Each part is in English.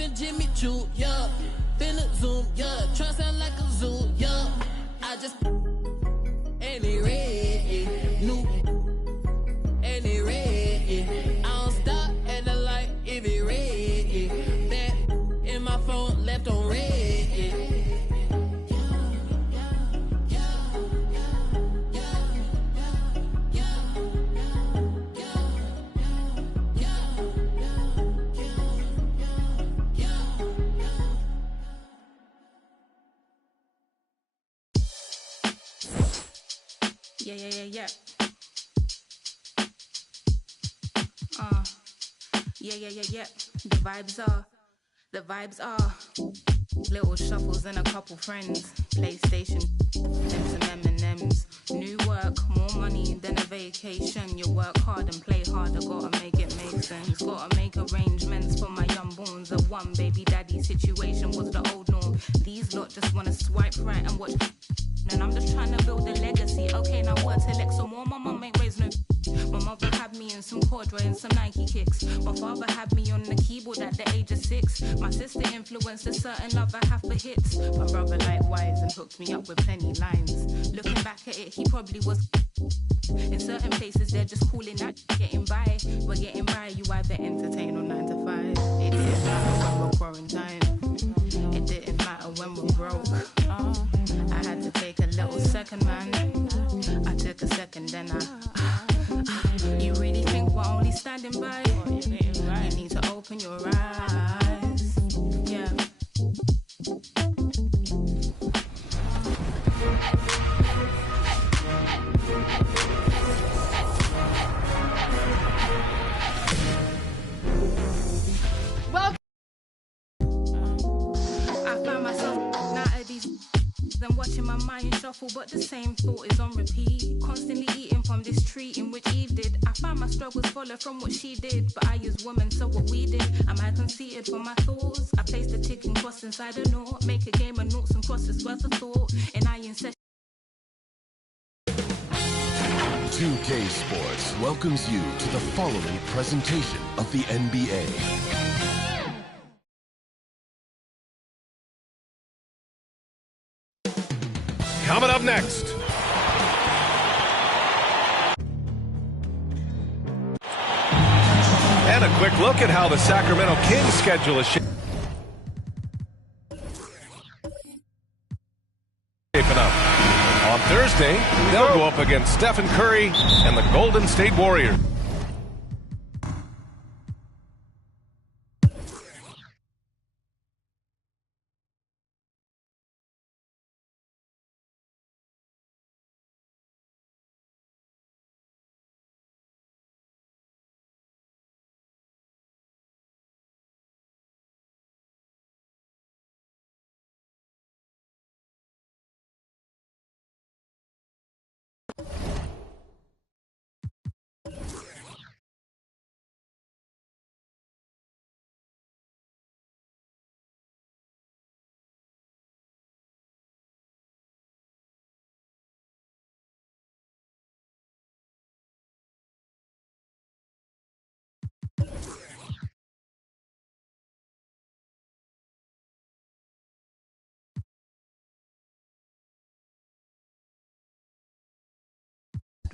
sipping Jimmy Choo, yeah. Finna zoom, yeah. Trust sound like a zoo, yeah. I just any red, new, any red. I don't stop at the light if it red. That in my phone left on red. Yeah. Yeah. The vibes are little shuffles and a couple friends. PlayStation, and some M&Ms. New work, more money than a vacation. You work hard and play harder, gotta make it make sense. Gotta make arrangements for my young borns. A one baby daddy situation was the old norm. These lot just wanna swipe right and watch. And I'm just trying to build a legacy. Okay, now what to elect some more? My mum ain't raised no. My mother had me in some corduroy and some Nike kicks. My father had me on the keyboard at the age of 6. My sister influenced a certain love I have for hits. My brother likewise and hooked me up with plenty lines. Looking back at it, he probably was. In certain places, they're just calling that getting by. We're getting by, you either entertain or 9 to 5. It didn't matter when we're quarantined. It didn't matter when we're broke. I had to take a little second, man. I took a second, then you really think we're only standing by? You need to open your eyes. Yeah. Well, I find myself out of these. I'm watching my mind shuffle, but the same thought is on repeat. Constantly eating from this tree in which Eve did. I find my struggles follow from what she did, but I use woman, so what we did. Am I conceited for my thoughts? I placed a ticking cross inside a knot. Make a game of noughts and crosses worth of thought. And I insist. 2K Sports welcomes you to the following presentation of the NBA. Coming up next. And a quick look at how the Sacramento Kings schedule is shaping up. On Thursday, they'll go up against Stephen Curry and the Golden State Warriors.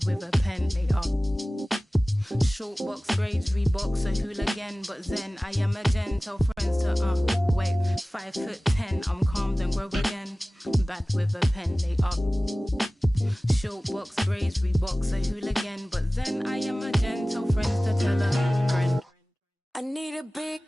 With a pen, they are short box braids, Reeboks, a hooligan, but zen. I am a gen. Tell friends to wait. 5'10", I'm calm, then grow again. Bad with a pen, they are short box braids, Reeboks, a hooligan, but zen. I am a gen. Tell friends to tell a friend. I need a big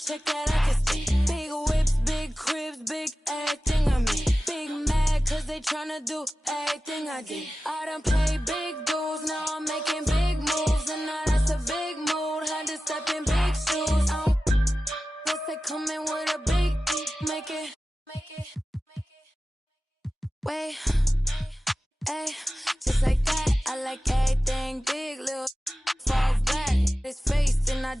check that I can see. Big whips, big cribs, big everything I mean. Big mad cause they tryna do everything I did. I done played big dudes, now I'm making big moves. And now that's a big mood, had to step in big shoes. I don't guess they coming with a big make it. Wait, ayy, just like that. I like everything big, little fall back. His face and I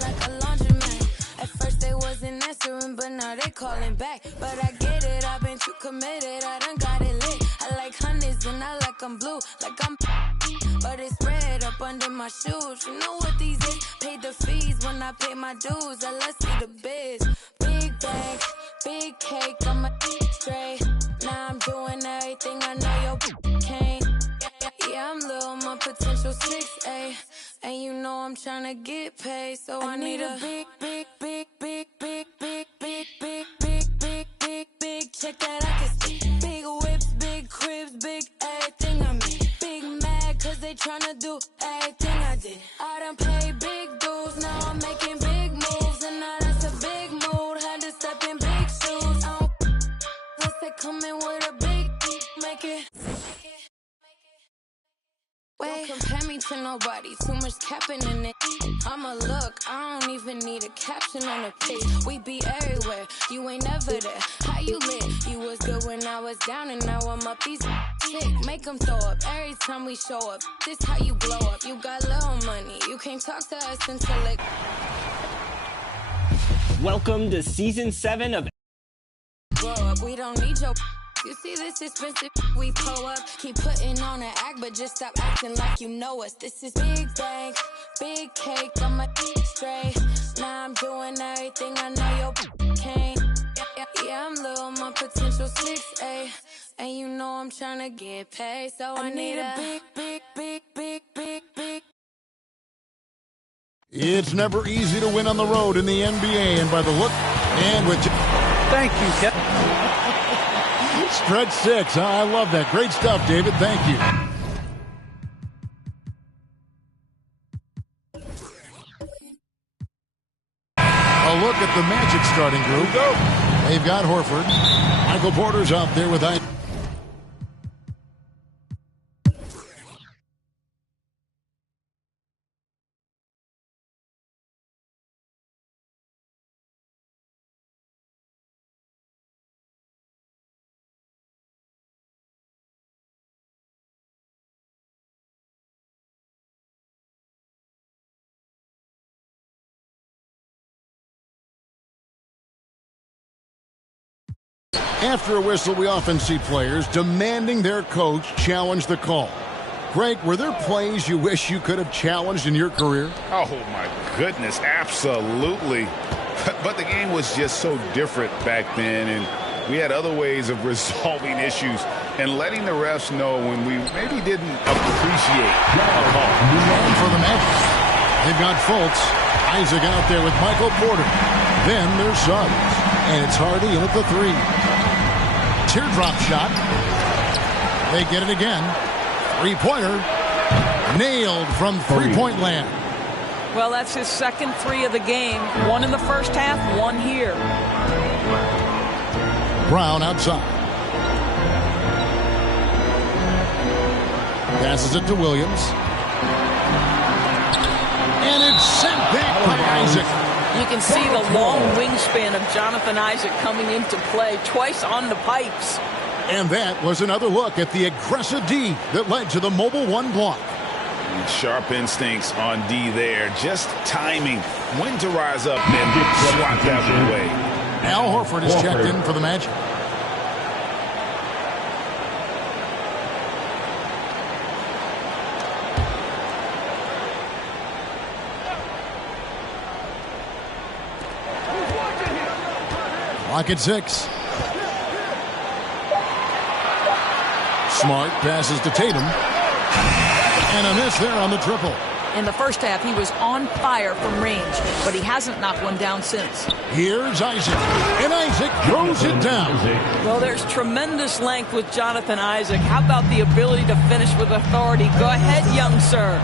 like a laundromat. At first they wasn't answering, but now they calling back. But I get it, I've been too committed, I done got it lit. I like honeys and I like them blue, like I'm but it's red up under my shoes. You know what these is? Paid the fees when I pay my dues. Let's see the biz. Big bank, big cake, I'm a straight. Now I'm doing everything I know your can't. Yeah, I'm little, my potential 6A. And you know I'm tryna get paid, so I need a big, big, big, big, big, big, big, big, big, big, big, big check that I can see. Big whips, big cribs, big everything I mean. Big mad cause they tryna do everything I did. I done paid big dues, now I'm making big moves. And now that's a big mood, had to step in big shoes. Unless they come in with a big, make it. Don't compare me to nobody, too much capping in it. I'ma look, I don't even need a caption on the page. We be everywhere, you ain't never there. How you lit? You was good when I was down and now I'm up. These sick, make them throw up every time we show up. This how you blow up, you got little money. You can't talk to us until it. Welcome to Season 7 of Grow up, we don't need your. You see this expensive we pull up. Keep putting on an act, but just stop acting like you know us. This is big bank, big cake, I'm a straight. Now I'm doing everything I know your can't. Yeah, I'm little, my potential 6A. And you know I'm tryna get paid, so I need a big, big, big, big, big, big. It's never easy to win on the road in the NBA, and by the look, and with... Thank you, Kevin. Stretch 6. I love that. Great stuff, David. Thank you. A look at the Magic starting group. They've got Horford. Michael Porter's out there with Isaac. After a whistle, we often see players demanding their coach challenge the call. Greg, were there plays you wish you could have challenged in your career? Oh, my goodness, absolutely. But the game was just so different back then, and we had other ways of resolving issues and letting the refs know when we maybe didn't appreciate a call. And for the Magic, they've got Fultz. Isaac out there with Michael Porter. Then there's Suggs. And it's Hardy in at the 3. Teardrop shot. They get it again. Three-pointer. Nailed from three-point land. Well, that's his second 3 of the game. 1 in the first half, 1 here. Brown outside. Passes it to Williams. And it's sent back by Isaac. You can see the long wingspan of Jonathan Isaac coming into play twice on the pipes. And that was another look at the aggressive D that led to the Mobile 1 block. Sharp instincts on D there. Just timing when to rise up and swat that away. Al Horford is checked in for the Magic. Clock at 6. Smart passes to Tatum. And a miss there on the triple. In the first half, he was on fire from range, but he hasn't knocked one down since. Here's Isaac. And Isaac throws it down. Well, there's tremendous length with Jonathan Isaac. How about the ability to finish with authority? Go ahead, young sir.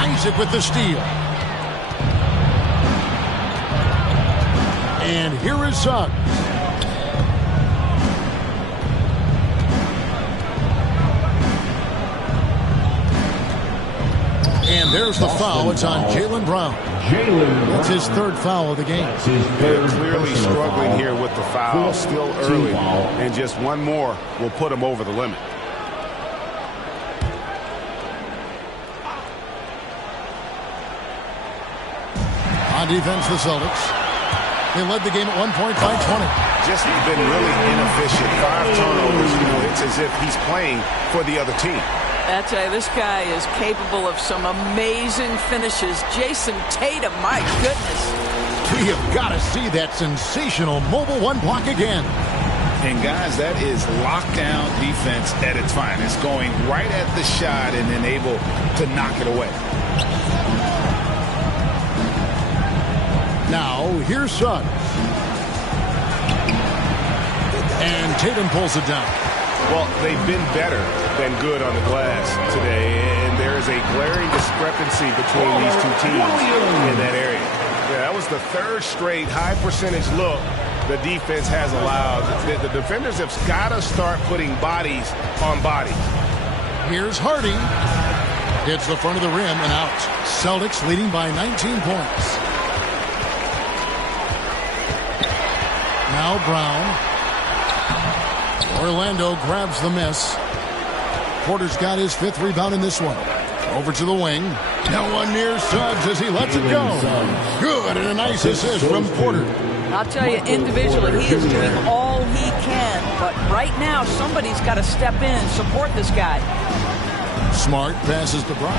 Isaac with the steal. And here is Suggs. And there's the foul. It's on Jaylen Brown. That's his 3rd foul of the game. They're clearly struggling here with the foul. Still early. And just one more will put them over the limit. On defense, the Celtics. They led the game at one point by 20. just been really inefficient. 5 turnovers. It's as if he's playing for the other team. I tell you, this guy is capable of some amazing finishes. Jason Tatum, my goodness. We have got to see that sensational mobile one block again. And guys, that is lockdown defense at its finest, going right at the shot and then able to knock it away. Now, here's Suggs. And Tatum pulls it down. Well, they've been better than good on the glass today, and there is a glaring discrepancy between these two teams in that area. Yeah, that was the 3rd straight high percentage look the defense has allowed. The defenders have got to start putting bodies on bodies. Here's Hardy. Hits the front of the rim and out. Celtics leading by 19 points. Now Brown. Orlando grabs the miss. Porter's got his 5th rebound in this one. Over to the wing. No one near Suggs as he lets it go. Good, and a nice assist from Porter. I'll tell you, individually, he is doing all he can. But right now, somebody's got to step in and support this guy. Smart passes to Brown.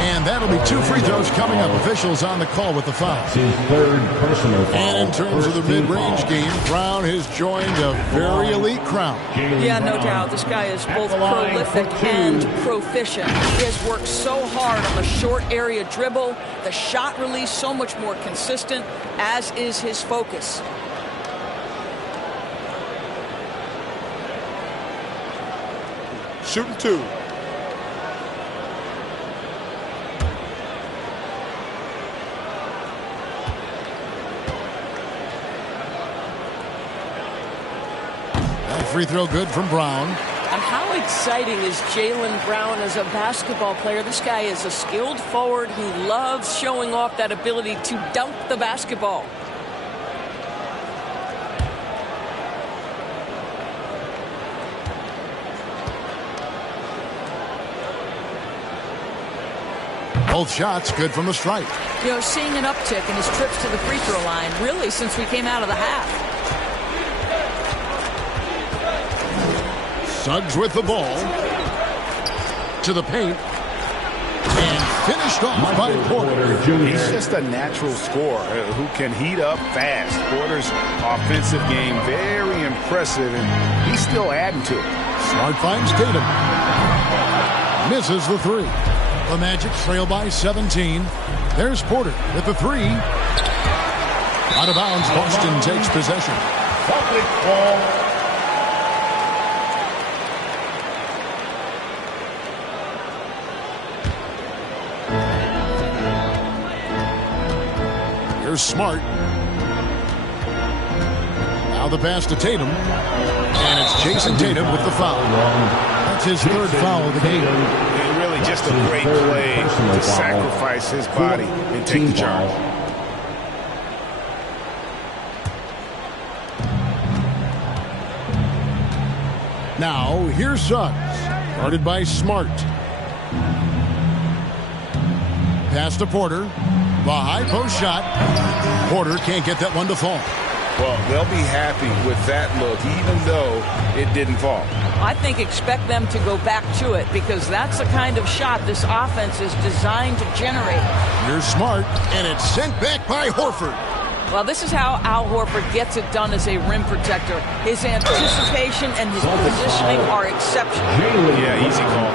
And that'll be 2 free throws coming up. Officials on the call with the foul. And in terms of the mid-range game, Brown has joined a very elite crowd. Yeah, no doubt. This guy is both prolific and proficient. He has worked so hard on the short area dribble. The shot release so much more consistent, as is his focus. Shooting 2. Free throw good from Brown. And how exciting is Jaylen Brown as a basketball player? This guy is a skilled forward who loves showing off that ability to dunk the basketball. Both shots good from the stripe. You know, seeing an uptick in his trips to the free throw line, really since we came out of the half. Suggs with the ball. To the paint. And finished off by Porter. He's just a natural scorer who can heat up fast. Porter's offensive game very impressive, and he's still adding to it. Smart finds Tatum. Misses the 3. The Magic trail by 17. There's Porter with the 3. Out of bounds, Boston takes possession. Here's Smart. Now the pass to Tatum. And it's Jason Tatum with the foul. That's his 3rd foul of the game. Really just a great play to sacrifice his body and take the charge. Now here's Suggs. Guarded by Smart. Pass to Porter. The high post shot. Porter can't get that one to fall. Well, they'll be happy with that look, even though it didn't fall. I think expect them to go back to it because that's the kind of shot this offense is designed to generate. Here's Smart, and it's sent back by Horford. Well, this is how Al Horford gets it done as a rim protector. His anticipation and his positioning are exceptional. Yeah, easy call.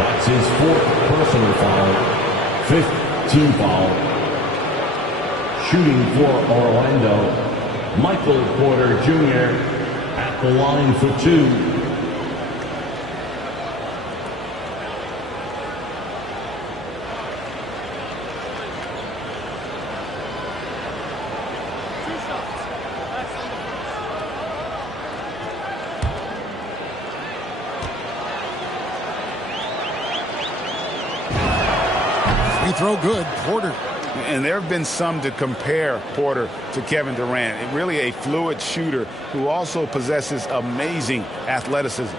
That's his 4th personal foul, 5th team foul. Shooting for Orlando, Michael Porter Jr. at the line for 2. Free throw good, Porter. And there have been some to compare Porter to Kevin Durant. Really a fluid shooter who also possesses amazing athleticism.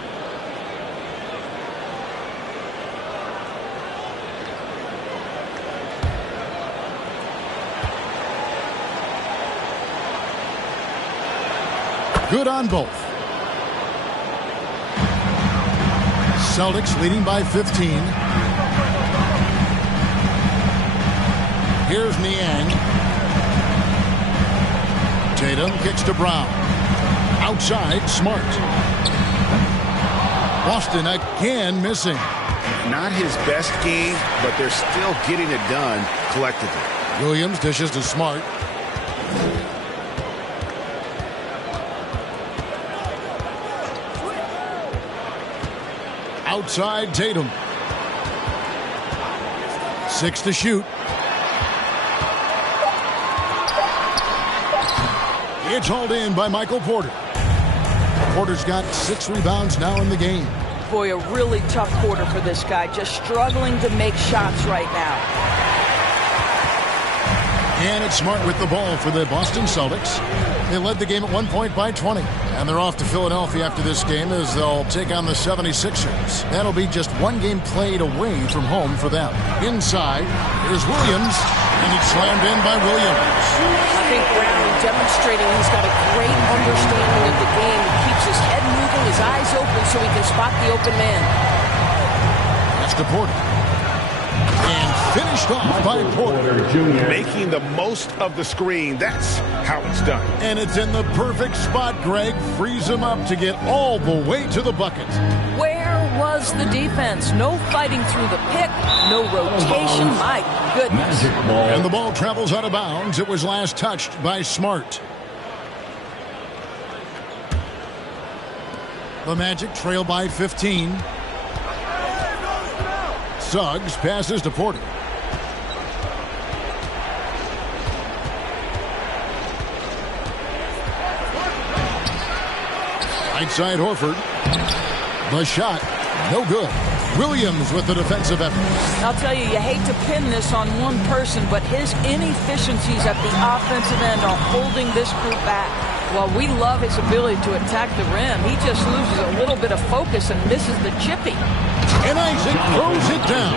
Good on both. Celtics leading by 15. Here's Niang. Tatum kicks to Brown. Outside, Smart. Boston again missing. Not his best game, but they're still getting it done collectively. Williams dishes to Smart. Outside, Tatum. 6 to shoot. It's hauled in by Michael Porter. Porter's got 6 rebounds now in the game. Boy, a really tough quarter for this guy. Just struggling to make shots right now. And it's Smart with the ball for the Boston Celtics. They led the game at one point by 20. And they're off to Philadelphia after this game as they'll take on the 76ers. That'll be just one game played away from home for them. Inside, here's Williams. And it's slammed in by Williams. I think Brown demonstrating he's got a great understanding of the game. He keeps his head moving, his eyes open so he can spot the open man. That's to Porter. And finished off by Porter. Making the most of the screen. That's how it's done. And it's in the perfect spot, Greg. Frees him up to get all the way to the bucket. Where was the defense? No fighting through the pick. No rotation. My goodness. And the ball travels out of bounds. It was last touched by Smart. The Magic trail by 15. Suggs passes to Porter. Right side Horford. The shot, no good. Williams with the defensive effort. I'll tell you, you hate to pin this on one person, but his inefficiencies at the offensive end are holding this group back. While we love his ability to attack the rim, he just loses a little bit of focus and misses the chippy. And Isaac throws it down.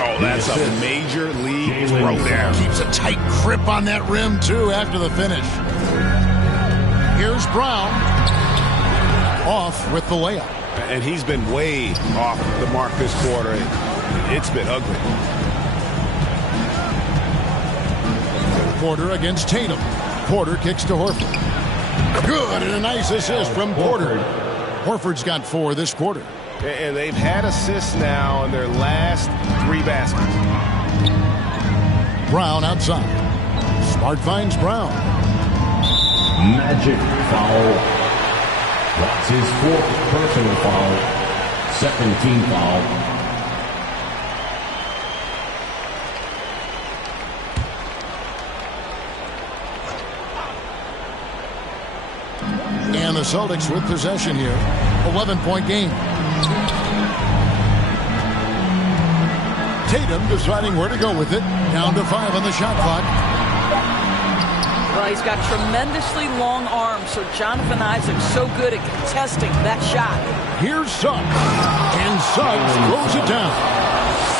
Oh, that's a major league throwdown. Keeps a tight grip on that rim, too, after the finish. Here's Brown. Off with the layup. And he's been way off the mark this quarter. It's been ugly. Porter against Tatum. Porter kicks to Horford. Good, and a nice assist from Porter. Horford's got 4 this quarter. And they've had assists now in their last 3 baskets. Brown outside. Smart finds Brown. Magic foul. That's his 4th personal foul. 2nd team foul. And the Celtics with possession here. 11-point game. Tatum deciding where to go with it. Down to 5 on the shot clock. Well, he's got tremendously long arms, so Jonathan Isaac's so good at contesting that shot. Here's Suggs. And Suggs throws it down.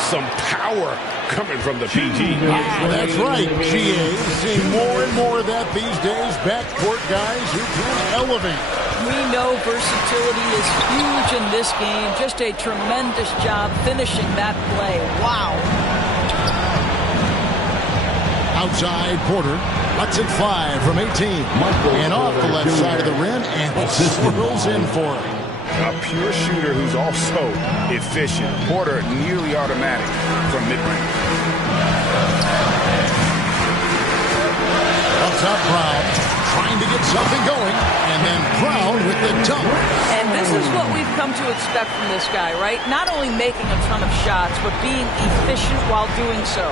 Some power coming from the PG. That's right, GA. Seeing more and more of that these days. Backcourt guys who can elevate. We know versatility is huge in this game. Just a tremendous job finishing that play. Wow. Outside, Porter lets it fly from 18. And off the left side of the rim, and it swirls in for him. A pure shooter who's also efficient. Porter nearly automatic from mid-range. Up top, Brown trying to get something going, and then Brown with the dunk. And this is what we've come to expect from this guy, right? Not only making a ton of shots, but being efficient while doing so.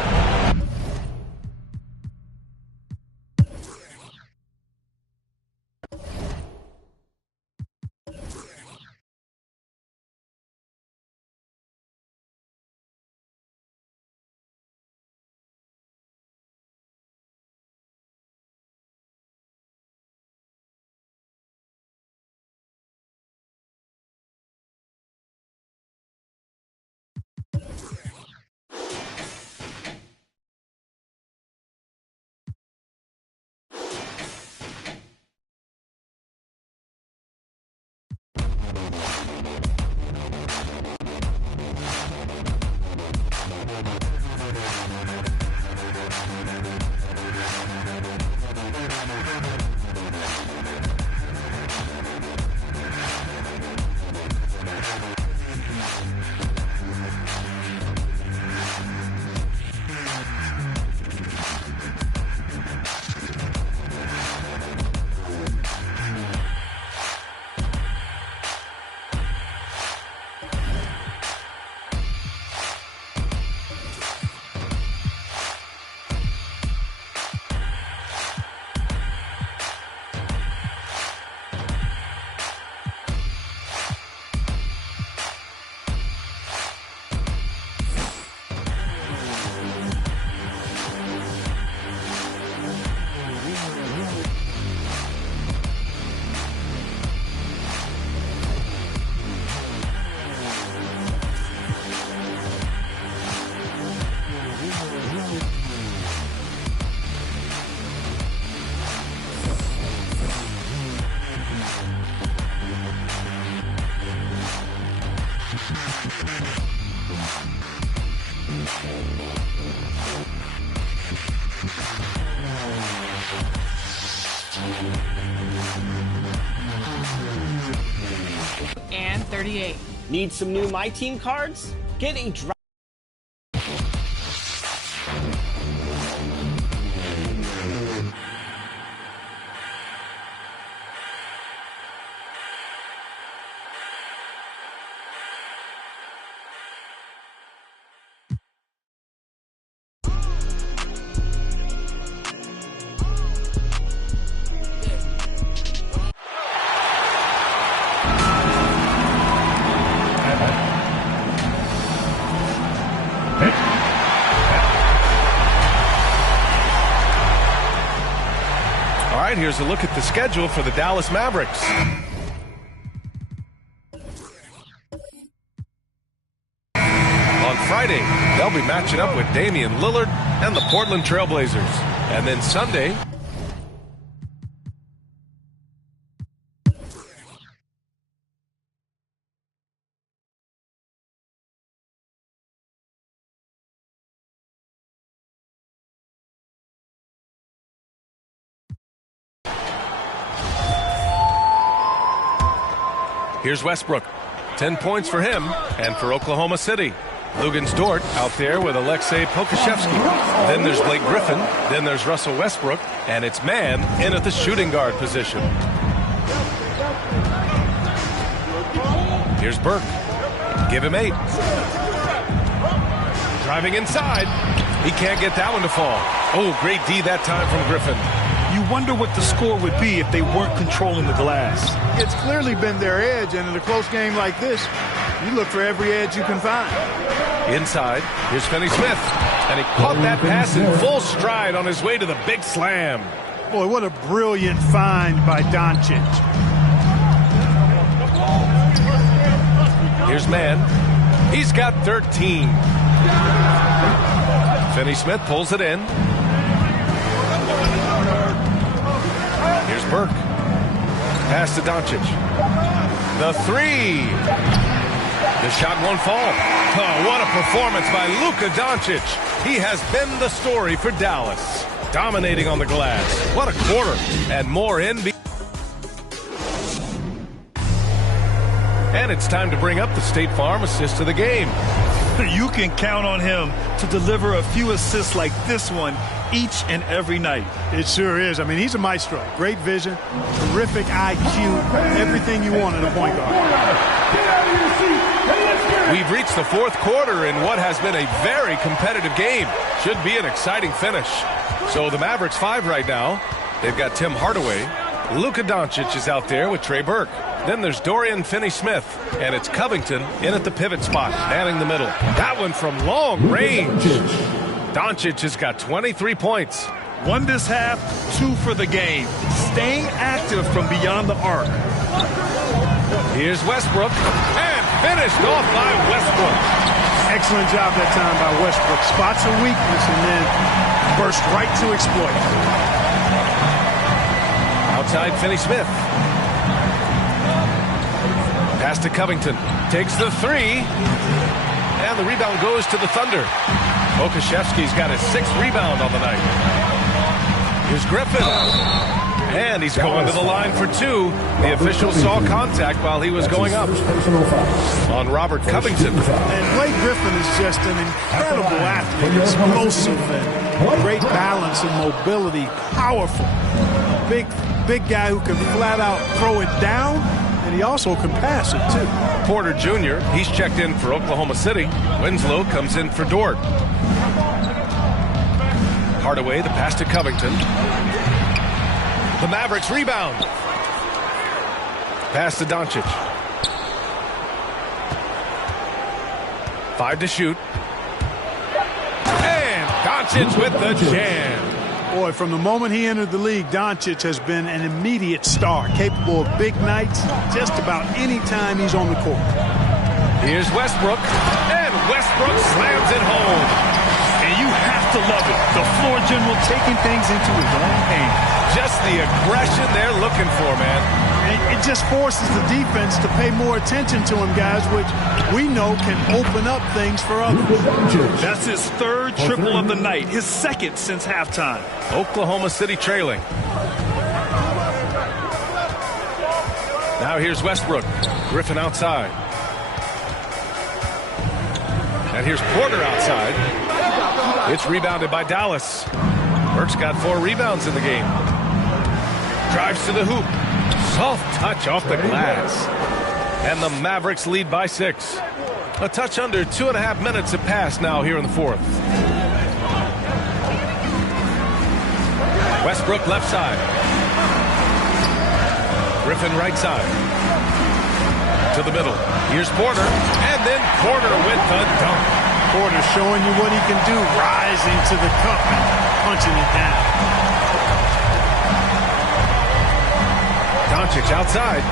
And 38. Need some new My Team cards? Get a drop. All right, here's a look at the schedule for the Dallas Mavericks. On Friday, they'll be matching up with Damian Lillard and the Portland Trailblazers. And then Sunday, here's Westbrook. 10 points for him and for Oklahoma City. Lugens Dort out there with Alexei Pokusevski. Then there's Blake Griffin. Then there's Russell Westbrook. And it's Man in at the shooting guard position. Here's Burke. Give him 8. Driving inside. He can't get that one to fall. Oh, great D that time from Griffin. You wonder what the score would be if they weren't controlling the glass. It's clearly been their edge, and in a close game like this, you look for every edge you can find. Inside, here's Finney-Smith, and he caught that pass in full stride on his way to the big slam. Boy, what a brilliant find by Doncic. Here's Man. He's got 13. Finney-Smith pulls it in. Here's Burke. Pass to Doncic. The 3. The shot won't fall. Oh, what a performance by Luka Doncic. He has been the story for Dallas. Dominating on the glass. What a quarter. And more NBA. And it's time to bring up the State Farm assist of the game. You can count on him to deliver a few assists like this one each and every night. It sure is. I mean, he's a maestro. Great vision, terrific IQ, everything you want in a point guard. We've reached the fourth quarter in what has been a very competitive game. Should be an exciting finish. So the Mavericks 5 right now. They've got Tim Hardaway. Luka Doncic is out there with Trey Burke. Then there's Dorian Finney-Smith, and it's Covington in at the pivot spot, manning the middle. That one from long range. Doncic has got 23 points. 1 this half, 2 for the game. Staying active from beyond the arc. Here's Westbrook, and finished off by Westbrook. Excellent job that time by Westbrook. Spots a weakness and then burst right to exploit. Outside Finney-Smith. Pass to Covington. Takes the 3. And the rebound goes to the Thunder. Pokusevski's got his 6th rebound on the night. Here's Griffin. And he's going to the line for 2. The official saw contact while he was going up on Robert Covington. And Blake Griffin is just an incredible athlete. Explosive and great balance and mobility. Powerful. Big guy who can flat out throw it down. And he also can pass it, too. Porter Jr., he's checked in for Oklahoma City. Winslow comes in for Dort. Hardaway, the pass to Covington. The Mavericks rebound. Pass to Doncic. 5 to shoot. And Doncic with the jam. Boy, from the moment he entered the league, Doncic has been an immediate star, capable of big nights just about any time he's on the court. Here's Westbrook, and Westbrook slams it home. And you have to love it. The floor general taking things into his own hands. Just the aggression they're looking for, man. And it just forces the defense to pay more attention to him, guys, which we know can open up things for others. That's his third triple of the night, his second since halftime. Oklahoma City trailing. Now here's Westbrook. Griffin outside. And here's Porter outside. It's rebounded by Dallas. Burke's got 4 rebounds in the game. Drives to the hoop. Soft touch off the glass. And the Mavericks lead by 6. A touch under 2.5 minutes have passed now here in the fourth. Westbrook left side. Griffin right side. To the middle. Here's Porter. And then Porter with the dunk. Porter showing you what he can do, rising to the cup and punching it down. Doncic outside.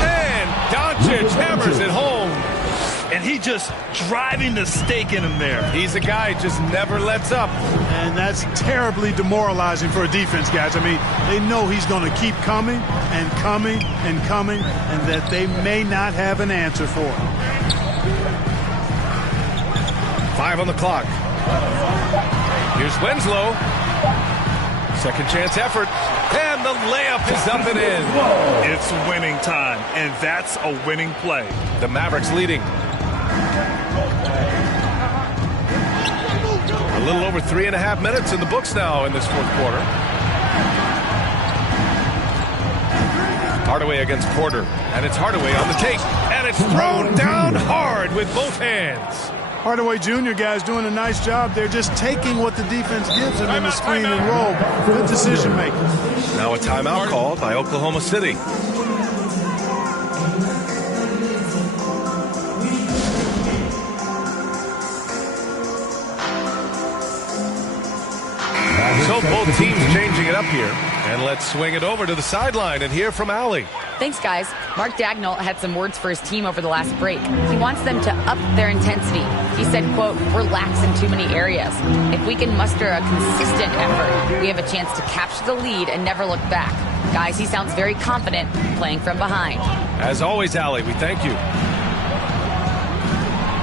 And Doncic hammers it home. And he just driving the stake in him there. He's a guy who just never lets up. And that's terribly demoralizing for a defense, guys. I mean, they know he's going to keep coming and coming and coming, and that they may not have an answer for it. 5 on the clock. Here's Winslow. Second chance effort. And the layup is up and in. It's winning time, and that's a winning play. The Mavericks leading. A little over 3.5 minutes in the books now in this fourth quarter. Hardaway against Porter. And it's Hardaway on the take. And it's thrown down hard with both hands. Hardaway Jr., guys, doing a nice job. They're just taking what the defense gives them in the screen and roll. Good decision making. Now a timeout called by Oklahoma City. So both teams changing it up here. And let's swing it over to the sideline and hear from Allie. Thanks, guys. Mark Dagnall had some words for his team over the last break. He wants them to up their intensity. He said, quote, "We're lax in too many areas. If we can muster a consistent effort, we have a chance to capture the lead and never look back." Guys, he sounds very confident playing from behind. As always, Allie, we thank you.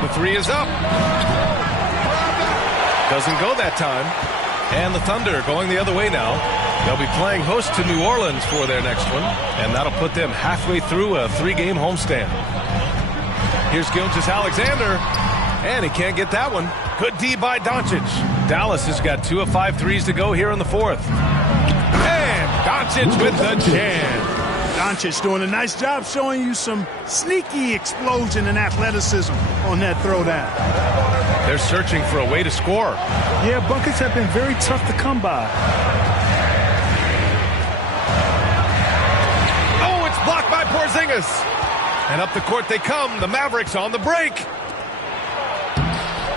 The 3 is up. Doesn't go that time. And the Thunder going the other way now. They'll be playing host to New Orleans for their next one, and that'll put them halfway through a 3-game homestand. Here's Gilgeous-Alexander, and he can't get that one. Good D by Doncic. Dallas has got 2 of 5 threes to go here in the fourth. And Doncic with the jam. Doncic doing a nice job showing you some sneaky explosion and athleticism on that throwdown. They're searching for a way to score. Yeah, buckets have been very tough to come by. Oh, it's blocked by Porzingis. And up the court they come. The Mavericks on the break.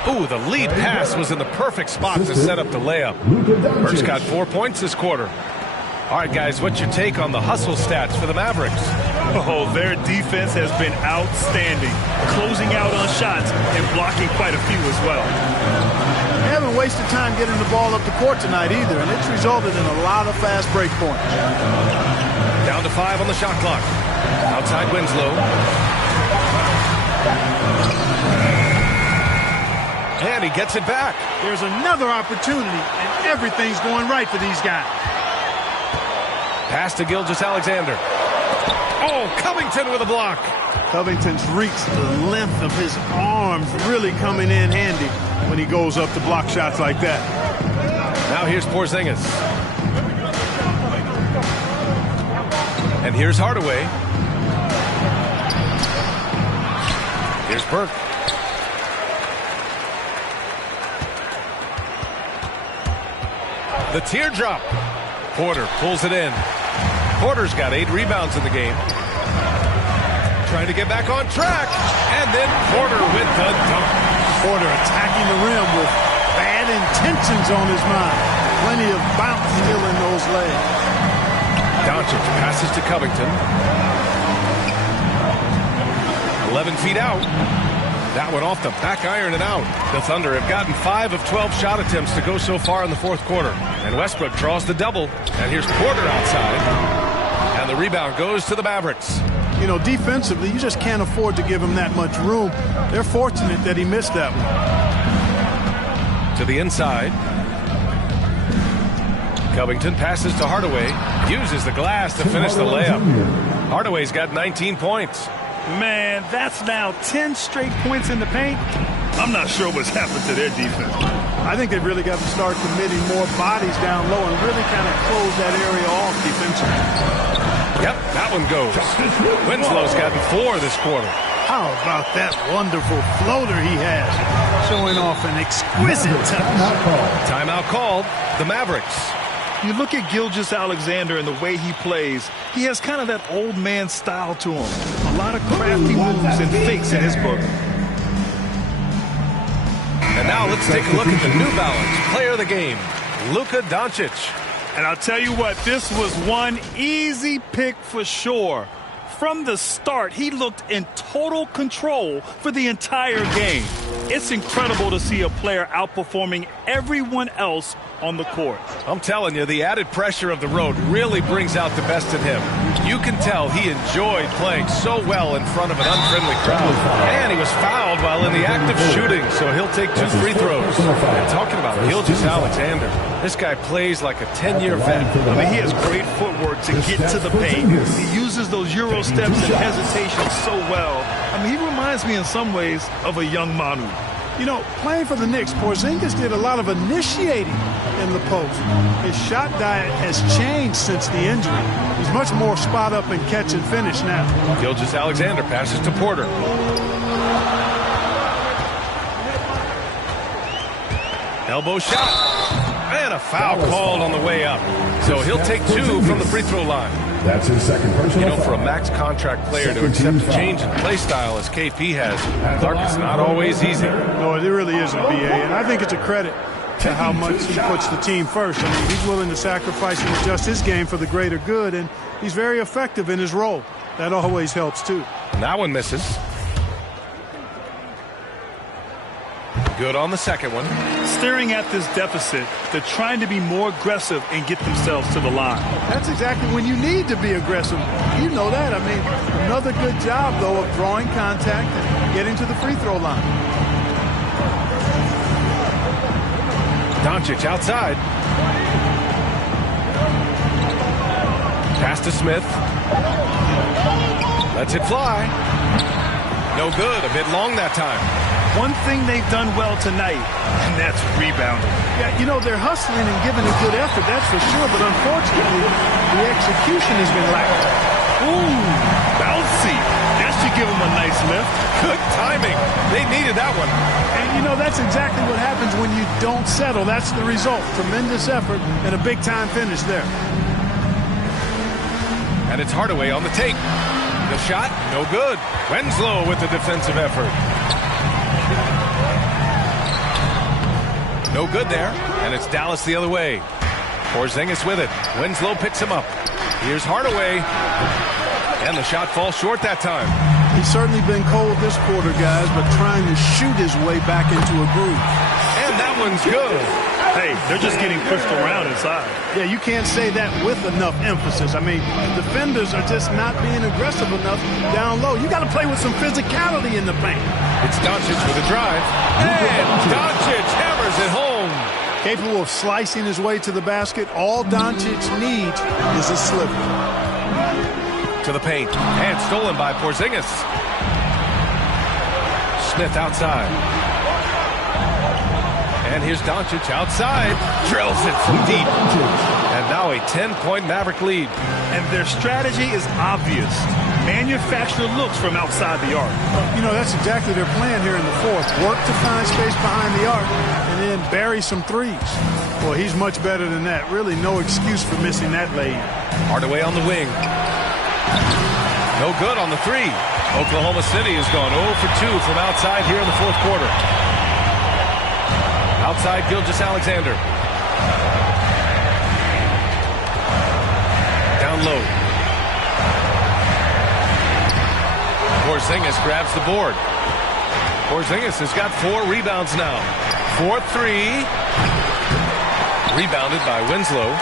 Ooh, the lead pass was in the perfect spot to set up the layup. Burke's got 4 points this quarter. All right, guys, what's your take on the hustle stats for the Mavericks? Oh, their defense has been outstanding, closing out on shots and blocking quite a few as well. They haven't wasted time getting the ball up the court tonight either, and it's resulted in a lot of fast break points. Down to 5 on the shot clock. Outside Winslow. And he gets it back. There's another opportunity, and everything's going right for these guys. Pass to Gilgeous-Alexander. Oh, Covington with a block. Covington's reach, the length of his arms really coming in handy when he goes up to block shots like that. Now here's Porzingis. And here's Hardaway. Here's Burke. The teardrop. Porter pulls it in. Porter's got 8 rebounds in the game. Trying to get back on track. And then Porter with the dunk. Porter attacking the rim with bad intentions on his mind. Plenty of bounce still in those legs. Doncic passes to Covington. 11 feet out. That one off the back iron and out. The Thunder have gotten 5 of 12 shot attempts to go so far in the fourth quarter. And Westbrook draws the double. And here's Porter outside. And the rebound goes to the Mavericks. You know, defensively, you just can't afford to give him that much room. They're fortunate that he missed that one. To the inside. Covington passes to Hardaway. Uses the glass to finish the layup. Hardaway's got 19 points. Man, that's now 10 straight points in the paint. I'm not sure what's happened to their defense. I think they've really got to start committing more bodies down low and really kind of close that area off defensively. Yep, that one goes. Winslow's gotten 4 this quarter. How about that wonderful floater he has, showing off an exquisite touch. Timeout called. The Mavericks. You look at Gilgeous-Alexander and the way he plays, he has kind of that old man style to him. A lot of crafty moves and fakes in his book. And now let's take a look at the New Balance player of the game, Luka Doncic. And I'll tell you what, this was one easy pick for sure. From the start, he looked in total control for the entire game. It's incredible to see a player outperforming everyone else on the court. I'm telling you, the added pressure of the road really brings out the best in him. You can tell he enjoyed playing so well in front of an unfriendly crowd. And he was fouled while in the act of shooting, so he'll take 2 free throws. And talking about Gilgeous-Alexander, this guy plays like a 10-year vet. I mean, he has great footwork to get to the paint. He uses those Euro steps and hesitation so well. I mean, he reminds me in some ways of a young Manu. You know, playing for the Knicks, Porzingis did a lot of initiating in the post. His shot diet has changed since the injury. He's much more spot up and catch and finish now. Gilgeous-Alexander passes to Porter. Elbow shot. And a foul called on the way up. So he'll take 2 from the free throw line. That's his second personal. You know, for a max contract player to accept a change in play style as KP has, Clark, it's not always easy. No, it really isn't, BA. And I think it's a credit to how much he puts the team first. I mean, he's willing to sacrifice and adjust his game for the greater good, and he's very effective in his role. That always helps, too. And that one misses. Good on the second one. Staring at this deficit, they're trying to be more aggressive and get themselves to the line. That's exactly when you need to be aggressive. You know that. I mean, another good job, though, of drawing contact and getting to the free throw line. Doncic outside. Pass to Smith. Lets it fly. No good. A bit long that time. One thing they've done well tonight, and that's rebounding. Yeah, you know, they're hustling and giving a good effort, that's for sure, but unfortunately, the execution has been lacking. Ooh, bouncy. That should give them a nice lift. Good timing. They needed that one. And, you know, that's exactly what happens when you don't settle. That's the result. Tremendous effort and a big-time finish there. And it's Hardaway on the take. The shot, no good. Winslow with the defensive effort. No good there, and it's Dallas the other way. Porzingis with it. Winslow picks him up. Here's Hardaway. And the shot falls short that time. He's certainly been cold this quarter, guys, but trying to shoot his way back into a groove. And that one's good. Hey, they're just getting pushed around inside. Yeah, you can't say that with enough emphasis. I mean, the defenders are just not being aggressive enough down low. You got to play with some physicality in the paint. It's Doncic with a drive. And Doncic hammers it home. Capable of slicing his way to the basket. All Doncic needs is a slipper. To the paint. And stolen by Porzingis. Smith outside. And here's Doncic outside. Drills it from deep. And now a 10-point Maverick lead. And their strategy is obvious. Manufacture looks from outside the arc. You know, that's exactly their plan here in the fourth. Work to find space behind the arc and then bury some threes. Well, he's much better than that. Really no excuse for missing that lay. Hardaway on the wing. No good on the three. Oklahoma City has gone 0 for 2 from outside here in the fourth quarter. Outside Gilgeous-Alexander. Down low. Porzingis grabs the board. Porzingis has got 4 rebounds now. 4-3. Rebounded by Winslow.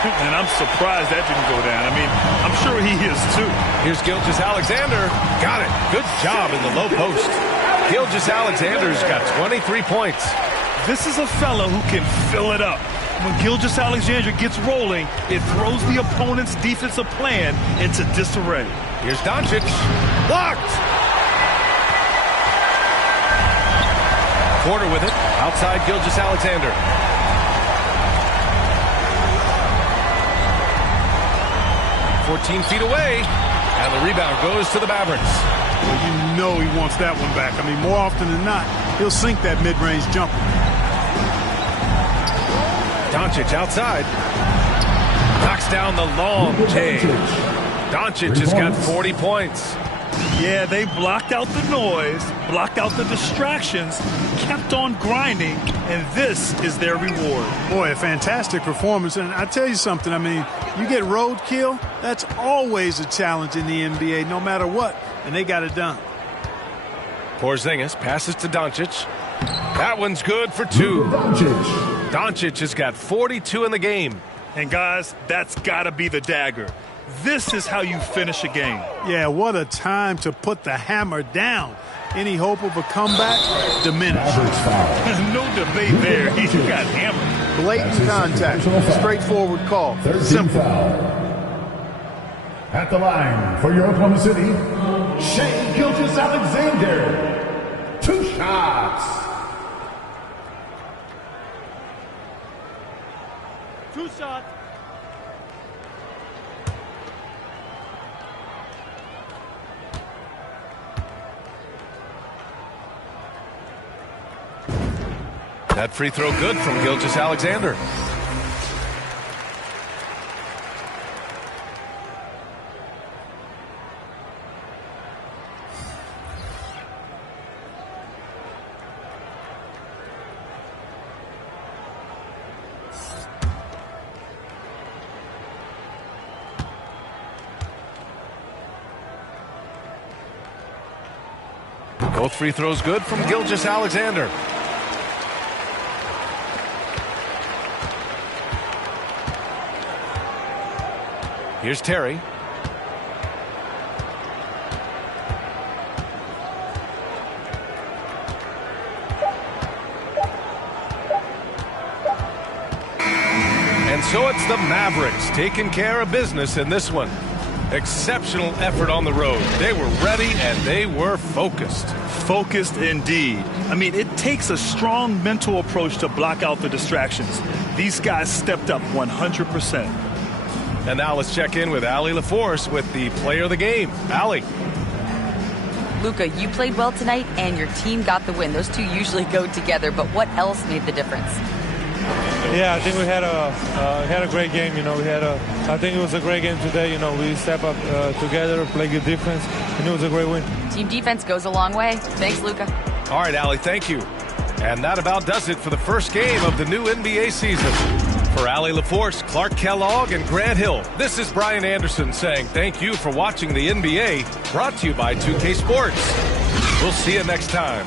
And I'm surprised that didn't go down. I mean, I'm sure he is too. Here's Gilgeous-Alexander. Got it. Good job in the low post. Gilgeous-Alexander's got 23 points. This is a fella who can fill it up. When Gilgeous-Alexander gets rolling, it throws the opponent's defensive plan into disarray. Here's Doncic. Blocked. Porter with it. Outside Gilgeous-Alexander. 14 feet away, and the rebound goes to the Mavericks. Well, you know he wants that one back. I mean, more often than not, he'll sink that mid-range jumper. Doncic outside. Knocks down the long J. Doncic has got 40 points. Yeah, they blocked out the noise, blocked out the distractions, kept on grinding, and this is their reward. Boy, a fantastic performance. And I tell you something, I mean, you get roadkill, that's always a challenge in the NBA, no matter what, and they got it done. Porzingis passes to Doncic. That one's good for two. Doncic has got 42 in the game. And guys, that's got to be the dagger. This is how you finish a game. Yeah, what a time to put the hammer down. Any hope of a comeback? Diminished. No debate there. He got hammered. Blatant contact. Straightforward call. Simple. At the line for your Oklahoma City, Shai Gilgeous-Alexander. 2 shots. 2 shots. That free throw good from Gilgeous-Alexander. Both free throws good from Gilgeous-Alexander. Here's Terry. And so it's the Mavericks taking care of business in this one. Exceptional effort on the road. They were ready and they were focused. Focused indeed. I mean, it takes a strong mental approach to block out the distractions. These guys stepped up 100%. And now let's check in with Allie LaForce with the player of the game. Allie. Luka, you played well tonight, and your team got the win. Those two usually go together, but what else made the difference? Yeah, I think we had a great game. You know, I think it was a great game today. You know, we step up together, play good defense, and it was a great win. Team defense goes a long way. Thanks, Luka. All right, Allie, thank you. And that about does it for the first game of the new NBA season. For Allie LaForce, Clark Kellogg, and Grant Hill, this is Brian Anderson saying thank you for watching the NBA, brought to you by 2K Sports. We'll see you next time.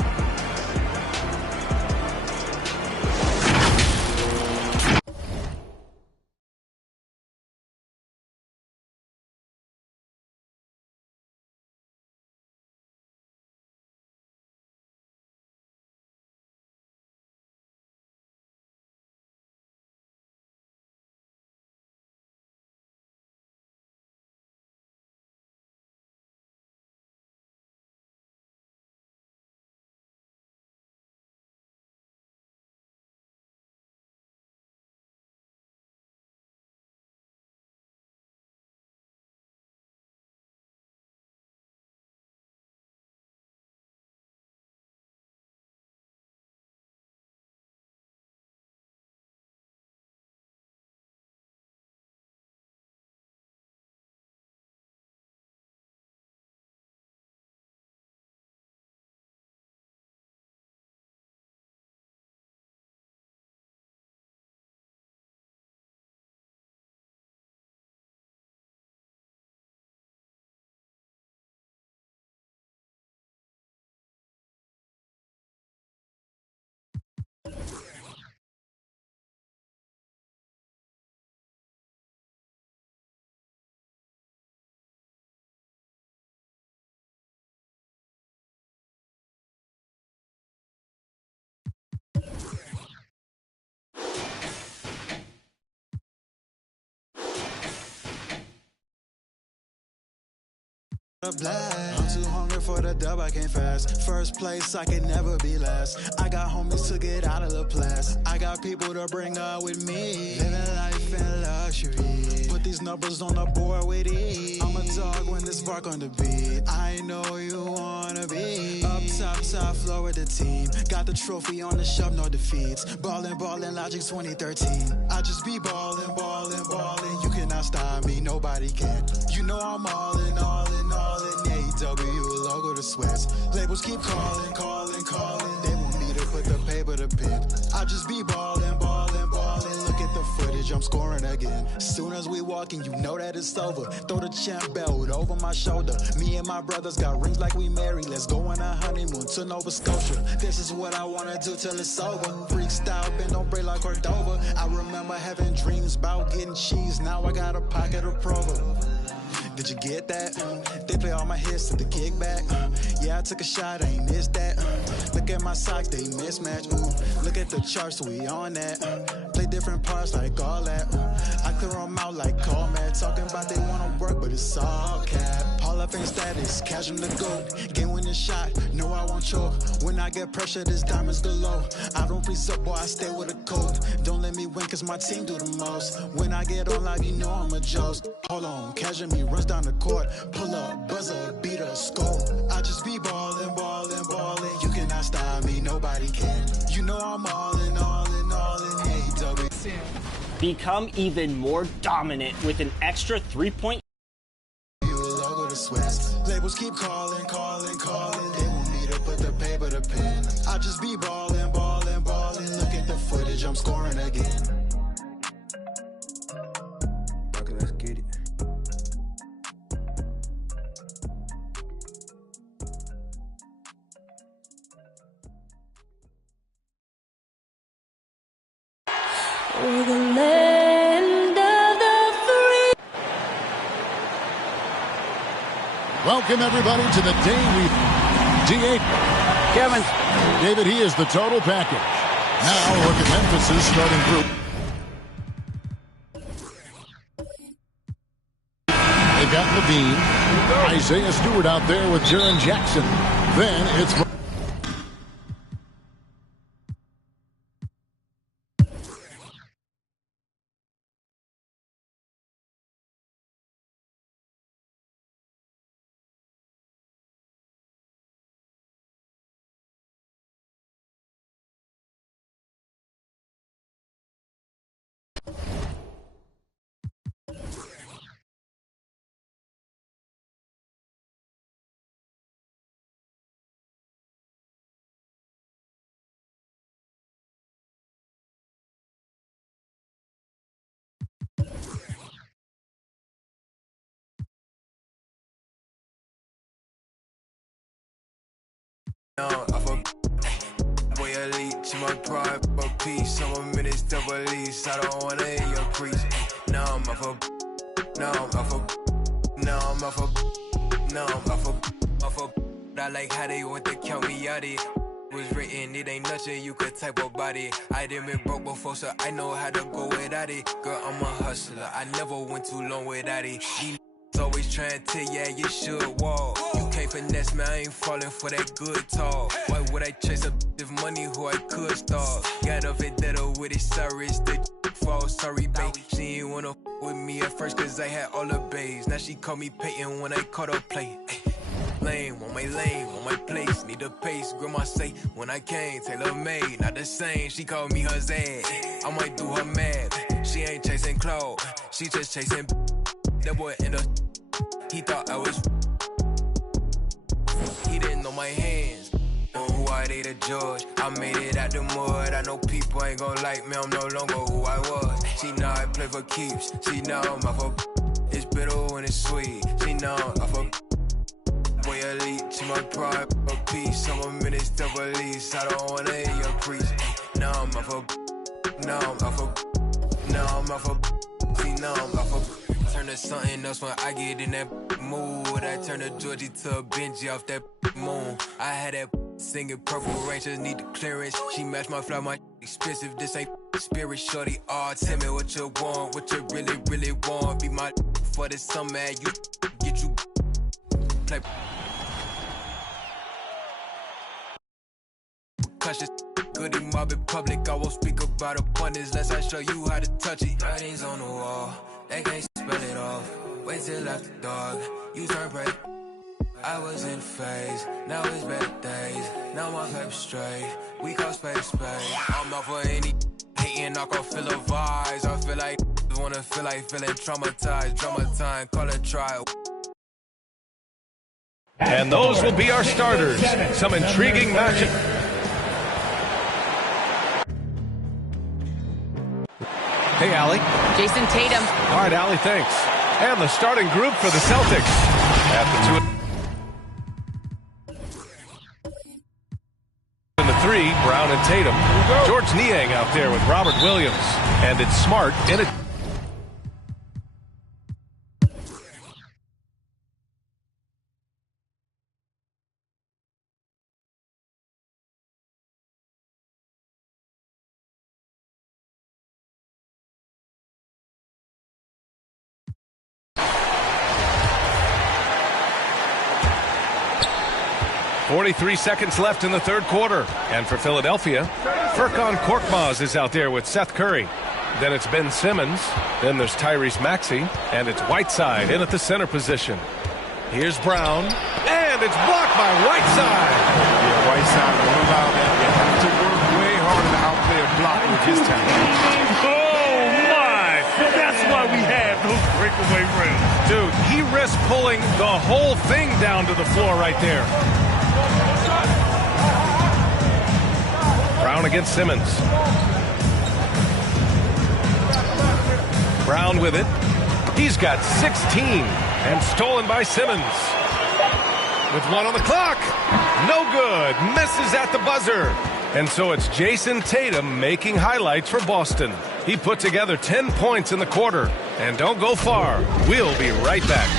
I'm too hungry for the dub, I can't fast. First place, I can never be last. I got homies to get out of the place. I got people to bring up with me. Living life in luxury. Put these numbers on the board with ease. I'm a dog when this bark on the beat. I know you wanna be up top floor with the team. Got the trophy on the shelf, no defeats. Ballin', Logic 2013. I just be ballin'. You cannot stop me, nobody can. You know I'm all in. AEW logo to sweats. Labels keep calling. They want me to put the paper to pen. I just be ballin'. Look at the footage, I'm scoring again. Soon as we walking, you know that it's over. Throw the champ belt over my shoulder. Me and my brothers got rings like we married. Let's go on a honeymoon to Nova Scotia. This is what I wanna do till it's over. Freak style, bend don't break like Cordova. I remember having dreams about getting cheese. Now I got a pocket of Provo. Did you get that? They play all my hits to the kickback. Yeah, I took a shot, I ain't missed that. Look at my socks, they mismatch. Look at the charts, we on that. Play different parts like all that. I clear them out like call man. Talking about they wanna work, but it's all cap. Hall of Fame status, cash them the goat. Game winning shot, no I won't choke. When I get pressure, this diamonds galore. I don't freeze up, boy, I stay with a coat. Don't let me win, cause my team do the most. When I get on live, you know I'm a joke. Hold on, casual me, runs down the court. Pull up, buzzer, beat a score. I just be ballin'. You cannot stop me, nobody can. You know I'm all in. AEW. Become even more dominant with an extra 3-point. Logo to sweats. Labels keep calling. They want me to put the paper to pen. I just be ballin'. Look at the footage, I'm scoring again. Okay, let's get it. We're the land of the free. Welcome, everybody, to the day we... D8. Kevin. David, he is the total package. Now, look at Memphis's starting group. They've got Levine. Isaiah Stewart out there with Jaren Jackson. Then it's... Boy elite, to my pride, but peace. Some minutes double lease. I don't wanna hear your crease. Now I'm off of. I like how they want to count me out it. Was written, it ain't nothing you could type about it. I done been broke before, so I know how to go without it. Girl, I'm a hustler, I never went too long without it. These always trying to tell ya you should walk. You can't finesse me, I ain't falling for that good talk. Why would I chase a if money who I could start? Got a vendetta with it, sorry, it's the fall. Sorry, babe, she ain't wanna with me at first cause I had all the babes. Now she call me Peyton when I caught her play. Lame, on my place, need a pace. Grandma say, when I came, tailor made, not the same. She called me her Zed, I might do her mad. She ain't chasing clothes, she just chasing. That boy in the, he thought I was. He didn't know my hands, know who I did a judge. I made it out the mud, I know people ain't gon' like me, I'm no longer who I was. She know I play for keeps, she know I'm off of. It's bitter when it's sweet, she know I'm off of. Boy elite, to my pride, a piece. Some minutes double lease. I don't wanna hear your preach. Now I'm off of. See, now I'm off of. Turn to something else when I get in that mood. I turn a Georgie to a Benji off that moon. I had that singing Purple Rangers need the clearance. She matched my fly, my expensive. This ain't spirit, shorty. Oh, tell me what you want, what you really want. Be my for the summer, you get you. play. Cautious, good in mob in public. I won't speak about abundance unless I show you how to touch it. Writings on the wall, they can't spell it off. Wait till after dark, you turn prey. I was in phase, now it's better days. Now my paper straight, we call space. I'm not for any hating, I can feel the vibes. I feel like wanna feel like feeling traumatized. Drama time, call it trial. And those will be our starters. Some intriguing matchup. Hey, Allie. Jason Tatum. All right, Allie, thanks. And the starting group for the Celtics. At the 2 in the 3, Brown and Tatum. George Niang out there with Robert Williams. And it's Smart in it. .43 seconds left in the third quarter. And for Philadelphia, Furkan Korkmaz is out there with Seth Curry. Then it's Ben Simmons. Then there's Tyrese Maxey. And it's Whiteside in at the center position. Here's Brown. And it's blocked by Whiteside. Yeah, Whiteside won't allow that. You have to work way harder to outplay a block with his talent. Oh, my! That's why we have those breakaway rims. Dude, he risked pulling the whole thing down to the floor right there. Brown against Simmons. Brown with it. He's got 16 and stolen by Simmons. With 1 on the clock. No good. Misses at the buzzer. And so it's Jason Tatum making highlights for Boston. He put together 10 points in the quarter. And don't go far. We'll be right back.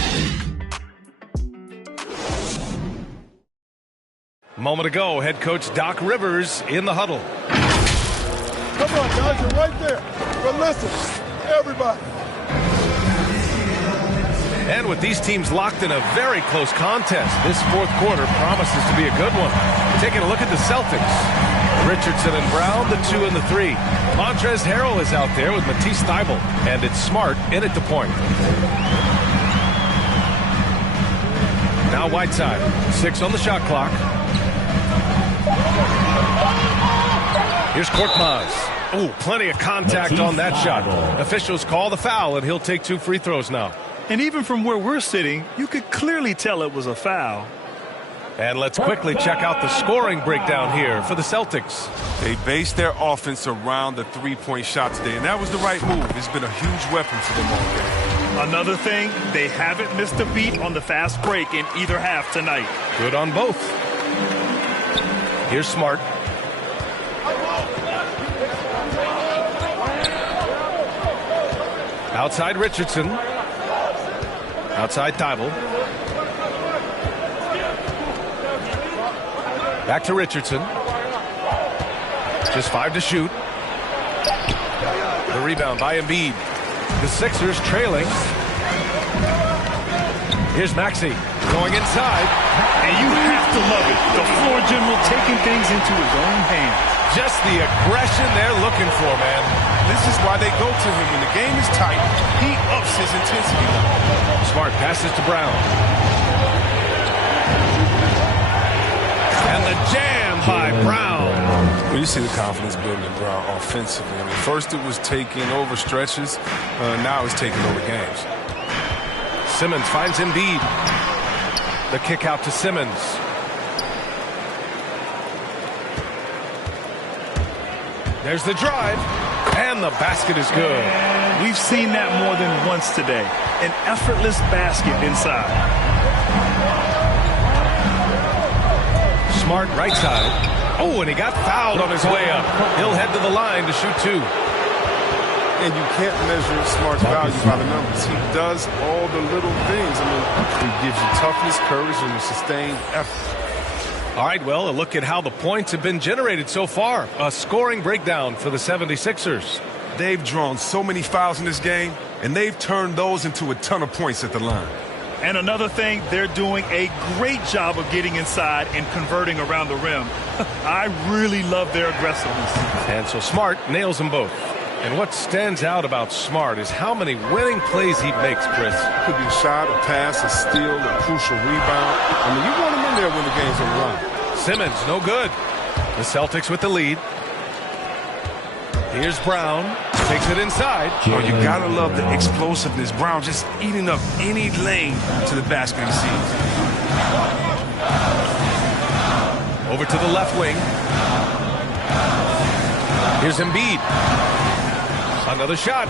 Moment ago, head coach Doc Rivers in the huddle. Come on, guys, you're right there. But listen, everybody. And with these teams locked in a very close contest, this fourth quarter promises to be a good one. Taking a look at the Celtics. Richardson and Brown, the 2 and the 3. Montrezl Harrell is out there with Matisse Thybulle. And it's Smart in at the point. Now Whiteside. 6 on the shot clock. Here's Korkmaz. Oh, plenty of contact on that shot. Officials call the foul, and he'll take 2 free throws now. And even from where we're sitting, you could clearly tell it was a foul. And let's quickly check out the scoring breakdown here for the Celtics. They based their offense around the three-point shot today, and that was the right move. It's been a huge weapon for them all game. Another thing, they haven't missed a beat on the fast break in either half tonight. Good on both. Here's Smart. Outside Richardson. Outside Thybulle. Back to Richardson. Just 5 to shoot. The rebound by Embiid. The Sixers trailing. Here's Maxey going inside. And you have to love it. The floor general taking things into his own hands. Just the aggression they're looking for, man. This is why they go to him. When the game is tight, he ups his intensity level. Smart passes to Brown. And the jam by Brown. Well, you see the confidence building in Brown offensively. I mean, first it was taking over stretches. Now it's taking over games. Simmons finds Embiid. The kick out to Simmons. There's the drive. And the basket is good. We've seen that more than once today. An effortless basket inside. Smart right side. Oh, and he got fouled on his way up. He'll head to the line to shoot 2. And you can't measure Smart's value by the numbers. He does all the little things. I mean, he gives you toughness, courage, and a sustained effort. All right, well, a look at how the points have been generated so far. A scoring breakdown for the 76ers. They've drawn so many fouls in this game, and they've turned those into a ton of points at the line. And another thing, they're doing a great job of getting inside and converting around the rim. I really love their aggressiveness. And so Smart nails them both. And what stands out about Smart is how many winning plays he makes, Chris. Could be a shot, a pass, a steal, a crucial rebound. I mean, you want him in there when the game's on the line. Simmons, no good. The Celtics with the lead. Here's Brown. Takes it inside. Oh, you gotta love the explosiveness. Brown just eating up any lane to the basket he sees. Over to the left wing. Here's Embiid. Another shot.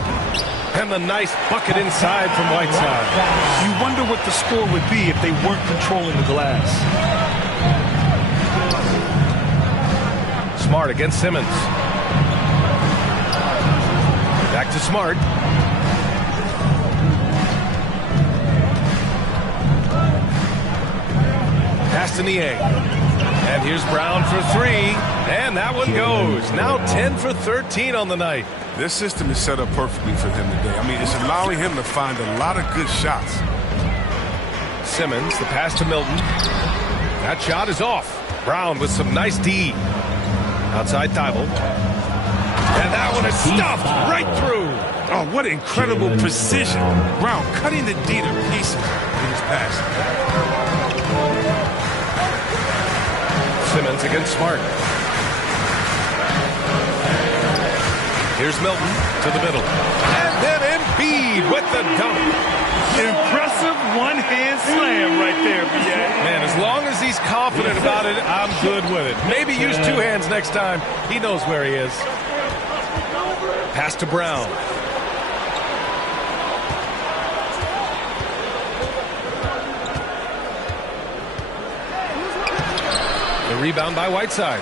And the nice bucket inside from Whiteside. You wonder what the score would be if they weren't controlling the glass. Smart against Simmons. Back to Smart. Pass to Niang. And here's Brown for three. And that one goes. Now 10 for 13 on the night. This system is set up perfectly for him today. I mean, it's allowing him to find a lot of good shots. Simmons, the pass to Milton. That shot is off. Brown with some nice D. Outside Thibault. And that one is stuffed right through. Oh, what incredible precision. Brown cutting the D to pieces with his pass. Simmons against Smart. Here's Milton to the middle. And then Embiid with the dunk. Impressive one-hand slam right there, B.A. Man, as long as he's confident about it, I'm good with it. Maybe use two hands next time. He knows where he is. Pass to Brown. The rebound by Whiteside.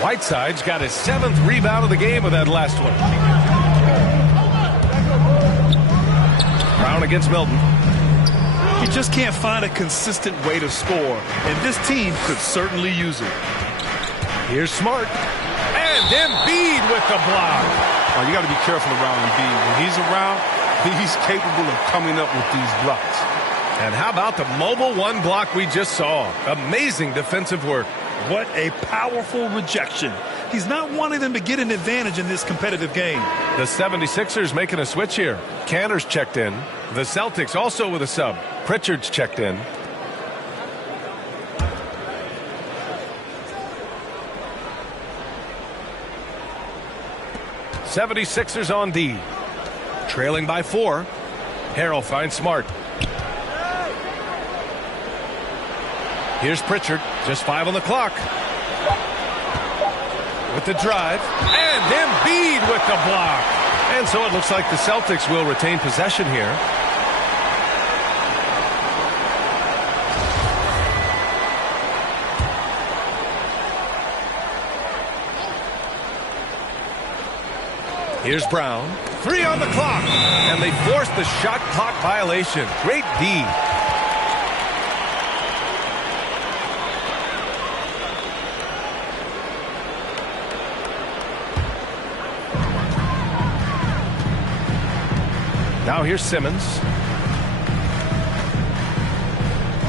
Whiteside's got his 7th rebound of the game with that last one. Brown against Milton. You just can't find a consistent way to score, and this team could certainly use it. Here's Smart. And Embiid with the block. Oh, you got to be careful around Embiid. When he's around, he's capable of coming up with these blocks. And how about the mobile one block we just saw? Amazing defensive work. What a powerful rejection. He's not wanting them to get an advantage in this competitive game. The 76ers making a switch here. Cantor's checked in. The Celtics also with a sub. Pritchard's checked in. '76ers on D. Trailing by 4. Harrell finds Smart. Here's Pritchard. Just 5 on the clock. With the drive. And Embiid with the block. And so it looks like the Celtics will retain possession here. Here's Brown. 3 on the clock. And they force the shot clock violation. Great D. Now here's Simmons.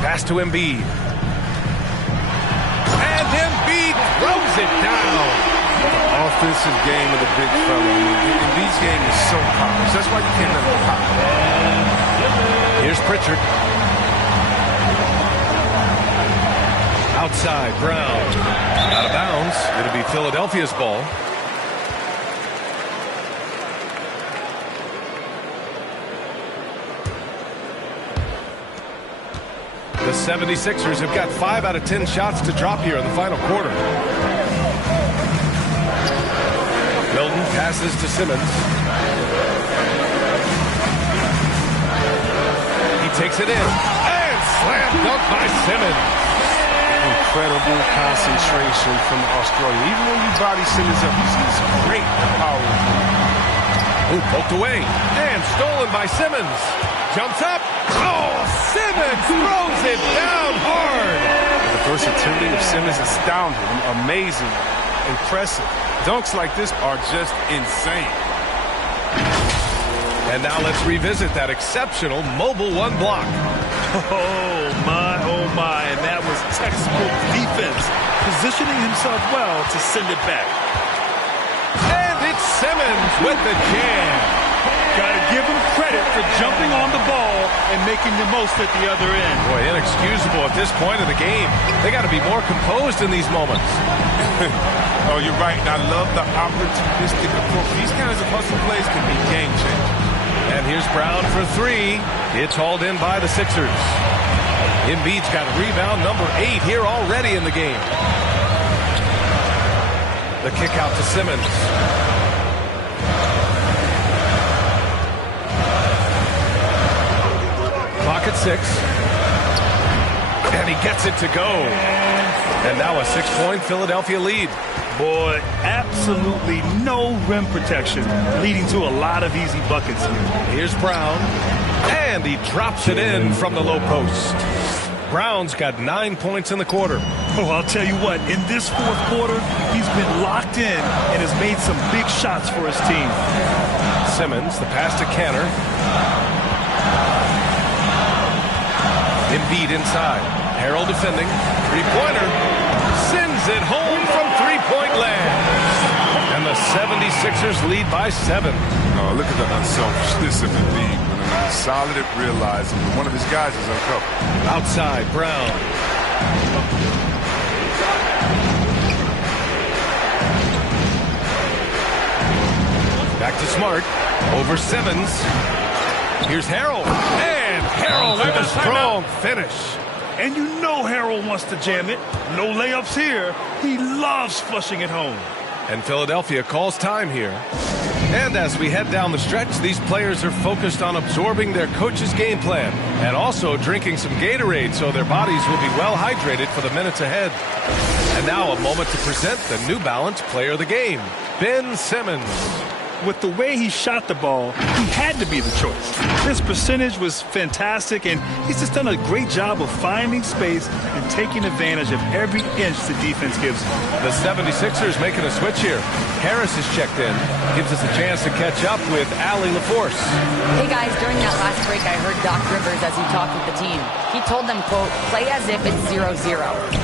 Pass to Embiid. And Embiid throws it down. Offensive game of the big fella. Embiid's game is so polished. That's why you can't let him pop. Here's Pritchard. Outside, Brown. Out of bounds. It'll be Philadelphia's ball. The 76ers have got 5 out of 10 shots to drop here in the final quarter. Milton passes to Simmons. He takes it in. And slam dunk by Simmons. Incredible concentration from Australia. Even when you body Simmons up, he's great at power. Ooh, poked away. And stolen by Simmons. Jumps up. Oh, Simmons throws it down hard. The versatility of Simmons is astounding. Amazing. Impressive. Dunks like this are just insane. And now let's revisit that exceptional mobile one block. Oh, my. And that was textbook defense, positioning himself well to send it back. And it's Simmons with the jam. Got to give him credit for jumping on the ball and making the most at the other end. Boy, inexcusable at this point of the game. They got to be more composed in these moments. Oh, you're right. I love the opportunistic approach. These kinds of hustle plays can be game changers. And here's Brown for three. It's hauled in by the Sixers. Embiid's got rebound number 8 here already in the game. The kick out to Simmons. Clock at 6. And he gets it to go. And now a 6-point Philadelphia lead. Boy, absolutely no rim protection, leading to a lot of easy buckets here. Here's Brown. And he drops it in from the low post. Brown's got 9 points in the quarter. Oh, I'll tell you what, in this fourth quarter, he's been locked in and has made some big shots for his team. Simmons, the pass to Canner. Embiid inside. Harrell defending. Three-pointer. Sends it home from three-point land. And the 76ers lead by 7. Oh, look at the unselfishness of Embiid. When he's solid at realizing one of his guys is uncovered. Outside, Brown. Back to Smart. Over Simmons. Here's Harrell. And Harrell with a strong finish. And you know Harrell wants to jam it. No layups here. He loves flushing it home. And Philadelphia calls time here. And as we head down the stretch, these players are focused on absorbing their coach's game plan and also drinking some Gatorade so their bodies will be well hydrated for the minutes ahead. And now a moment to present the New Balance Player of the Game, Ben Simmons. With the way he shot the ball, he had to be the choice. His percentage was fantastic, and he's just done a great job of finding space and taking advantage of every inch the defense gives him. The 76ers making a switch here. Harris is checked in. Gives us a chance to catch up with Allie LaForce. Hey guys, during that last break, I heard Doc Rivers as he talked with the team. He told them, quote, play as if it's 0-0.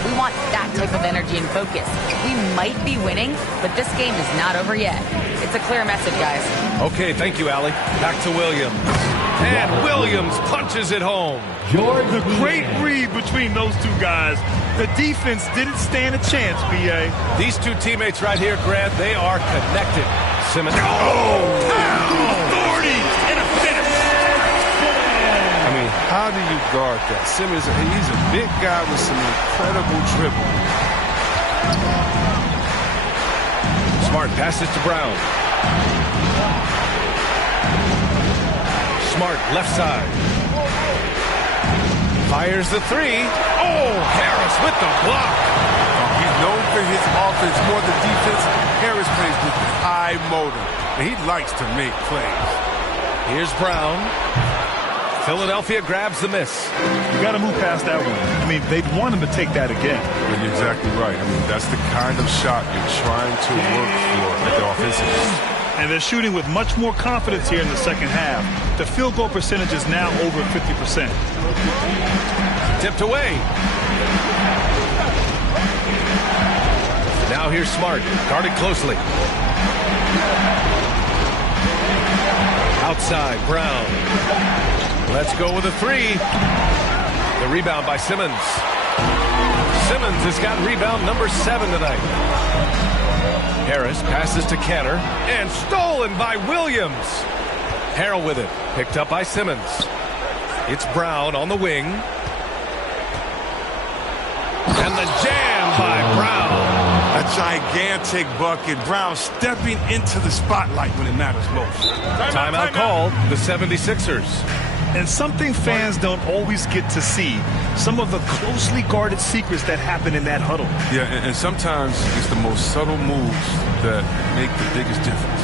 We want that type of energy and focus. We might be winning, but this game is not over yet. It's a clear message, guys. Okay, thank you, Allie. Back to Williams. And Williams punches it home. The great read between those two guys. The defense didn't stand a chance, B.A. These two teammates right here, Grant, they are connected. Simmons. Authority and a finish. I mean, how do you guard that? Simmons, he's a big guy with some incredible dribble. Smart passes to Brown. Smart left side. Fires the three. Oh, Harris with the block. He's known for his offense more than defense. Harris plays with high motor, and he likes to make plays. Here's Brown. Philadelphia grabs the miss. You got to move past that one. I mean, they'd want him to take that again. Well, you're exactly right. I mean, that's the kind of shot you're trying to work for at the offensive end. And they're shooting with much more confidence here in the second half. The field goal percentage is now over 50%. Tipped away. Now here's Smart, guarded closely. Outside, Brown. Let's go with a three. The rebound by Simmons. Simmons has got rebound number 7 tonight. Harris passes to Canner and stolen by Williams. Harrell with it, picked up by Simmons. It's Brown on the wing. And the jam by Brown. A gigantic bucket. Brown stepping into the spotlight when it matters most. Timeout called, the 76ers. And something fans don't always get to see. Some of the closely guarded secrets that happen in that huddle. Yeah, and sometimes it's the most subtle moves that make the biggest difference.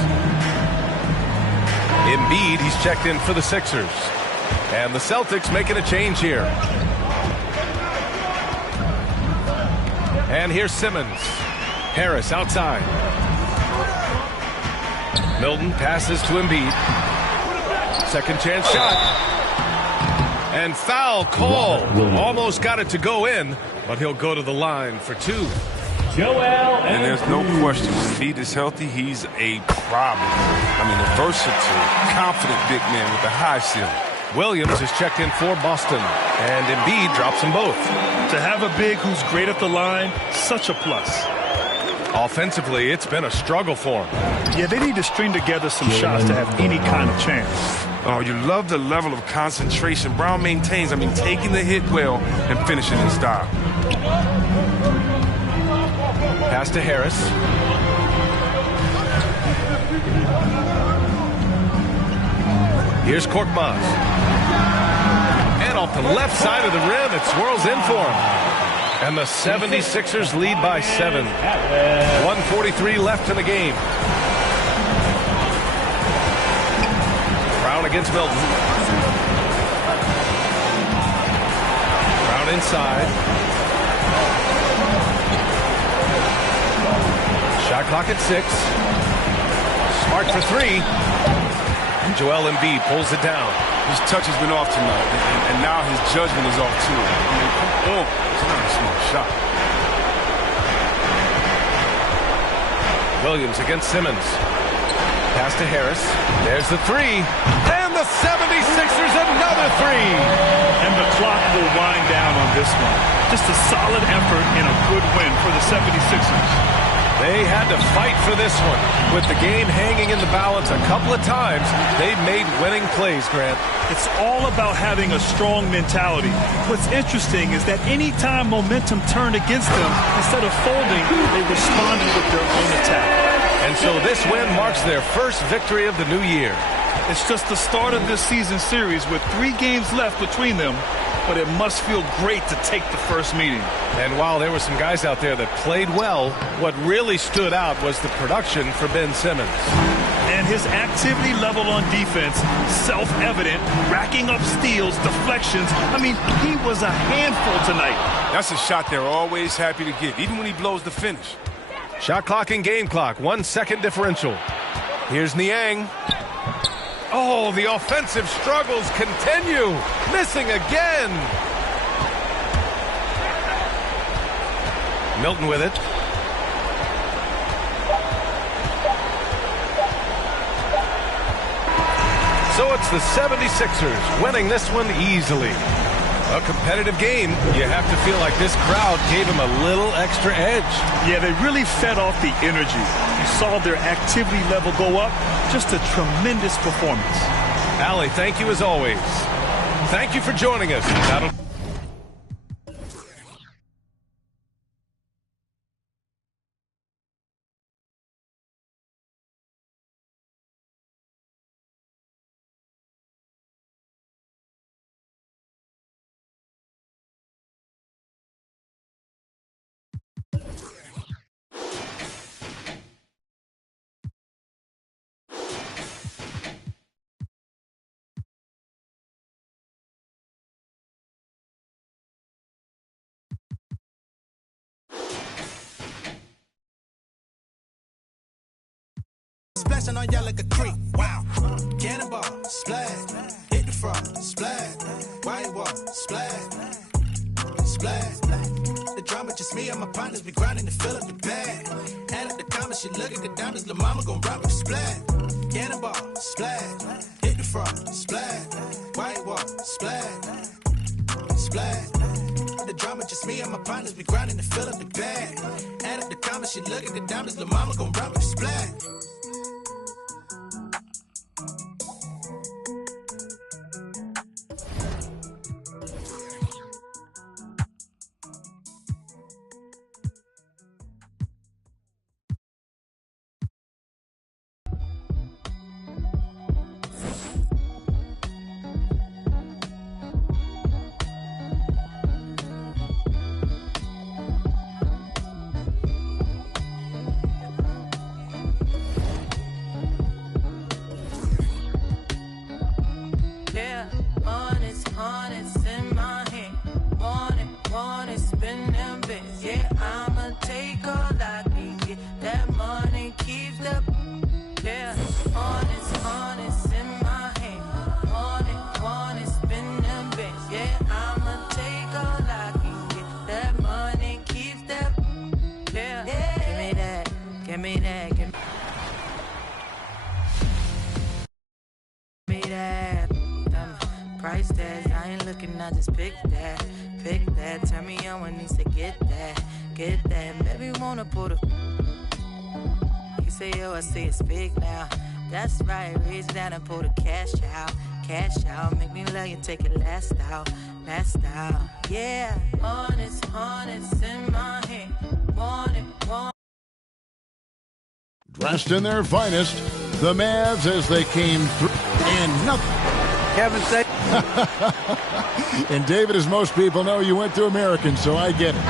Embiid, he's checked in for the Sixers. And the Celtics making a change here. And here's Simmons. Harris outside. Milton passes to Embiid. Second chance shot. And foul call. Almost got it to go in, but he'll go to the line for two. And there's no question, when Embiid is healthy, he's a problem. I mean, a versatile, confident big man with a high ceiling. Williams is checked in for Boston, and Embiid drops them both. To have a big who's great at the line, such a plus. Offensively, it's been a struggle for him. Yeah, they need to string together some shots to have any kind of chance. Oh, you love the level of concentration Brown maintains. I mean, taking the hit well and finishing in style. Pass to Harris. Here's Korkmaz. And off the left side of the rim, it swirls in for him. And the 76ers lead by 7. 1:43 left in the game. Brown against Milton. Brown inside. Shot clock at 6. Smart for 3. And Joel Embiid pulls it down. His touch has been off tonight, and now his judgment is off too. I mean, come on. It's not a small shot. Williams against Simmons. Pass to Harris. There's the 3. And the 76ers another 3. And the clock will wind down on this one. Just a solid effort and a good win for the 76ers. They had to fight for this one. With the game hanging in the balance a couple of times, they've made winning plays, Grant. It's all about having a strong mentality. What's interesting is that any time momentum turned against them, instead of folding, they responded with their own attack. And so this win marks their first victory of the new year. It's just the start of this season series with 3 games left between them, but it must feel great to take the first meeting. And while there were some guys out there that played well, what really stood out was the production for Ben Simmons. And his activity level on defense, self-evident, racking up steals, deflections. I mean, he was a handful tonight. That's a shot they're always happy to get, even when he blows the finish. Shot clock and game clock, 1 second differential. Here's Niang. Oh, the offensive struggles continue. Missing again. Milton with it. So it's the 76ers winning this one easily. A competitive game. You have to feel like this crowd gave them a little extra edge. Yeah, they really fed off the energy. You saw their activity level go up. Just a tremendous performance. Allie, thank you as always. Thank you for joining us. Splashing on y'all like a creek, wow. Cannonball, splash, hit the front, splash, white wall, splash, splash. The drama just me and my partners be grinding to fill up the bag. Add up the comments, she look at the diamonds, the mama gon' rock with the splash. Cannonball, splash, hit the front, splash, white wall, splash, splash. The drama just me and my partners be grinding to fill up the bag. Add up the comments, she look at the diamonds, the mama gon' rock with the splash. me that, give me that. Price tags, I ain't looking, I just pick that. Turn me on when he say get that. Baby, wanna put a. You say, yo, I say it's big now. That's right, reach down and pull the cash out. Make me love you, take it last out. Yeah, honest in my hand. Want it. Dressed in their finest, the Mavs as they came through, and nothing. Kevin said. And David, as most people know, you went to American, so I get it.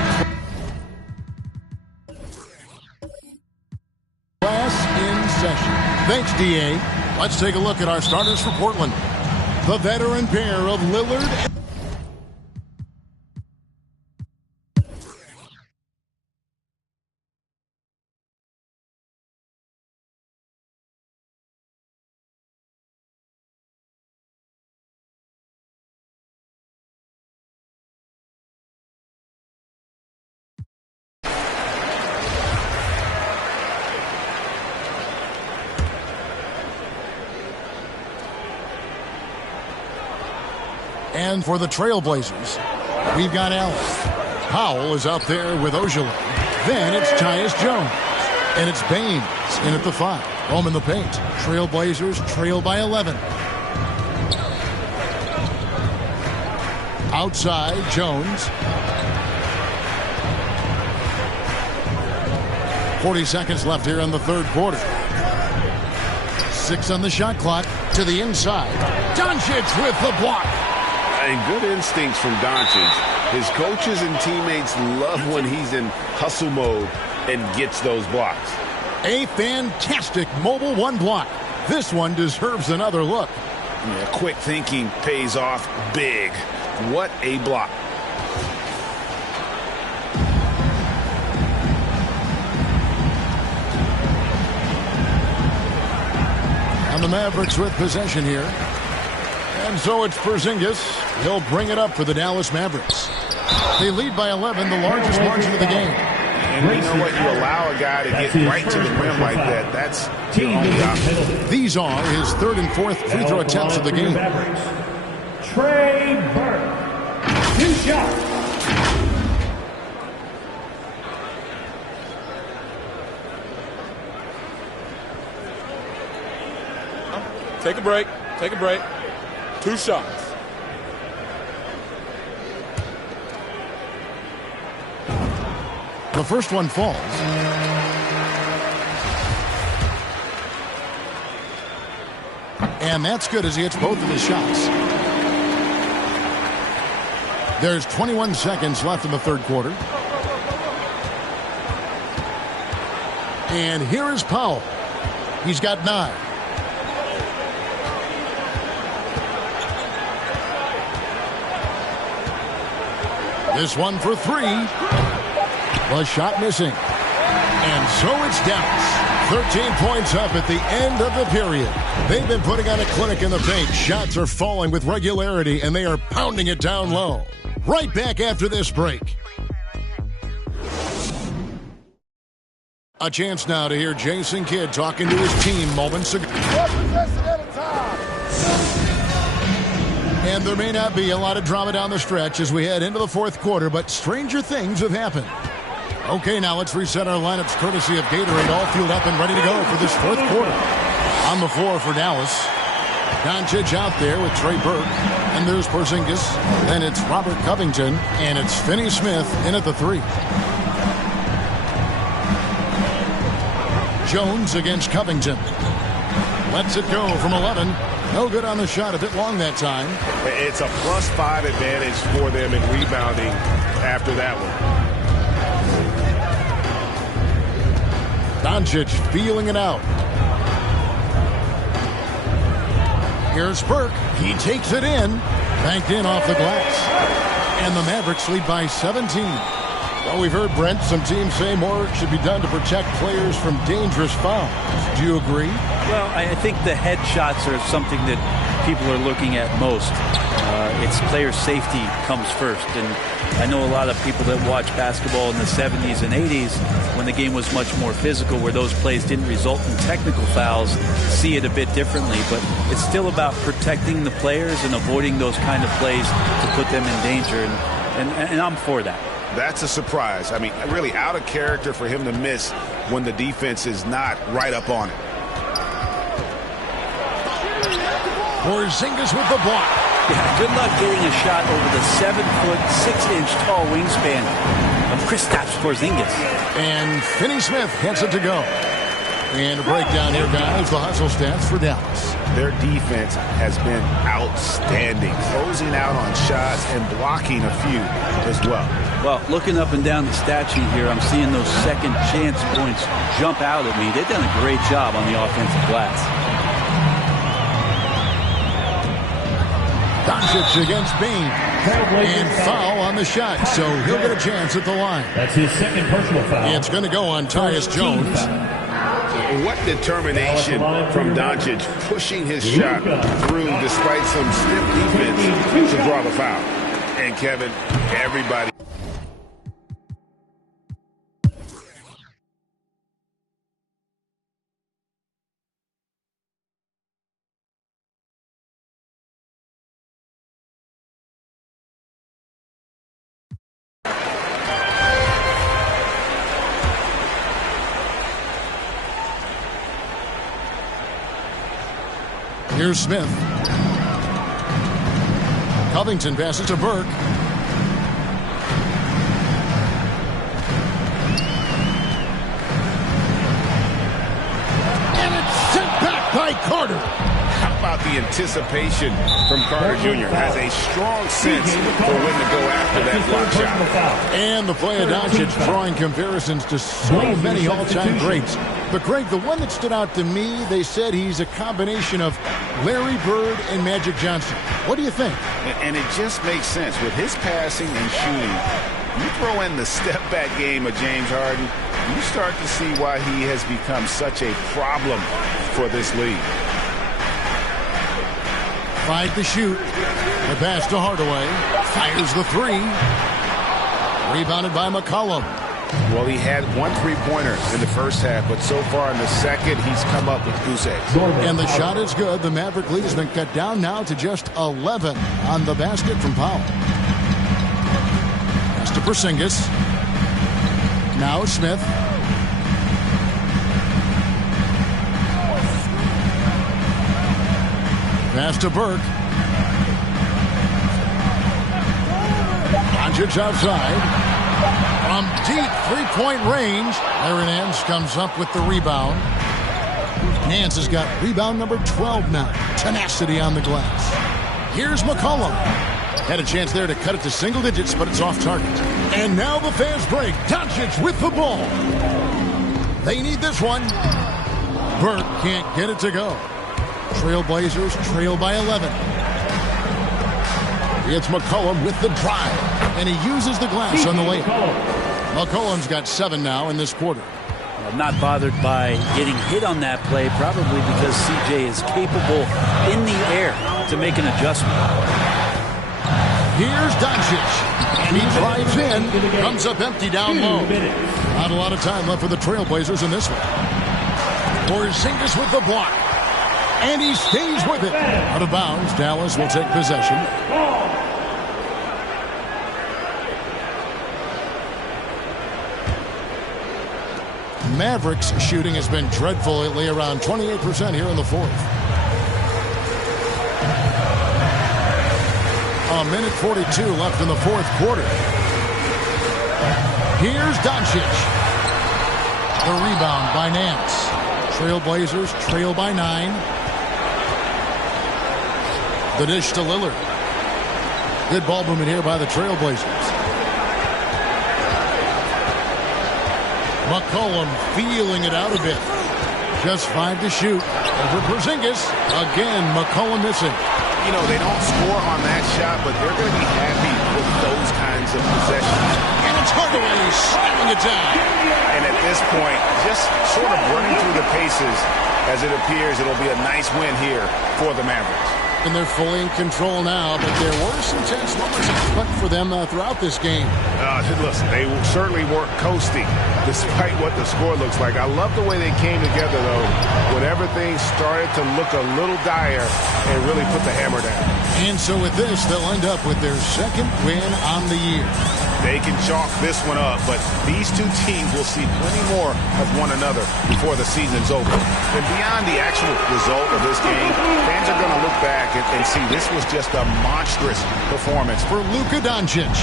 Class in session. Thanks, DA. Let's take a look at our starters for Portland. The veteran pair of Lillard and And for the Trailblazers, we've got Allen. Powell is out there with Ojale. Then it's Tyus Jones. And it's Baines in at the 5. Home in the paint. Trailblazers trail by 11. Outside, Jones. 40 seconds left here in the third quarter. 6 on the shot clock. To the inside. Doncic with the block. And good instincts from Doncic. His coaches and teammates love when he's in hustle mode and gets those blocks. A fantastic mobile one block. This one deserves another look. Yeah, quick thinking pays off big. What a block. And the Mavericks with possession here. And so it's Porzingis. He'll bring it up for the Dallas Mavericks. They lead by 11, the largest margin of the game. And you know what? You allow a guy to get right to the rim like that. That's your only option. These are his third and fourth free throw attempts of the game. Trey Burke. 2 shots. Take a break. 2 shots. The first one falls. And that's good as he hits both of his shots. There's 21 seconds left in the third quarter. And here is Powell. He's got 9. This one for 3. The shot missing. And so it's Dallas. 13 points up at the end of the period. They've been putting on a clinic in the paint. Shots are falling with regularity, and they are pounding it down low. Right back after this break. A chance now to hear Jason Kidd talking to his team moments ago. And there may not be a lot of drama down the stretch as we head into the fourth quarter, but stranger things have happened. Okay, now let's reset our lineups courtesy of Gatorade, all fueled up and ready to go for this fourth quarter. On the floor for Dallas, Doncic out there with Trey Burke, and there's Porzingis. Then it's Robert Covington, and it's Finney Smith in at the 3. Jones against Covington. Lets it go from 11. No good on the shot, a bit long that time. It's a +5 advantage for them in rebounding after that one. Doncic feeling it out. Here's Burke. He takes it in. Banked in off the glass. And the Mavericks lead by 17. Well, we've heard, Brent, some teams say more should be done to protect players from dangerous fouls. Do you agree? Well, I think the head shots are something that people are looking at most. It's player safety comes first. And I know a lot of people that watch basketball in the 70s and 80s when the game was much more physical, where those plays didn't result in technical fouls, see it a bit differently. But it's still about protecting the players and avoiding those kind of plays to put them in danger. And I'm for that. That's a surprise. I mean, really out of character for him to miss when the defense is not right up on it. Porzingis with the block. Yeah, good luck getting a shot over the 7-foot, 6-inch tall wingspan of Kristaps Porzingis. And Finney Smith gets it to go. And a breakdown here, guys. The hustle stats for Dallas. Their defense has been outstanding, closing out on shots and blocking a few as well. Well, looking up and down the stat sheet here, I'm seeing those second chance points jump out at me. They've done a great job on the offensive glass. Doncic against Bain. And foul on the shot, so he'll get a chance at the line. That's his second personal foul. It's going to go on Tyus Jones. What determination from Doncic, pushing his shot through despite some stiff defense to draw the foul. And Kevin, everybody. Here's Smith. Covington passes to Burke. And it's sent back by Carter. How about the anticipation from Carter Jr. Has a strong sense for when to go after that block shot. And the play of Doncic drawing comparisons to so many all-time greats. But, Greg, the one that stood out to me, they said he's a combination of Larry Bird and Magic Johnson. What do you think? And it just makes sense. With his passing and shooting, you throw in the step-back game of James Harden, you start to see why he has become such a problem for this league. 5 to shoot. The pass to Hardaway. Fires the 3. Rebounded by McCollum. Well, he had 1 3-pointer in the first half, but so far in the second, he's come up with goose eggs. And the shot is good. The Maverick lead has been cut down now to just 11 on the basket from Powell. Pass to Porzingis. Now Smith. Pass to Burke. Doncic outside. From deep three-point range, Larry Nance comes up with the rebound. Nance has got rebound number 12 now. Tenacity on the glass. Here's McCollum. Had a chance there to cut it to single digits, but it's off target. And now the fast break. Doncic with the ball. They need this one. Burke can't get it to go. Trailblazers trail by 11. It's McCollum with the drive, and he uses the glass on the layup. McCollum's got 7 now in this quarter. I'm not bothered by getting hit on that play, probably because CJ is capable in the air to make an adjustment. Here's Doncic, and he drives in, comes up empty down low. Not a lot of time left for the Trailblazers in this one. Porzingis with the block. And he stays with it. Out of bounds, Dallas will take possession. Mavericks shooting has been dreadful lately, around 28% here in the fourth. A minute 42 left in the fourth quarter. Here's Doncic. The rebound by Nance. Trailblazers trail by 9. The dish to Lillard. Good ball movement here by the Trailblazers. McCollum feeling it out a bit. Just 5 to shoot. Over Porzingis. Again, McCollum missing. You know, they don't score on that shot, but they're going to be happy with those kinds of possessions. And it's Hardaway slamming it down. And at this point, just sort of running through the paces as it appears it'll be a nice win here for the Mavericks. and they're fully in control now, but there were some tense moments expect for them throughout this game. Listen, they certainly weren't coasting despite what the score looks like. I love the way they came together, though, when everything started to look a little dire and really put the hammer down. And so with this, they'll end up with their second win on the year. They can chalk this one up, but these two teams will see plenty more of one another before the season's over. And beyond the actual result of this game, fans are going to look back and see this was just a monstrous performance for Luka Doncic.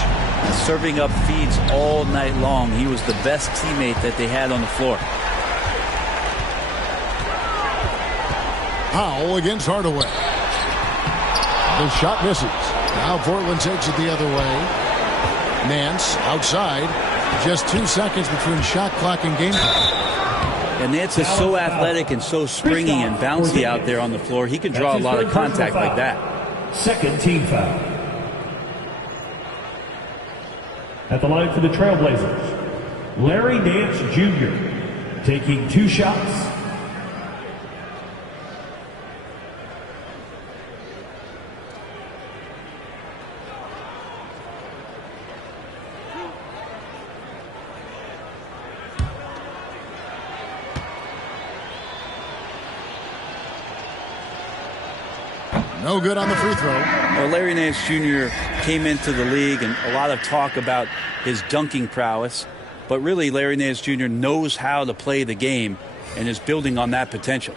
Serving up feeds all night long. He was the best teammate that they had on the floor. Powell against Hardaway. The shot misses. Now Portland takes it the other way. Nance outside. Just 2 seconds between shot clock and game clock. And Nance is so athletic and so springy and bouncy out there on the floor. He can draw a lot of contact like that. Second team foul. At the line for the Trailblazers, Larry Nance Jr. taking 2 shots. No good on the free throw. Well, Larry Nance Jr. came into the league, and a lot of talk about his dunking prowess. But really, Larry Nance Jr. knows how to play the game and is building on that potential.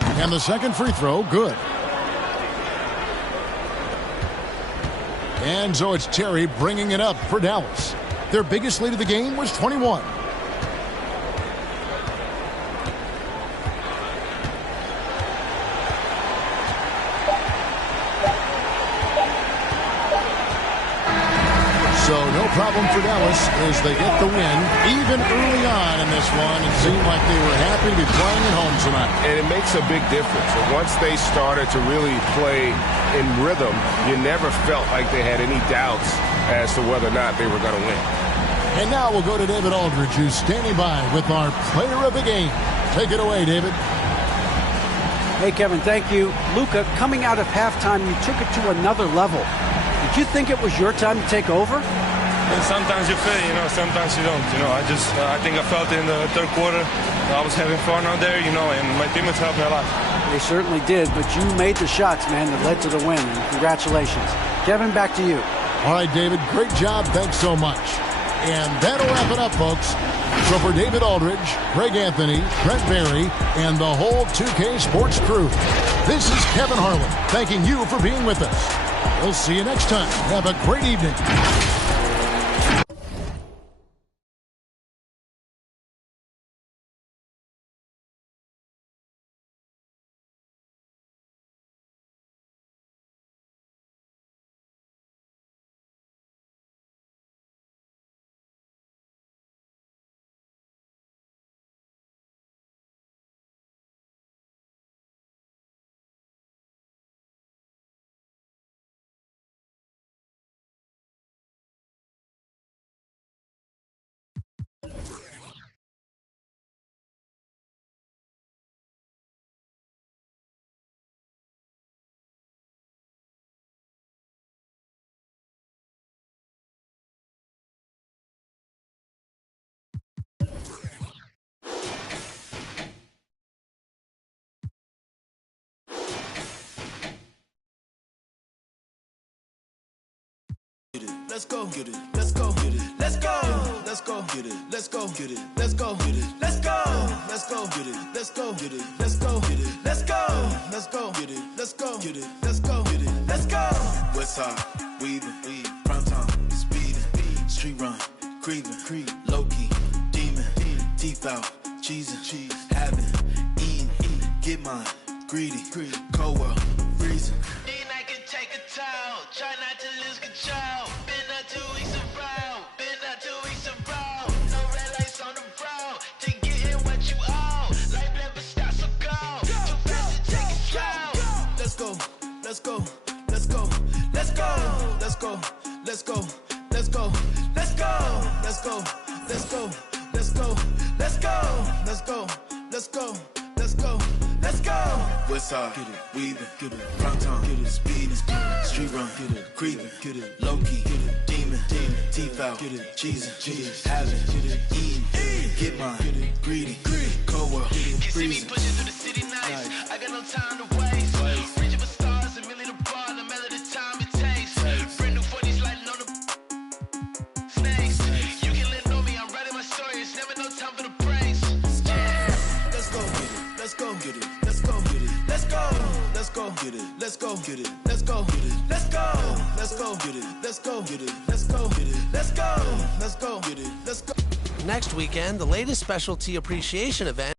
And the second free throw, good. And so it's Terry bringing it up for Dallas. Their biggest lead of the game was 21. So no problem for Dallas as they get the win. Even early on in this one, it seemed like they were happy to be playing at home tonight. And it makes a big difference. And once they started to really play in rhythm, you never felt like they had any doubts as to whether or not they were going to win. And now we'll go to David Aldridge, who's standing by with our player of the game. Take it away, David. Hey, Kevin, thank you. Luka, coming out of halftime, you took it to another level. Did you think it was your time to take over? And sometimes you feel it, sometimes you don't. I think I felt it in the third quarter. I was having fun out there, and my teammates helped me a lot. They certainly did, but you made the shots, man, that led to the win. And congratulations. Kevin, back to you. All right, David, great job. Thanks so much. And that'll wrap it up, folks. So for David Aldridge, Greg Anthony, Brent Barry, and the whole 2K Sports crew, this is Kevin Harlan thanking you for being with us. We'll see you next time. Have a great evening. Let's go get it. Let's go get it. Let's go. Let's go get it. Let's go get it. Let's go get it. Let's go. Let's go get it. Let's go get it. Let's go get it. Let's go. Let's go get it. Let's go get it. Let's go get it. Let's go. Westside, weaving, prime time, speeding, street run, creeping, low key, demon, teeth out, cheesing, having, eating, get mine, greedy, cold world, freezing. I can take a towel, try not to lose control. Been out 2 weeks in row, been out 2 weeks in row. No red lights on the road, to getting what you owe. Life never stops, so go. Too fast to take it slow. Let's go, let's go, let's go, let's go, let's go, let's go, let's let's go, let's go, let's go, let's go, let's go, let's go, let's go, let's go, let's go, let's go. Westside, get it, weaving, get it, prime time, get it, speeding, street run, get it, creeping, get it, low key, get it, demon, teeth out, get it, cheesing, having, get it, eating, get mine, get it, greedy, cold world, get it, freezing. Pushing through the city nights, I got no time to waste. Reaching for stars, a million a bar, no matter the time it takes. Brand new 40s lighting on the snakes. You can let know me, I'm writing my story, it's never no time for the praise. Let's go, let's go, get it, let's go, get it, let's go, let's go, get it, let's go, get it, let's go, get it, let's go, let's go, get it, let's go, get it, let's go, get it, let's go, let's go, get it, let's go. Next weekend, the latest specialty appreciation event.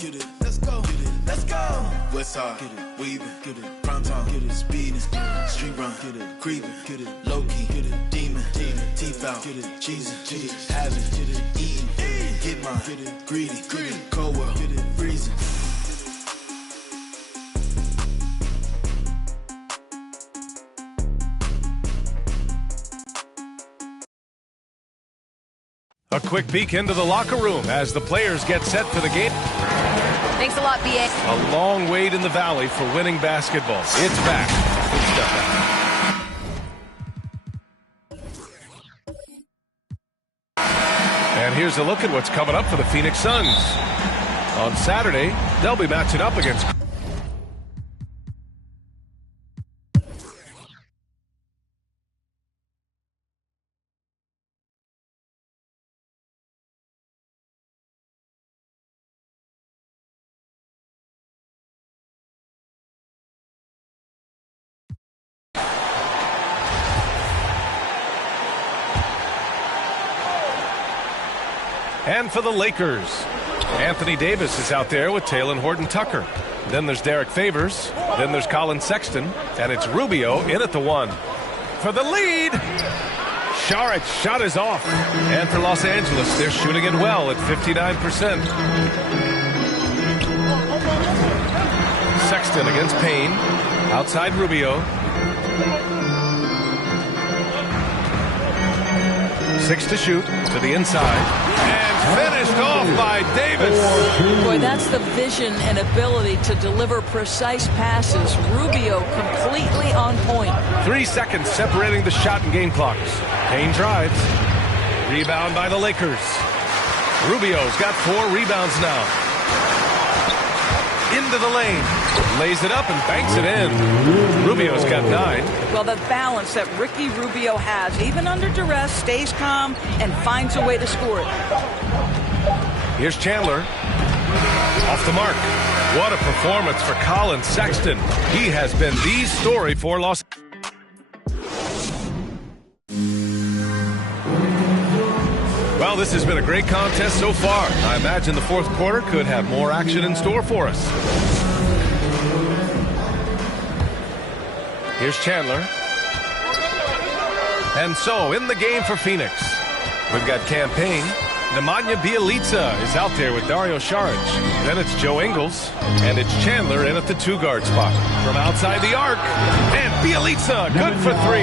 Get it, let's go, get it, let's go. Westside, get it, weaving, get it, prime time, get it, speeding, street run, get it, creeping, get it, low key, get it, demon, teeth out, get it, cheesing, having, get it, eating, get mine, get it, greedy, cold world, get it, freezing. A quick peek into the locker room as the players get set for the game. Thanks a lot, BA. A long wait in the valley for winning basketball. It's back. Good stuff. And here's a look at what's coming up for the Phoenix Suns. On Saturday, they'll be matching up against And for the Lakers, Anthony Davis is out there with Talen Horton-Tucker. Then there's Derek Favors. Then there's Colin Sexton. And it's Rubio in at the one. For the lead, Saric shot is off. And for Los Angeles, they're shooting it well at 59%. Sexton against Payne. Outside Rubio. 6 to shoot to the inside. Finished off by Davis. Boy, that's the vision and ability to deliver precise passes. Rubio completely on point. 3 seconds separating the shot and game clocks. Payne drives. Rebound by the Lakers. Rubio's got 4 rebounds now. Into the lane. Lays it up and banks it in. Rubio's got 9. Well, the balance that Ricky Rubio has, even under duress, stays calm and finds a way to score it. Here's Chandler. Off the mark. What a performance for Colin Sexton. He has been the story for Los Angeles. Well, this has been a great contest so far. I imagine the fourth quarter could have more action in store for us. Here's Chandler. And so, in the game for Phoenix, we've got Campaign. Nemanja Bjelica is out there with Dario Saric. Then it's Joe Ingles. And it's Chandler in at the 2-guard spot. From outside the arc. And Bjelica, good for 3.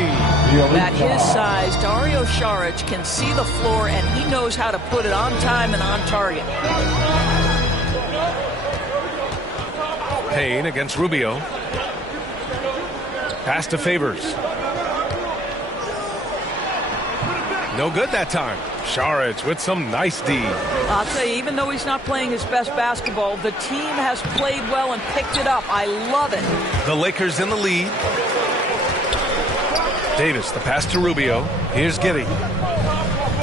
At his size, Dario Saric can see the floor, and he knows how to put it on time and on target. Payne against Rubio. Pass to Favors. No good that time. Saric with some nice D. I'll tell you, even though he's not playing his best basketball, the team has played well and picked it up. I love it. The Lakers in the lead. Davis, the pass to Rubio. Here's Giddey.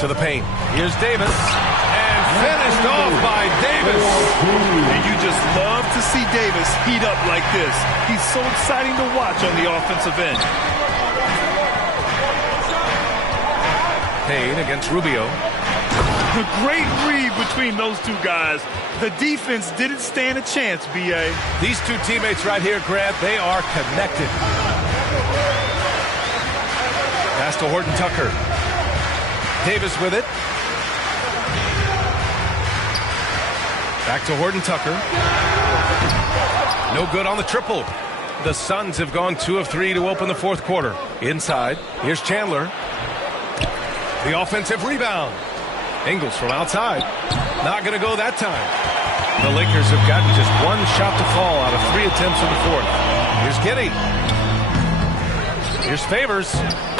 To the paint. Here's Davis. And finished off by Davis. And you just love to see Davis heat up like this. He's so exciting to watch on the offensive end. Payne against Rubio. A great read between those two guys. The defense didn't stand a chance, B.A. These two teammates right here, Grant, they are connected. Pass to Horton-Tucker. Davis with it. Back to Horton-Tucker. No good on the triple. The Suns have gone 2 of 3 to open the fourth quarter. Inside, here's Chandler. The offensive rebound. Ingles from outside. Not going to go that time. The Lakers have gotten just one shot to fall out of 3 attempts in the fourth. Here's Giddey. Here's Favors.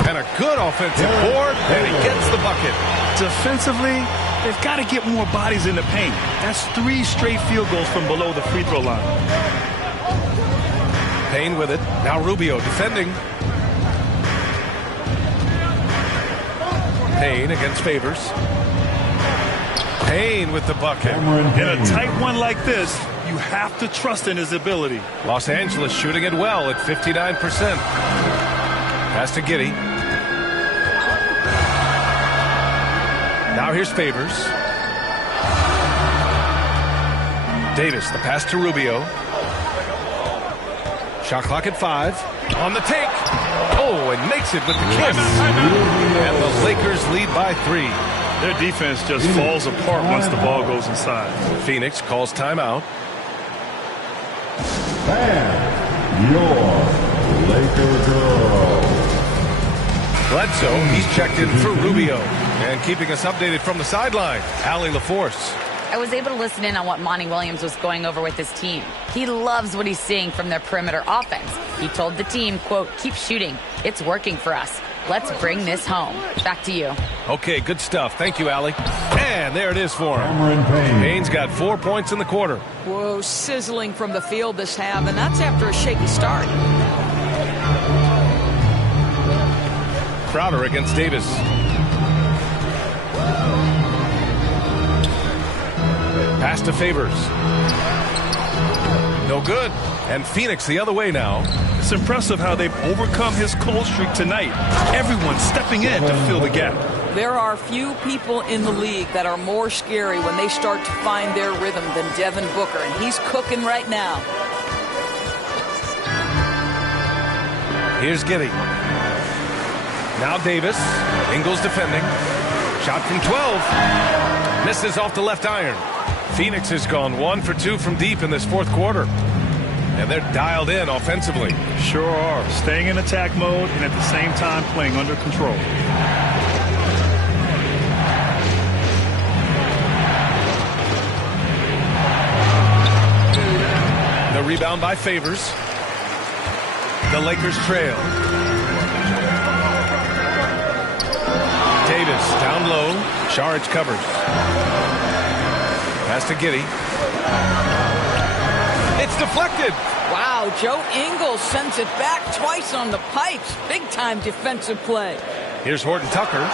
And a good offensive board, and he gets the bucket. Defensively, they've got to get more bodies in the paint. That's 3 straight field goals from below the free throw line. Payne with it. Now Rubio defending. Payne against Favors. Payne with the bucket. In a tight one like this, you have to trust in his ability. Los Angeles shooting it well at 59%. Pass to Giddey. Now here's Favors. Davis, the pass to Rubio. Shot clock at 5. On the take. Oh, and makes it with the kiss. And the Lakers lead by 3. Their defense just falls apart once the ball goes inside. Phoenix calls timeout. And your Laker girl. Bledsoe, he's checked in for Rubio. And keeping us updated from the sideline, Allie LaForce. I was able to listen in on what Monty Williams was going over with his team. He loves what he's seeing from their perimeter offense. He told the team, quote, keep shooting. It's working for us. Let's bring this home. Back to you. Okay, good stuff. Thank you, Allie. And there it is for him. Payne's got 4 points in the quarter. Whoa, sizzling from the field this half, and that's after a shaky start. Crowder against Davis. Pass to Favors. No good. And Phoenix the other way now. It's impressive how they've overcome his cold streak tonight. Everyone stepping in to fill the gap. There are few people in the league that are more scary when they start to find their rhythm than Devin Booker, and he's cooking right now. Here's Giddey. Now Davis. Ingles defending. Shot from 12. Misses off the left iron. Phoenix has gone 1 for 2 from deep in this fourth quarter. And they're dialed in offensively. Sure are. Staying in attack mode and at the same time playing under control. The rebound by Favors. The Lakers trail. Davis down low. Saric covers. Pass to Giddey. It's deflected. Wow, Joe Ingles sends it back twice on the pipes. Big-time defensive play. Here's Horton Tucker.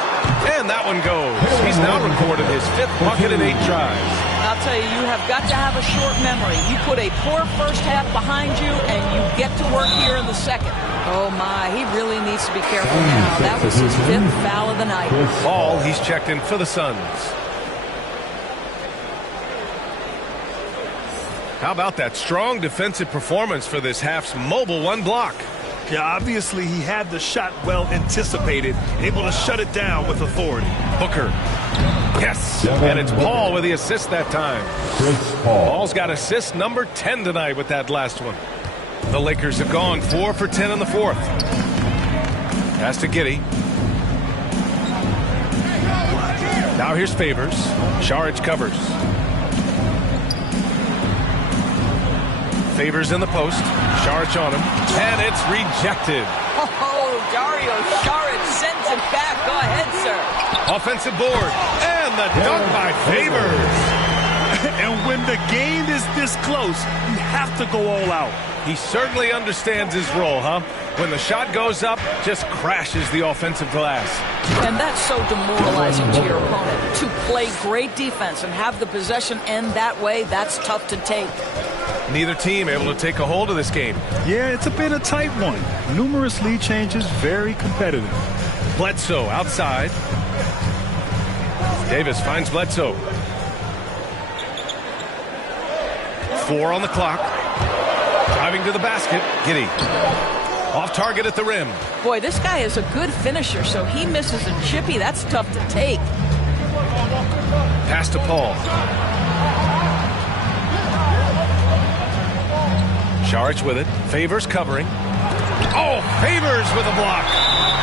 And that one goes. He's now recorded his 5th bucket in 8 tries. I'll tell you, you have got to have a short memory. You put a poor first half behind you, and you get to work here in the second. Oh, my, he really needs to be careful now. That was his 5th foul of the night. Ball, he's checked in for the Suns. How about that strong defensive performance for this half's mobile 1 block? Yeah, obviously he had the shot well anticipated, able to shut it down with authority. Booker. Yes, and it's Paul with the assist that time. Paul's got assist number 10 tonight with that last one. The Lakers have gone 4 for 10 in the fourth. Pass to Giddey. Now here's Favors. Saric covers. Favors in the post. Saric on him. And it's rejected. Oh, Dario Saric sends it back. Go ahead, sir. Offensive board. And the dunk by Favors. And when the game is this close, you have to go all out. He certainly understands his role, huh? When the shot goes up, just crashes the offensive glass. And that's so demoralizing to your opponent. To play great defense and have the possession end that way, that's tough to take. Neither team able to take a hold of this game. Yeah, it's been a tight one. Numerous lead changes, very competitive. Bledsoe outside. Davis finds Bledsoe. 4 on the clock. Driving to the basket. Giddey. Off target at the rim. Boy, this guy is a good finisher, so he misses a chippy. That's tough to take. Pass to Paul. Saric with it. Favors covering. Oh, Favors with a block.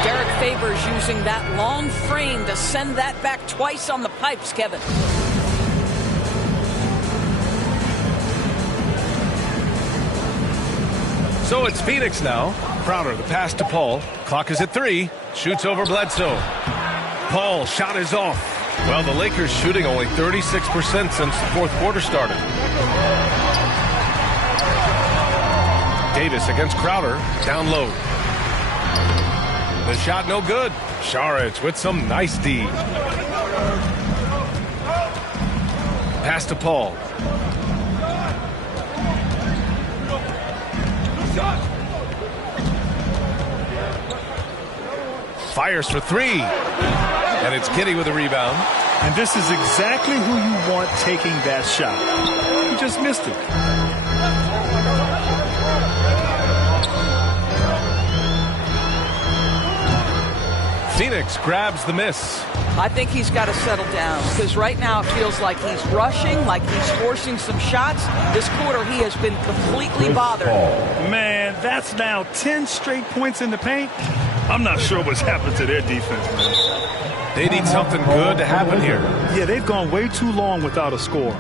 Derek Favors using that long frame to send that back twice on the pipes, Kevin. So it's Phoenix now. Crowder, the pass to Paul. Clock is at 3. Shoots over Bledsoe. Paul, shot is off. Well, the Lakers shooting only 36% since the fourth quarter started. Davis against Crowder, down low. The shot no good. Šarić with some nice D. Pass to Paul. Fires for 3. And it's Giddey with a rebound. And this is exactly who you want taking that shot. He just missed it. Phoenix grabs the miss. I think he's got to settle down because right now it feels like he's rushing, like he's forcing some shots. This quarter he has been completely bothered. Man, that's now 10 straight points in the paint. I'm not sure what's happened to their defense, man. They need something good to happen here. Yeah, they've gone way too long without a score.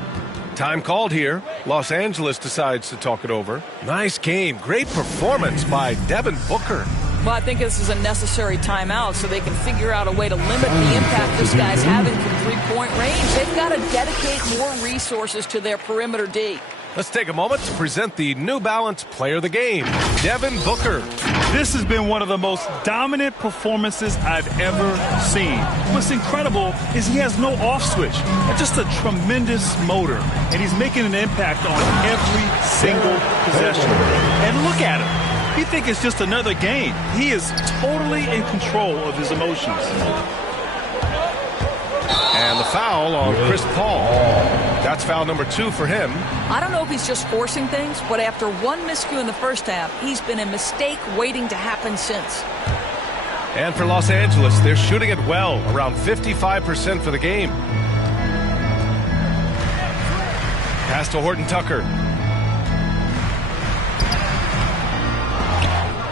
Time called here. Los Angeles decides to talk it over. Nice game. Great performance by Devin Booker. Well, I think this is a necessary timeout so they can figure out a way to limit the impact this guy's having from three-point range. They've got to dedicate more resources to their perimeter D. Let's take a moment to present the New Balance Player of the Game, Devin Booker. This has been one of the most dominant performances I've ever seen. What's incredible is he has no off switch. Just a tremendous motor, and he's making an impact on every single possession. And look at him. You think it's just another game. He is totally in control of his emotions. And the foul on Chris Paul. That's foul number 2 for him. I don't know if he's just forcing things, but after one miscue in the first half, he's been a mistake waiting to happen since. And for Los Angeles, they're shooting it well, around 55% for the game. Pass to Horton Tucker.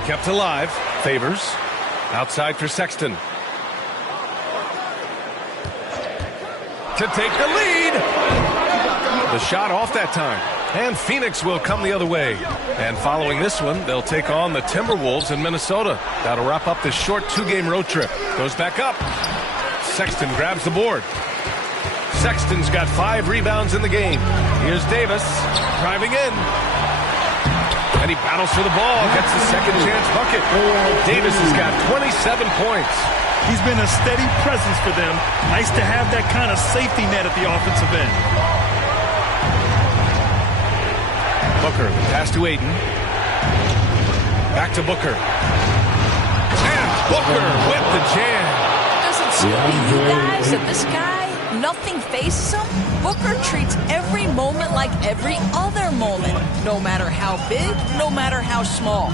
Kept alive. Favors. Outside for Sexton. To take the lead. The shot off that time. And Phoenix will come the other way. And following this one, they'll take on the Timberwolves in Minnesota. That'll wrap up this short 2-game road trip. Goes back up. Sexton grabs the board. Sexton's got 5 rebounds in the game. Here's Davis driving in. And he battles for the ball, gets the second chance bucket. Davis has got 27 points. He's been a steady presence for them. Nice to have that kind of safety net at the offensive end. Booker, pass to Ayton. Back to Booker. And Booker with the jam. Does it seem to you guys that this guy, nothing faces him? Booker treats every moment like every other moment, no matter how big, no matter how small.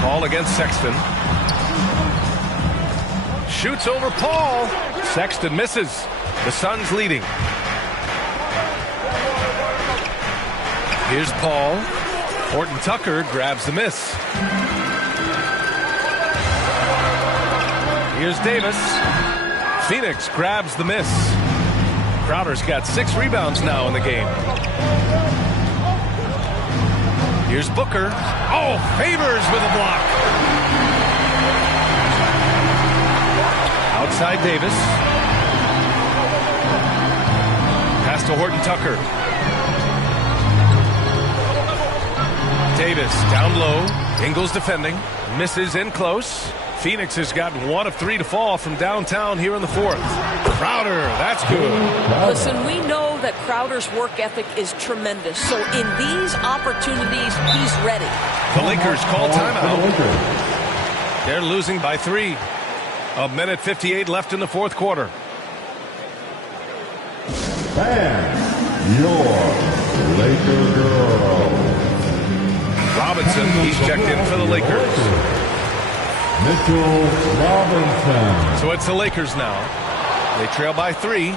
Paul against Sexton. Shoots over Paul. Sexton misses. The Suns leading. Here's Paul. Horton Tucker grabs the miss. Here's Davis. Phoenix grabs the miss. Crowder's got 6 rebounds now in the game. Here's Booker. Oh, Favors with a block. Outside Davis. Pass to Horton Tucker. Davis down low. Ingles defending. Misses in close. Phoenix has gotten 1 of 3 to fall from downtown here in the 4th. Crowder, that's good. Listen, we know that Crowder's work ethic is tremendous. So in these opportunities, he's ready. The Lakers call timeout. They're losing by 3. 1:58 left in the 4th quarter. And your Laker girl. Robinson, he's checked in for the Lakers. Mitchell Robinson. So it's the Lakers now. They trail by 3.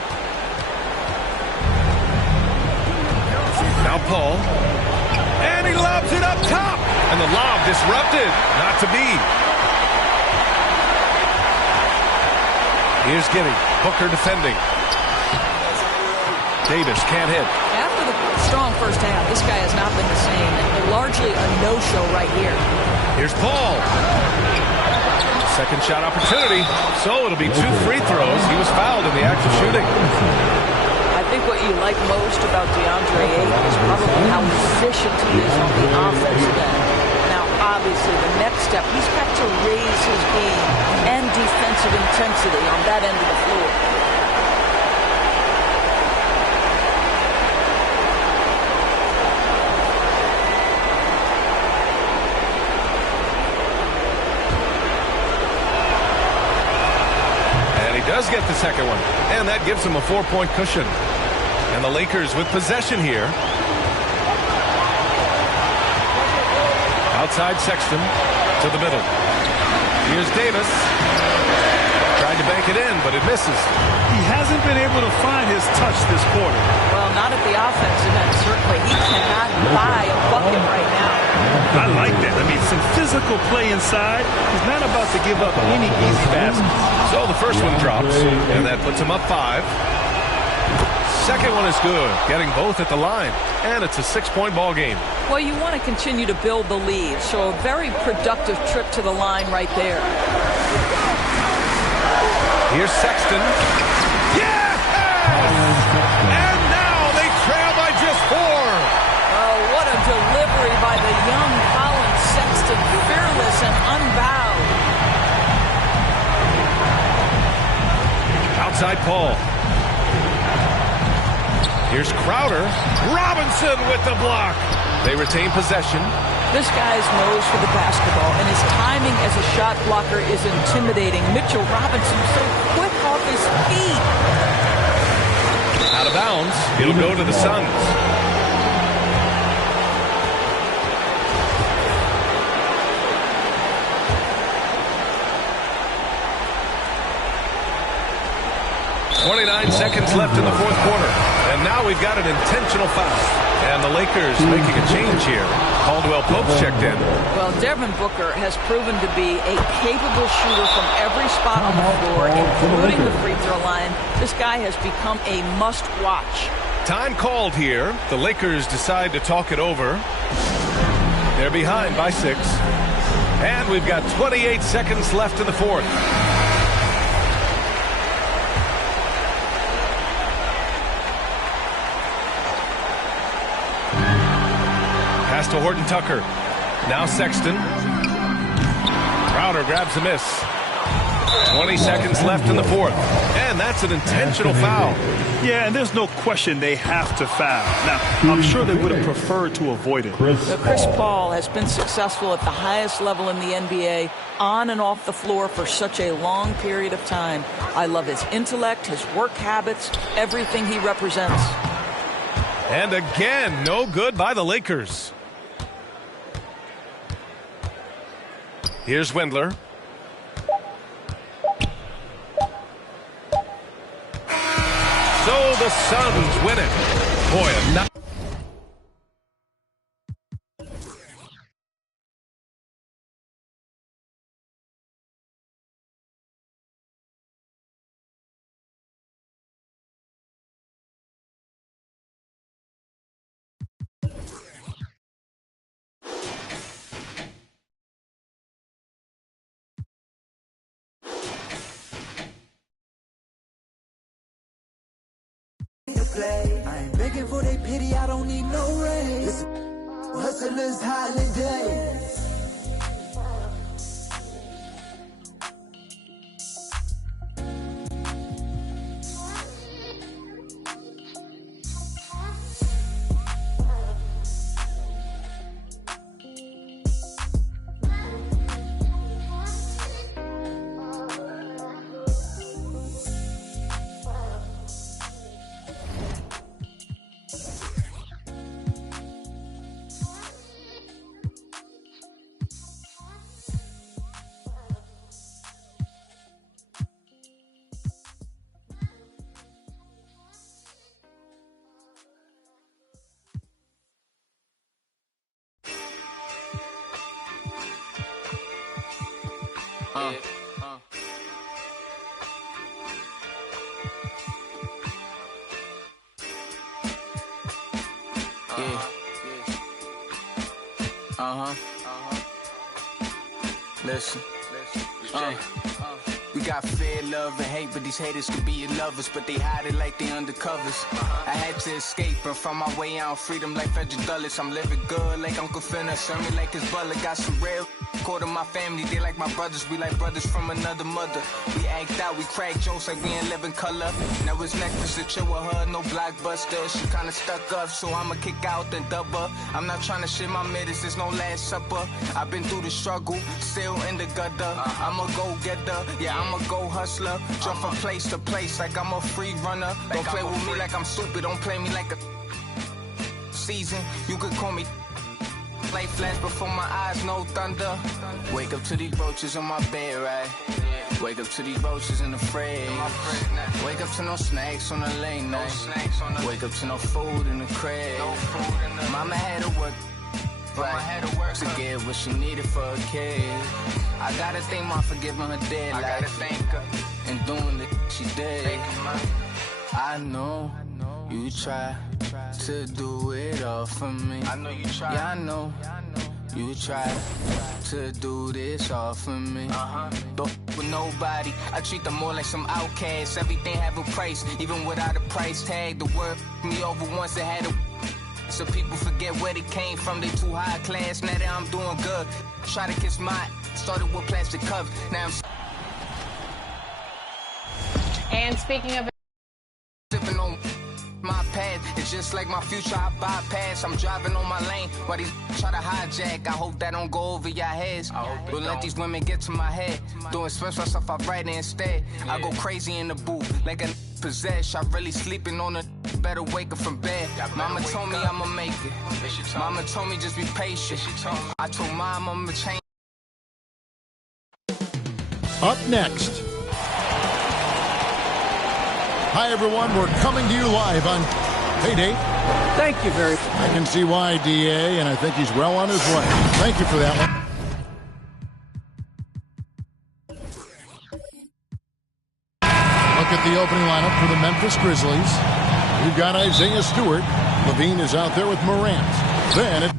Now Paul. And he lobs it up top. And the lob disrupted. Not to be. Here's Giddey. Booker defending. Davis can't hit. After the strong first half, this guy has not been the same. And largely a no-show right here. Here's Paul. Second shot opportunity. So it'll be 2 free throws. He was fouled in the act of shooting. I think what you like most about DeAndre Ayton is probably how efficient he is on the offensive end. Now, obviously, the next step, he's got to raise his game and defensive intensity on that end of the floor. Does get the second one, and that gives him a 4-point cushion. And the Lakers with possession here. Outside Sexton to the middle. Here's Davis. Tried to bank it in, but it misses. He hasn't been able to find his touch this quarter. Well, not at the offensive end, certainly. He cannot buy a bucket right now. I like that. I mean, some physical play inside. He's not about to give up any easy baskets. So the first one drops, and that puts him up 5. Second one is good, getting both at the line, and it's a 6-point ball game. Well, you want to continue to build the lead, so a very productive trip to the line right there. Here's Sexton. Yes! And now they trail by just 4. Oh, what a delivery by the young Colin Sexton, fearless and unbowed. Outside Paul. Here's Crowder. Robinson with the block. They retain possession. This guy's nose for the basketball, and his timing as a shot blocker is intimidating. Mitchell Robinson so quick off his feet. Out of bounds. It'll go to the Suns. .29 seconds left in the fourth quarter. And now we've got an intentional foul. And the Lakers making a change here. Caldwell Pope's checked in. Well, Devin Booker has proven to be a capable shooter from every spot on the floor, including the free throw line. This guy has become a must-watch. Time called here. The Lakers decide to talk it over. They're behind by 6. And we've got 28 seconds left in the fourth. Pass to Horton Tucker. Now Sexton. Crowder grabs a miss. 20 seconds left in the fourth. And that's an intentional foul. Yeah, and there's no question they have to foul. Now, I'm sure they would have preferred to avoid it. Chris Paul has been successful at the highest level in the NBA, on and off the floor for such a long period of time. I love his intellect, his work habits, everything he represents. And again, no good by the Lakers. Here's Wendler. So the Suns win it. Boy, a not. I ain't begging for their pity, I don't need no raise. Hustlers holidays. Listen. We got fear, love, and hate, but these haters could be your lovers, but they hide it like they undercovers. I had to escape and find my way out, freedom like Frederick Douglass. I'm living good like Uncle Finna, serve me like his butler. Got some real quarter my family, they like my brothers. We like brothers from another mother. We act out, we crack jokes like we in living color. Now it's necklace to chill with her, no blockbuster. She kinda stuck up, so I'ma kick out then dub her. I'm not trying to shit my middies, it's no last supper. I've been through the struggle, still in the gutter. I'm a go-getter, yeah, I'm a go-hustler. Jump from place to place like I'm a free runner. Don't play with me like I'm stupid, don't play me like a season. You could call me light flash before my eyes, no thunder. Wake up to these roaches on my bed, right? Wake up to these roaches in the fridge. Wake up to no snacks on the late night. Wake up to no food in the crib. Mama had to work right to get what she needed for a kid. I gotta thank Mom for giving her dead life. I gotta thank her and doing the she did. I know you try to do it all for me. I know you try. Yeah, I know you try to do this all for me. Don't with nobody. I treat them more like some outcasts. Everything have a price, even without a price tag. The word me over once it had a. So people forget where they came from. They too high class. Now that I'm doing good, try to kiss my. Started with plastic cups. Now I'm. And speaking of. Sipping on my path, it's just like my future I bypass. I'm driving on my lane while these try to hijack. I hope that don't go over your heads. Don't let these women get to my head. Doing special stuff I write instead. I go crazy in the booth like a possessed. I really sleeping on a better wake up from bed. Mama told me I'ma make it. Mama told me just be patient. I told Mom I'ma change. Up next. Hi, everyone. We're coming to you live on Payday. Thank you very much. I can see why, DA, and I think he's well on his way. Thank you for that one. Look at the opening lineup for the Memphis Grizzlies. We've got Isaiah Stewart. Levine is out there with Morant. Then it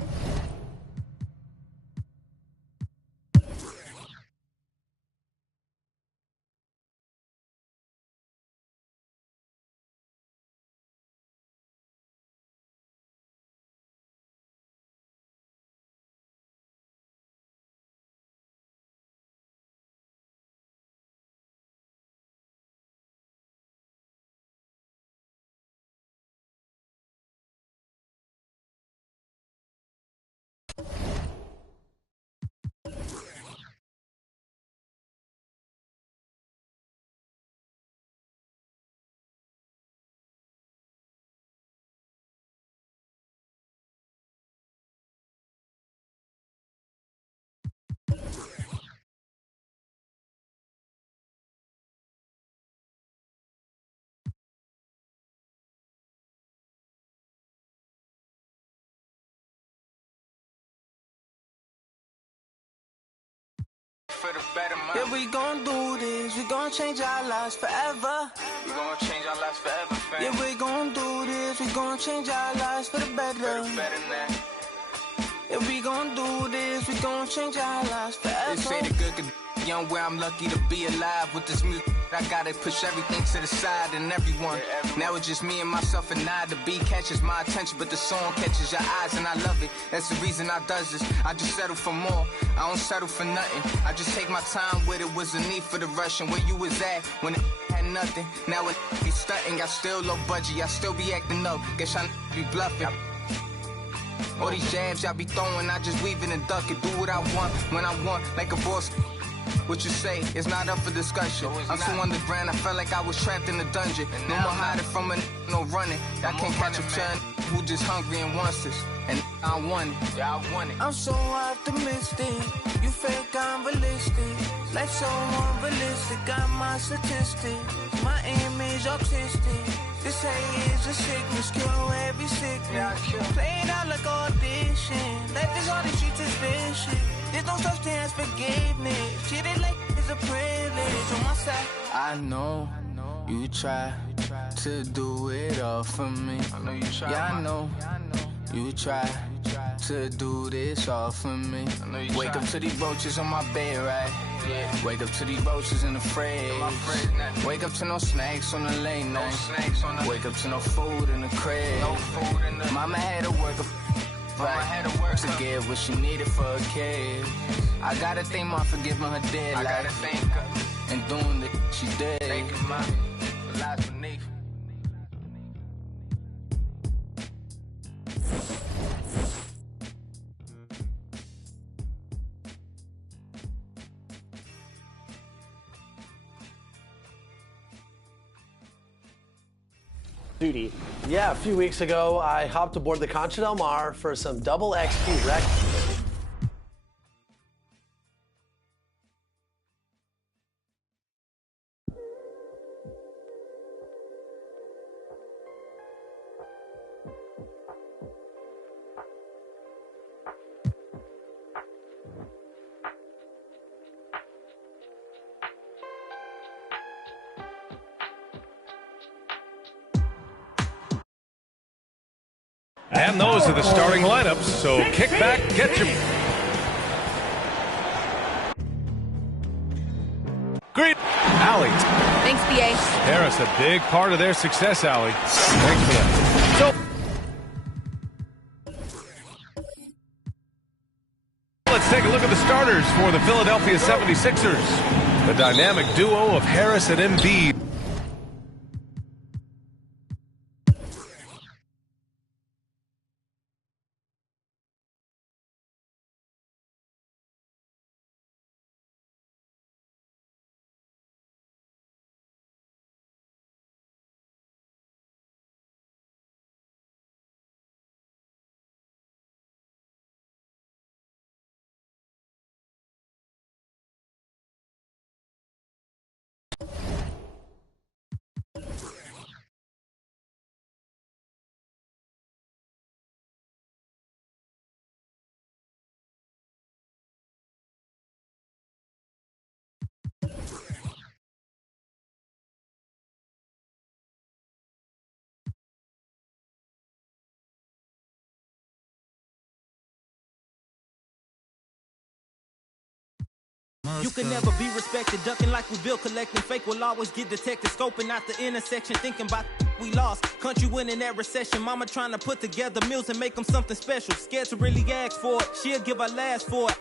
Yeah, we gon' do this. We gon' change our lives forever. We gon' change our lives forever, fam. Yeah, we gon' do this. We gon' change our lives for the better. Yeah, we gon' do this. We gon' change our lives forever. They say the good could young where I'm lucky to be alive with this music. I gotta push everything to the side and everyone. Now it's just me and myself and I. The beat catches my attention, but the song catches your eyes and I love it. That's the reason I does this. I just settle for more. I don't settle for nothing. I just take my time with it. Was a need for the rush and where you was at when it had nothing. Now it be stunting. I still low budget. I still be acting up. Guess I be bluffing. All these jabs y'all be throwing, I just weave it and duck it. Do what I want when I want, like a boss. What you say is not up for discussion. I'm so underground, I felt like I was trapped in a dungeon. No more hiding from a no running. I can't catch a turn who just hungry and wants this. And I want it, yeah, I want it. I'm so optimistic, you fake, I'm realistic. Life so unrealistic, got my statistics. My image autistic. This hate is a sickness, kill every sickness. Play it out like audition. Life is all the streets is vicious. There's no such thing as forgiveness. Treat it like it's a privilege on my side. I know you try to do it all for me. Yeah, I know you try to do this all for me. Wake up to these roaches on my bed, right? Yeah. Wake up to these roaches in the fridge. Wake up to no snacks on the late night. Wake up to no food in the crib. Mama had to work right to get what she needed for a kid. I gotta thank Mom for giving her dead life and doing the she did. Thank you, Mom. The lies beneath. Duty. Yeah, a few weeks ago, I hopped aboard the Concha Del Mar for some double XP rec. And those are the starting lineups, so kick back, get your... Great, Allie. Thanks, BA. Harris, a big part of their success, Allie. Thanks for that. So, let's take a look at the starters for the Philadelphia 76ers. The dynamic duo of Harris and Embiid. You can never be respected, ducking like we built, collecting fake will always get detected, scoping out the intersection, thinking about we lost. Country winning that recession, mama trying to put together meals and make them something special. Scared to really ask for it, she'll give her last for it.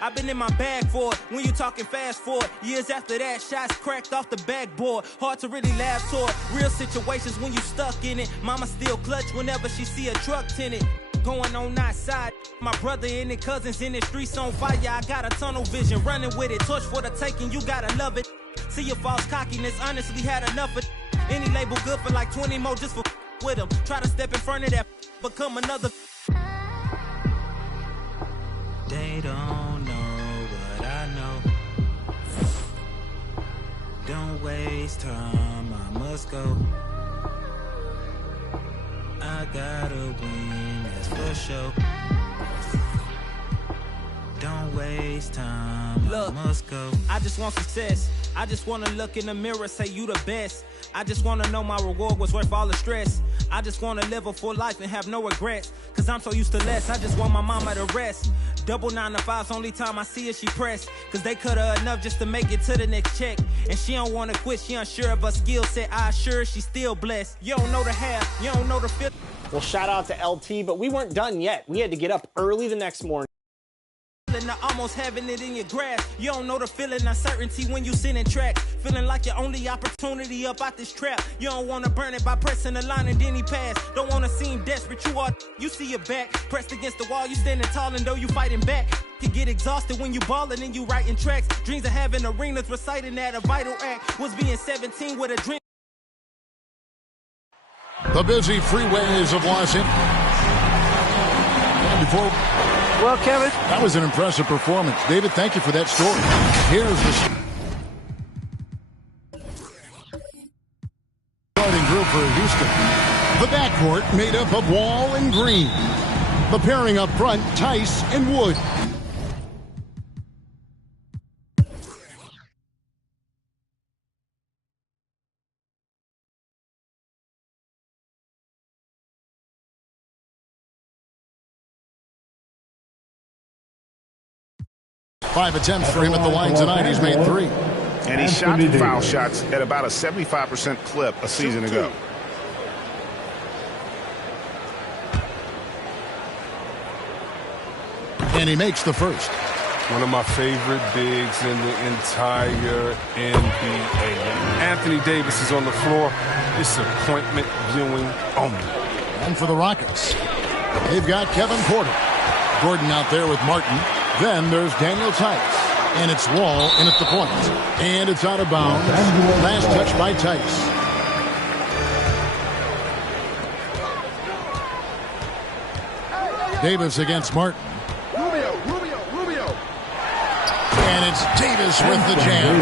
I've been in my bag for it, when you talking fast forward. Years after that, shots cracked off the backboard. Hard to really laugh toward real situations when you stuck in it. Mama still clutch whenever she see a truck tinted. Going on outside, my brother and his cousins in the streets on fire. I got a tunnel vision, running with it. Torch for the taking, you gotta love it. See your false cockiness, honestly had enough of any label good for like 20 more just for with them. Try to step in front of that, become another. They don't know what I know. Don't waste time, I must go. I gotta win, that's for sure. Don't waste time, look, I must go. I just want success. I just wanna look in the mirror, say you the best. I just wanna know my reward was worth all the stress. I just wanna live a full life and have no regrets. Cause I'm so used to less, I just want my mama to rest. Double 9 to 5's only time I see her, she pressed. Cause they cut her enough just to make it to the next check. And she don't wanna quit, she unsure of her skill set. I assure she's still blessed. You don't know the half, you don't know the fifth. Well, shout out to LT, but we weren't done yet. We had to get up early the next morning. Almost having it in your grasp. You don't know the feeling, uncertainty when you sitting tracks. Feeling like your only opportunity up out this trap. You don't want to burn it by pressing the line and then he pass. Don't want to seem desperate, you see your back pressed against the wall, you standing tall and though you fighting back. You get exhausted when you ballin' and you writing tracks. Dreams of having arenas, reciting that a vital act was being 17 with a dream. The busy freeways of Los Angeles. Before, well, Kevin, that was an impressive performance. David, thank you for that story. Here's the starting group for Houston. The backcourt made up of Wall and Green. The pairing up front, Tice and Wood. Five attempts for him at the line tonight. He's made 3. And he shot foul shots at about a 75% clip a season ago. And he makes the first. One of my favorite bigs in the entire NBA. Anthony Davis is on the floor. It's appointment viewing only. And for the Rockets, they've got Kevin Porter. Gordon out there with Martin. Then there's Daniel Tice. And it's Wall in at the point. And it's out of bounds. Last touch by Tice. Davis against Martin. Rubio. And it's Davis with the jam.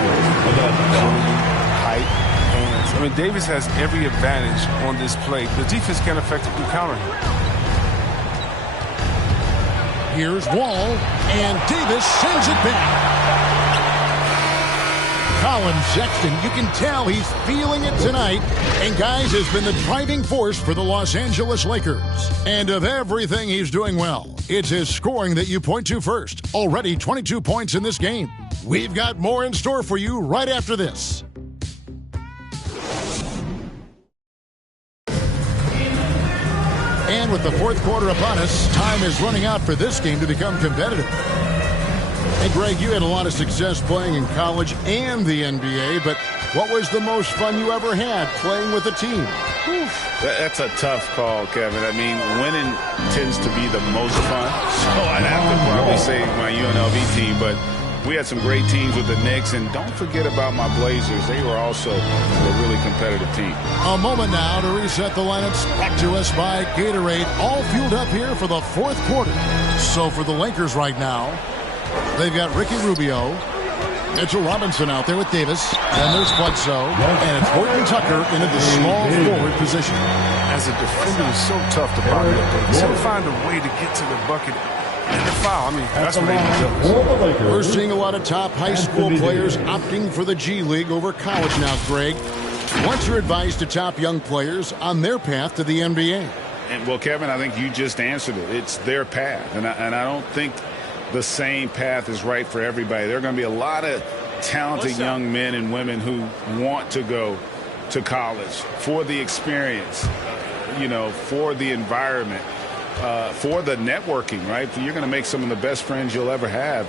Tight hands. I mean, Davis has every advantage on this play. The defense can effectively counter him. Here's Wall, and Davis sends it back. Colin Sexton, you can tell he's feeling it tonight. And, guys, has been the driving force for the Los Angeles Lakers. And of everything he's doing well, it's his scoring that you point to first. Already 22 points in this game. We've got more in store for you right after this. And with the fourth quarter upon us, time is running out for this game to become competitive. Hey, Greg, you had a lot of success playing in college and the NBA, but what was the most fun you ever had playing with a team? That's a tough call, Kevin. I mean, winning tends to be the most fun. So I'd have to probably say my UNLV team, but we had some great teams with the Knicks, and don't forget about my Blazers. They were also a really competitive team. A moment now to reset the lineups. Brought to us by Gatorade. All fueled up here for the fourth quarter. So for the Lakers right now, they've got Ricky Rubio, Mitchell Robinson out there with Davis, and there's Bledsoe, and it's Horton Tucker into the small forward position. As a defender, it's so tough to bottom up. So find a way to get to the bucket. And the foul, I mean, that's what they do. We're seeing a lot of top high school players opting for the G League over college now, Greg. What's your advice to top young players on their path to the NBA? And, well, Kevin, I think you just answered it. It's their path. And I don't think the same path is right for everybody. There are going to be a lot of talented young men and women who want to go to college for the experience, you know, for the environment. For the networking, right? You're going to make some of the best friends you'll ever have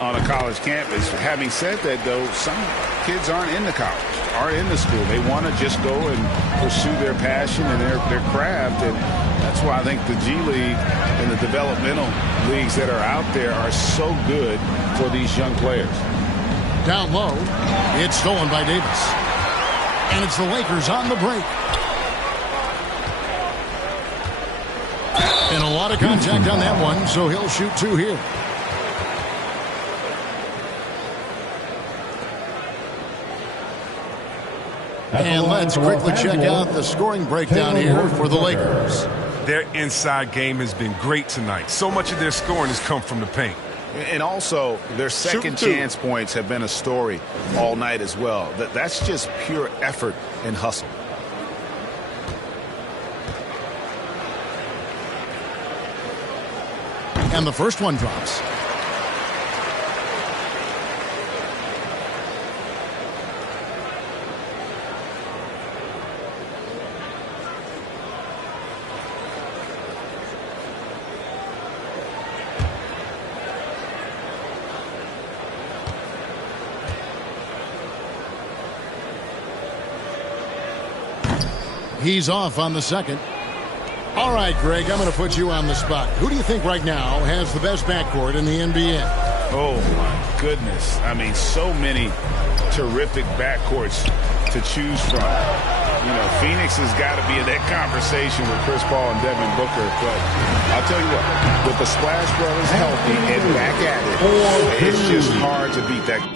on a college campus. Having said that, though, some kids aren't into college, aren't into school. They want to just go and pursue their passion and their craft, and that's why I think the G League and the developmental leagues that are out there are so good for these young players. Down low, it's stolen by Davis. And it's the Lakers on the break. And a lot of contact on that one, so he'll shoot 2 here. And let's quickly check out the scoring breakdown here for the Lakers. Their inside game has been great tonight. So much of their scoring has come from the paint. And also, their second chance points have been a story all night as well. That's just pure effort and hustle. And the first one drops. He's off on the second. All right, Greg, I'm going to put you on the spot. Who do you think right now has the best backcourt in the NBA? Oh, my goodness. I mean, so many terrific backcourts to choose from. You know, Phoenix has got to be in that conversation with Chris Paul and Devin Booker. But I'll tell you what, with the Splash Brothers healthy and back at it, it's just hard to beat that.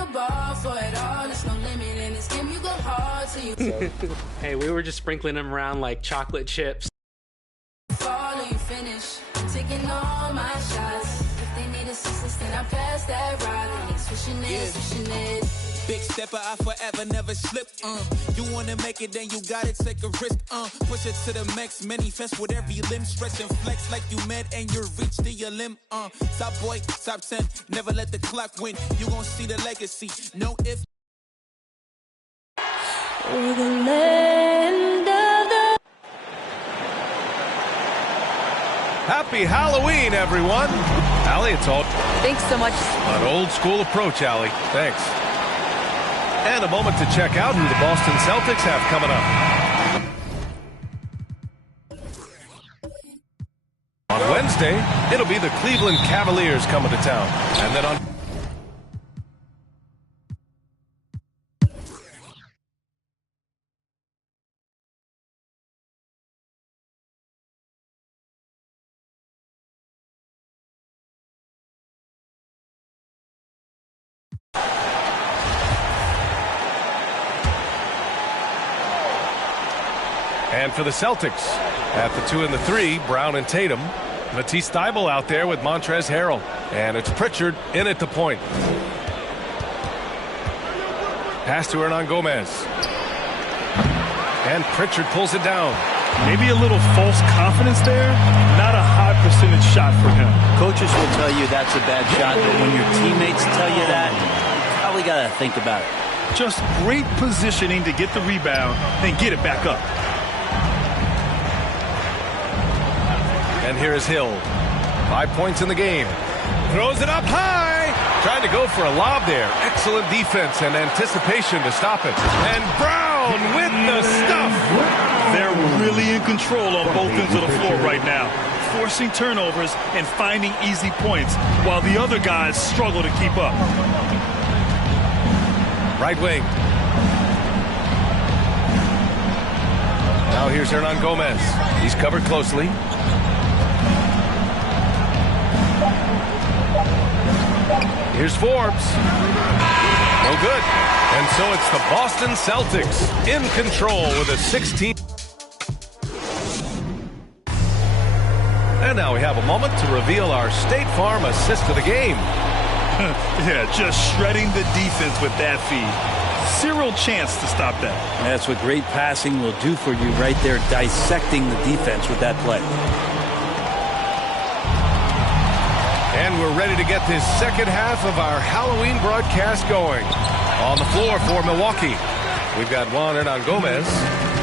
the ball for it all. There's no limit in this game. You go hard till you Hey, we were just sprinkling them around like chocolate chips. fall and you finish. I'm taking all my shots. If they need assistance, then I pass that ride. They switching it. Big stepper, I forever never slip. You wanna make it, then you gotta take a risk. Push it to the max, manifest with every limb, stretch and flex like you met and you reached to your limb. Top boy, top 10, never let the clock win. You gon' see the legacy, no if. Happy Halloween, everyone. Allie, it's all Thanks so much. an old school approach, Allie. Thanks. And a moment to check out who the Boston Celtics have coming up. On Wednesday, it'll be the Cleveland Cavaliers coming to town. And then on And for the Celtics, at the 2 and the 3, Brown and Tatum. Matisse Thybulle out there with Montrezl Harrell. And it's Pritchard in at the point. Pass to Hernan Gomez. And Pritchard pulls it down. Maybe a little false confidence there. Not a high percentage shot for him. Coaches will tell you that's a bad shot, but when your teammates tell you that, you probably got to think about it. Just great positioning to get the rebound, then get it back up. And here is Hill. 5 points in the game. Throws it up high. Trying to go for a lob there. Excellent defense and anticipation to stop it. And Brown with the stuff. They're really in control on both ends of the floor right now, forcing turnovers and finding easy points while the other guys struggle to keep up. Right wing. Now here's Hernan Gomez. He's covered closely. Here's Forbes. No good. And so it's the Boston Celtics in control with a 16. And now we have a moment to reveal our State Farm assist of the game. Yeah, just shredding the defense with that feed. Zero chance to stop that. That's what great passing will do for you right there, dissecting the defense with that play. And we're ready to get this second half of our Halloween broadcast going. On the floor for Milwaukee, we've got Juan Hernan Gomez,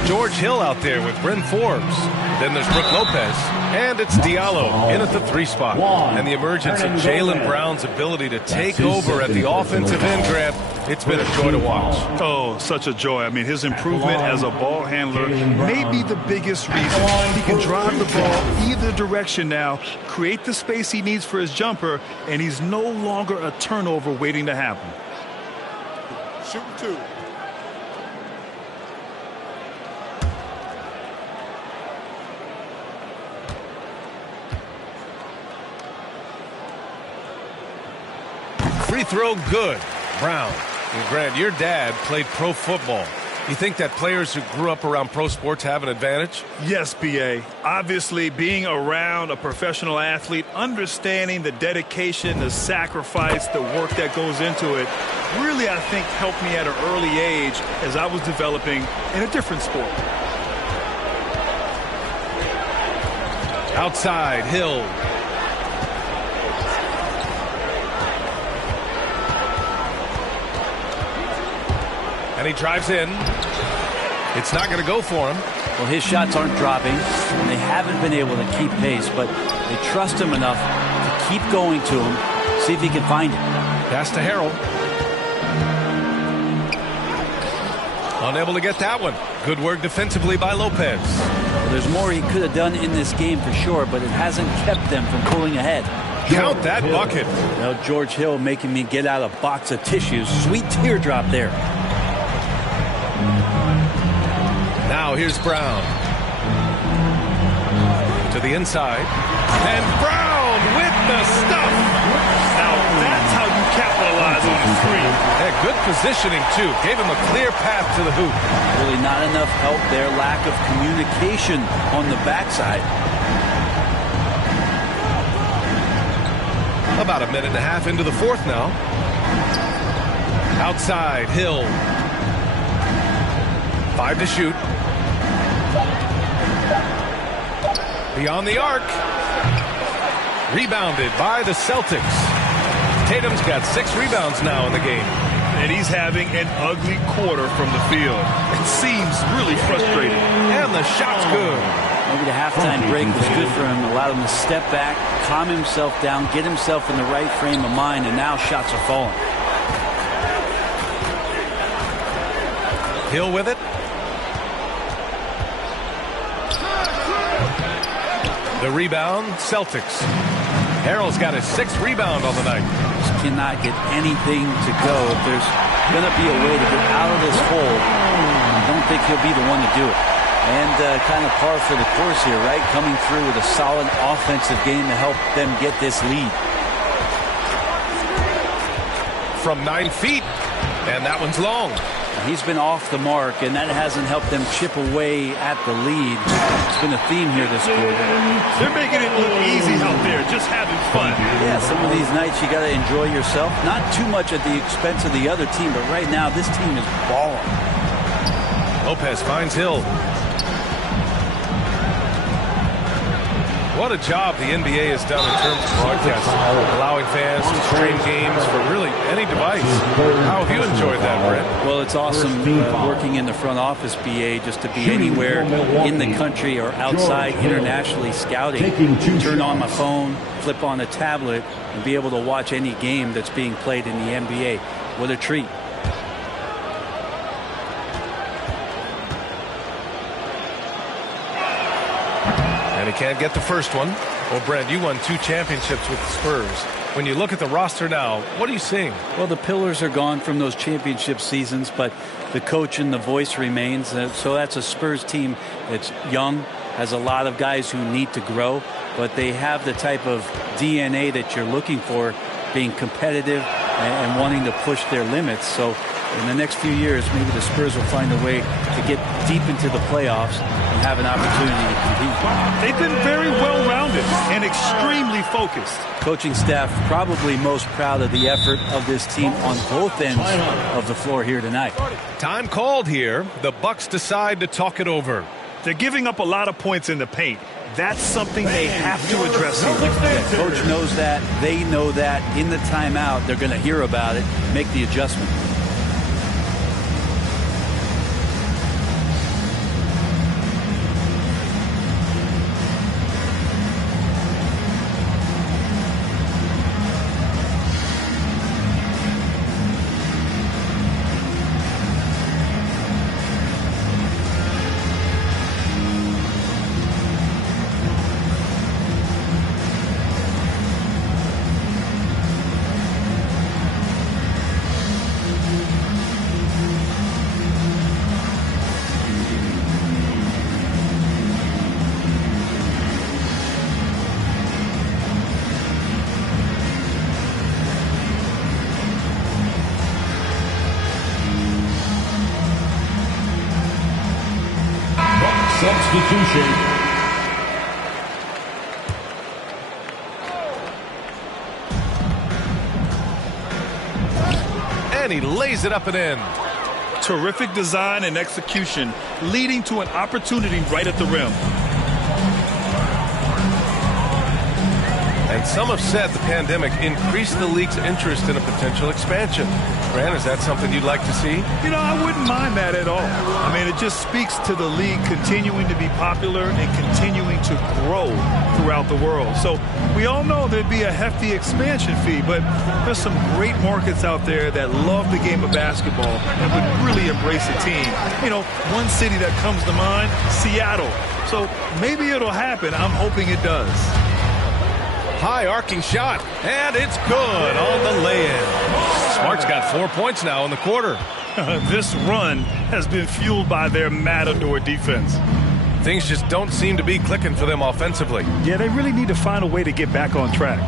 George Hill out there with Bryn Forbes. Then there's Brook Lopez, and it's Diallo in at the 3 spot. And the emergence of Jaylen Brown's ability to take over at the offensive end, Grant, it's been a joy to watch. Oh, such a joy. I mean, his improvement as a ball handler may be the biggest reason. He can drive the ball either direction now, create the space he needs for his jumper, and he's no longer a turnover waiting to happen. Shoot 2. Free throw good. Brown. And Grant, your dad played pro football. You think that players who grew up around pro sports have an advantage? Yes, B.A. Obviously, being around a professional athlete, understanding the dedication, the sacrifice, the work that goes into it, really, I think, helped me at an early age as I was developing in a different sport. Outside, Hill. And he drives in. It's not going to go for him. Well, his shots aren't dropping, and they haven't been able to keep pace, but they trust him enough to keep going to him, see if he can find it. Pass to Harrell. Unable to get that one. Good work defensively by Lopez. Well, there's more he could have done in this game for sure, but it hasn't kept them from pulling ahead. Count that bucket. Now George Hill making me get out a box of tissues. Sweet teardrop there. Now here's Brown. To the inside. And Brown with the stuff. Now that's how you capitalize Yeah, good positioning, too. Gave him a clear path to the hoop. Really not enough help there. Lack of communication on the backside. About a minute and a half into the fourth now. Outside, Hill. 5 to shoot. Beyond the arc. Rebounded by the Celtics. Tatum's got 6 rebounds now in the game. And he's having an ugly quarter from the field. It seems really frustrating. And the shot's good. Maybe the halftime break was good for him. Allowed him to step back, calm himself down, get himself in the right frame of mind, and now shots are falling. Hill with it. The rebound, Celtics. Harrell's got his 6th rebound on the night. Just cannot get anything to go. If there's going to be a way to get out of this hole, I don't think he'll be the one to do it. And kind of par for the course here, right? Coming through with a solid offensive game to help them get this lead. From 9 feet, and that one's long. He's been off the mark, and that hasn't helped them chip away at the lead. It's been a theme here this quarter. They're making it look easy out there, just having fun. Yeah, some of these nights you got to enjoy yourself. Not too much at the expense of the other team, but right now this team is balling. Lopez finds Hill. What a job the NBA has done in terms of broadcasting, allowing fans to stream games for really any device. How have you enjoyed that, Brent? Well, it's awesome working in the front office, BA, just to be anywhere in the country or outside internationally scouting. Turn on my phone, flip on a tablet, and be able to watch any game that's being played in the NBA. What a treat. He can't get the first one. Well, Brent, you won 2 championships with the Spurs. When you look at the roster now, what are you seeing? Well, the pillars are gone from those championship seasons, but the coach and the voice remains. So that's a Spurs team that's young, has a lot of guys who need to grow, but they have the type of DNA that you're looking for, being competitive and wanting to push their limits. So in the next few years, maybe the Spurs will find a way to get deep into the playoffs and have an opportunity to compete. They've been very well-rounded and extremely focused. Coaching staff probably most proud of the effort of this team on both ends of the floor here tonight. Time called here. The Bucks decide to talk it over. They're giving up a lot of points in the paint. That's something they have to address here. Yeah, coach knows that. They know that. In the timeout, they're going to hear about it, make the adjustment. Substitution. And he lays it up and in. Terrific design and execution, leading to an opportunity right at the rim. And some have said the pandemic increased the league's interest in a potential expansion. Grant, is that something you'd like to see? You know, I wouldn't mind that at all. I mean, it just speaks to the league continuing to be popular and continuing to grow throughout the world. So we all know there'd be a hefty expansion fee, but there's some great markets out there that love the game of basketball and would really embrace a team. You know, one city that comes to mind, Seattle. So maybe it'll happen. I'm hoping it does. High arcing shot, and it's good on the lay-in. Smart's got 4 points now in the quarter. This run has been fueled by their Matador defense. Things just don't seem to be clicking for them offensively. Yeah, they really need to find a way to get back on track.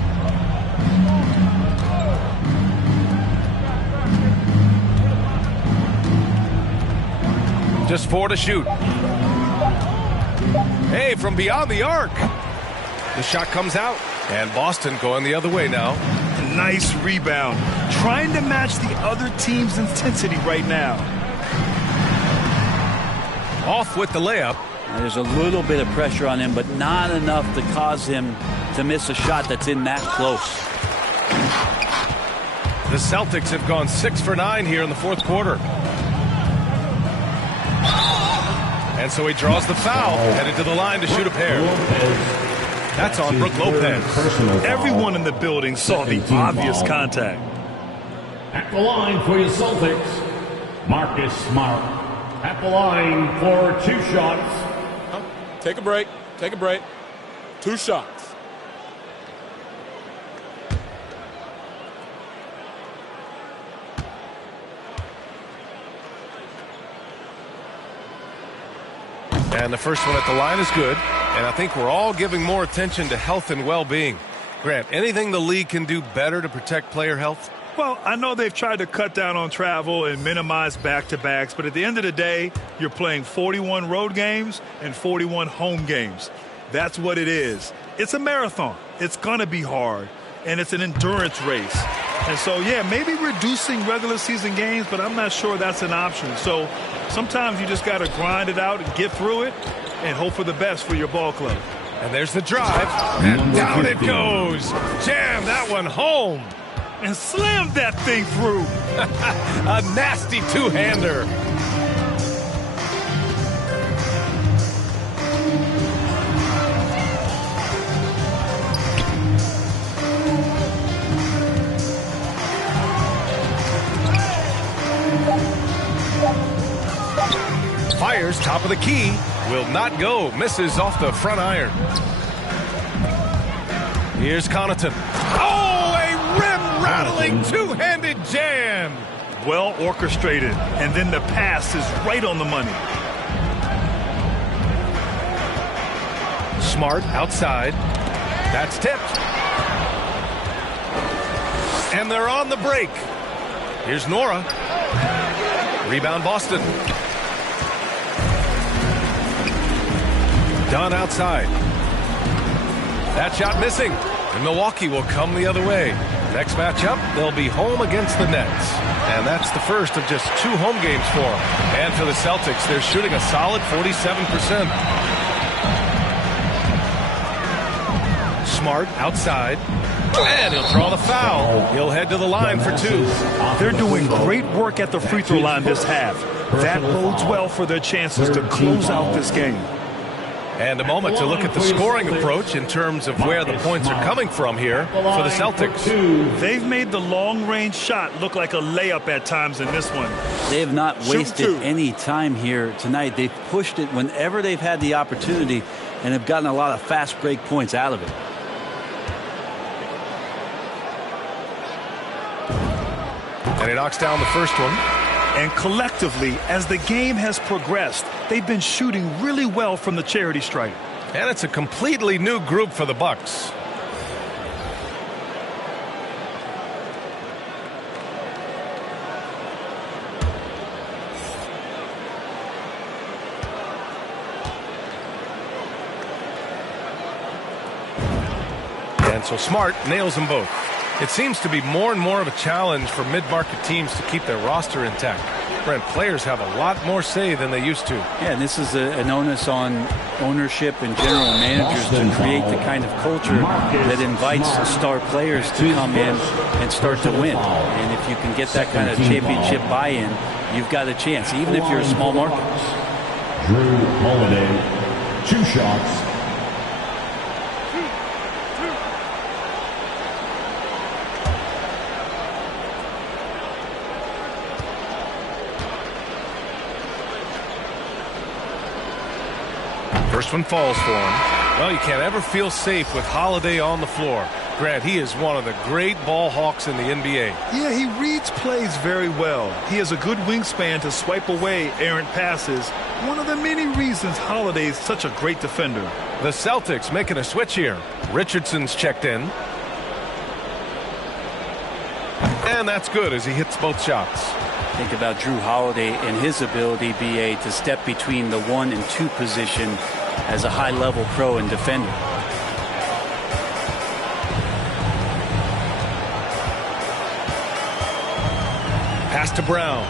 Just 4 to shoot. Hey, from beyond the arc. The shot comes out, and Boston going the other way now. Nice rebound. Trying to match the other team's intensity right now. Off with the layup. There's a little bit of pressure on him, but not enough to cause him to miss a shot that's in that close. The Celtics have gone 6 for 9 here in the fourth quarter. And so he draws the foul, headed to the line to shoot a pair. That's on Brook Lopez. Everyone in the building saw the obvious contact. At the line for your Celtics, Marcus Smart. At the line for 2 shots. Take a break. Take a break. 2 shots. And the first one at the line is good. And I think we're all giving more attention to health and well-being. Grant, anything the league can do better to protect player health? Well, I know they've tried to cut down on travel and minimize back-to-backs, but at the end of the day, you're playing 41 road games and 41 home games. That's what it is. It's a marathon. It's going to be hard, and it's an endurance race. And so, yeah, maybe reducing regular season games, but I'm not sure that's an option. So sometimes you just got to grind it out and get through it and hope for the best for your ball club. And there's the drive, and down it goes. Jam that one home. And slam that thing through. A nasty two-hander. Fires top of the key. Will not go. Misses off the front iron. Here's Connaughton. Oh, a rim-rattling two-handed jam. Well orchestrated. And then the pass is right on the money. Smart outside. That's tipped. And they're on the break. Here's Nora. Rebound Boston. Dunn outside. That shot missing. And Milwaukee will come the other way. Next matchup, they'll be home against the Nets. And that's the first of just 2 home games for them. And for the Celtics, they're shooting a solid 47%. Smart outside. And he'll draw the foul. He'll head to the line for 2. They're doing great work at the free throw line this half. That bodes well for their chances to close out this game. And a moment to look at the scoring approach in terms of where the points are coming from here for the Celtics. They've made the long-range shot look like a layup at times in this one. They have not wasted any time here tonight. They've pushed it whenever they've had the opportunity and have gotten a lot of fast break points out of it. And he knocks down the first one. And collectively, as the game has progressed, they've been shooting really well from the charity stripe. And it's a completely new group for the Bucks. And so Smart nails them both. It seems to be more and more of a challenge for mid-market teams to keep their roster intact. Brent, players have a lot more say than they used to. Yeah, and this is an onus on ownership and general managers to create the kind of culture that invites star players to come in and start to win. And if you can get that kind of championship buy-in, you've got a chance, even if you're a small market. Drew Holiday, 2 shots. First one falls for him. Well, you can't ever feel safe with Holiday on the floor. Grant, he is one of the great ball hawks in the NBA. Yeah, he reads plays very well. He has a good wingspan to swipe away errant passes. One of the many reasons Holiday is such a great defender. The Celtics making a switch here. Richardson's checked in. And that's good as he hits both shots. Think about Drew Holiday and his ability, BA, to step between the 1 and 2 position as a high-level pro and defender. Pass to Brown.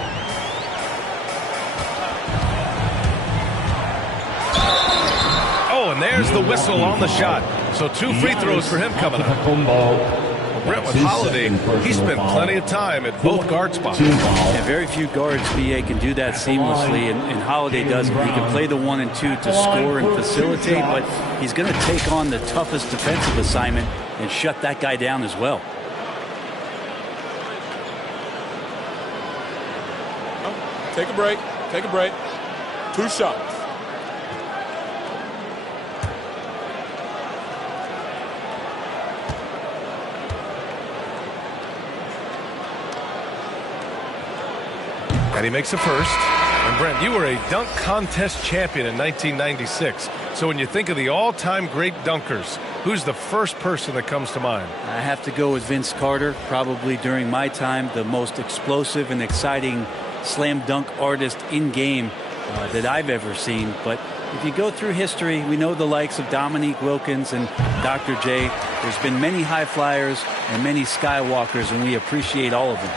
Oh, and there's the whistle on the shot. So 2 free throws for him coming up. Brent, with Holiday, he spent plenty of time at both guard spots. Yeah, very few guards, BA, can do that seamlessly, and Holiday does. He can play the 1 and 2 to score and facilitate, but he's going to take on the toughest defensive assignment and shut that guy down as well. Take a break. Take a break. 2 shots. And he makes a first. And Brent, you were a dunk contest champion in 1996. So when you think of the all-time great dunkers, who's the first person that comes to mind? I have to go with Vince Carter. Probably during my time, the most explosive and exciting slam dunk artist in game that I've ever seen. But if you go through history, we know the likes of Dominique Wilkins and Dr. J. There's been many high flyers and many skywalkers, and we appreciate all of them.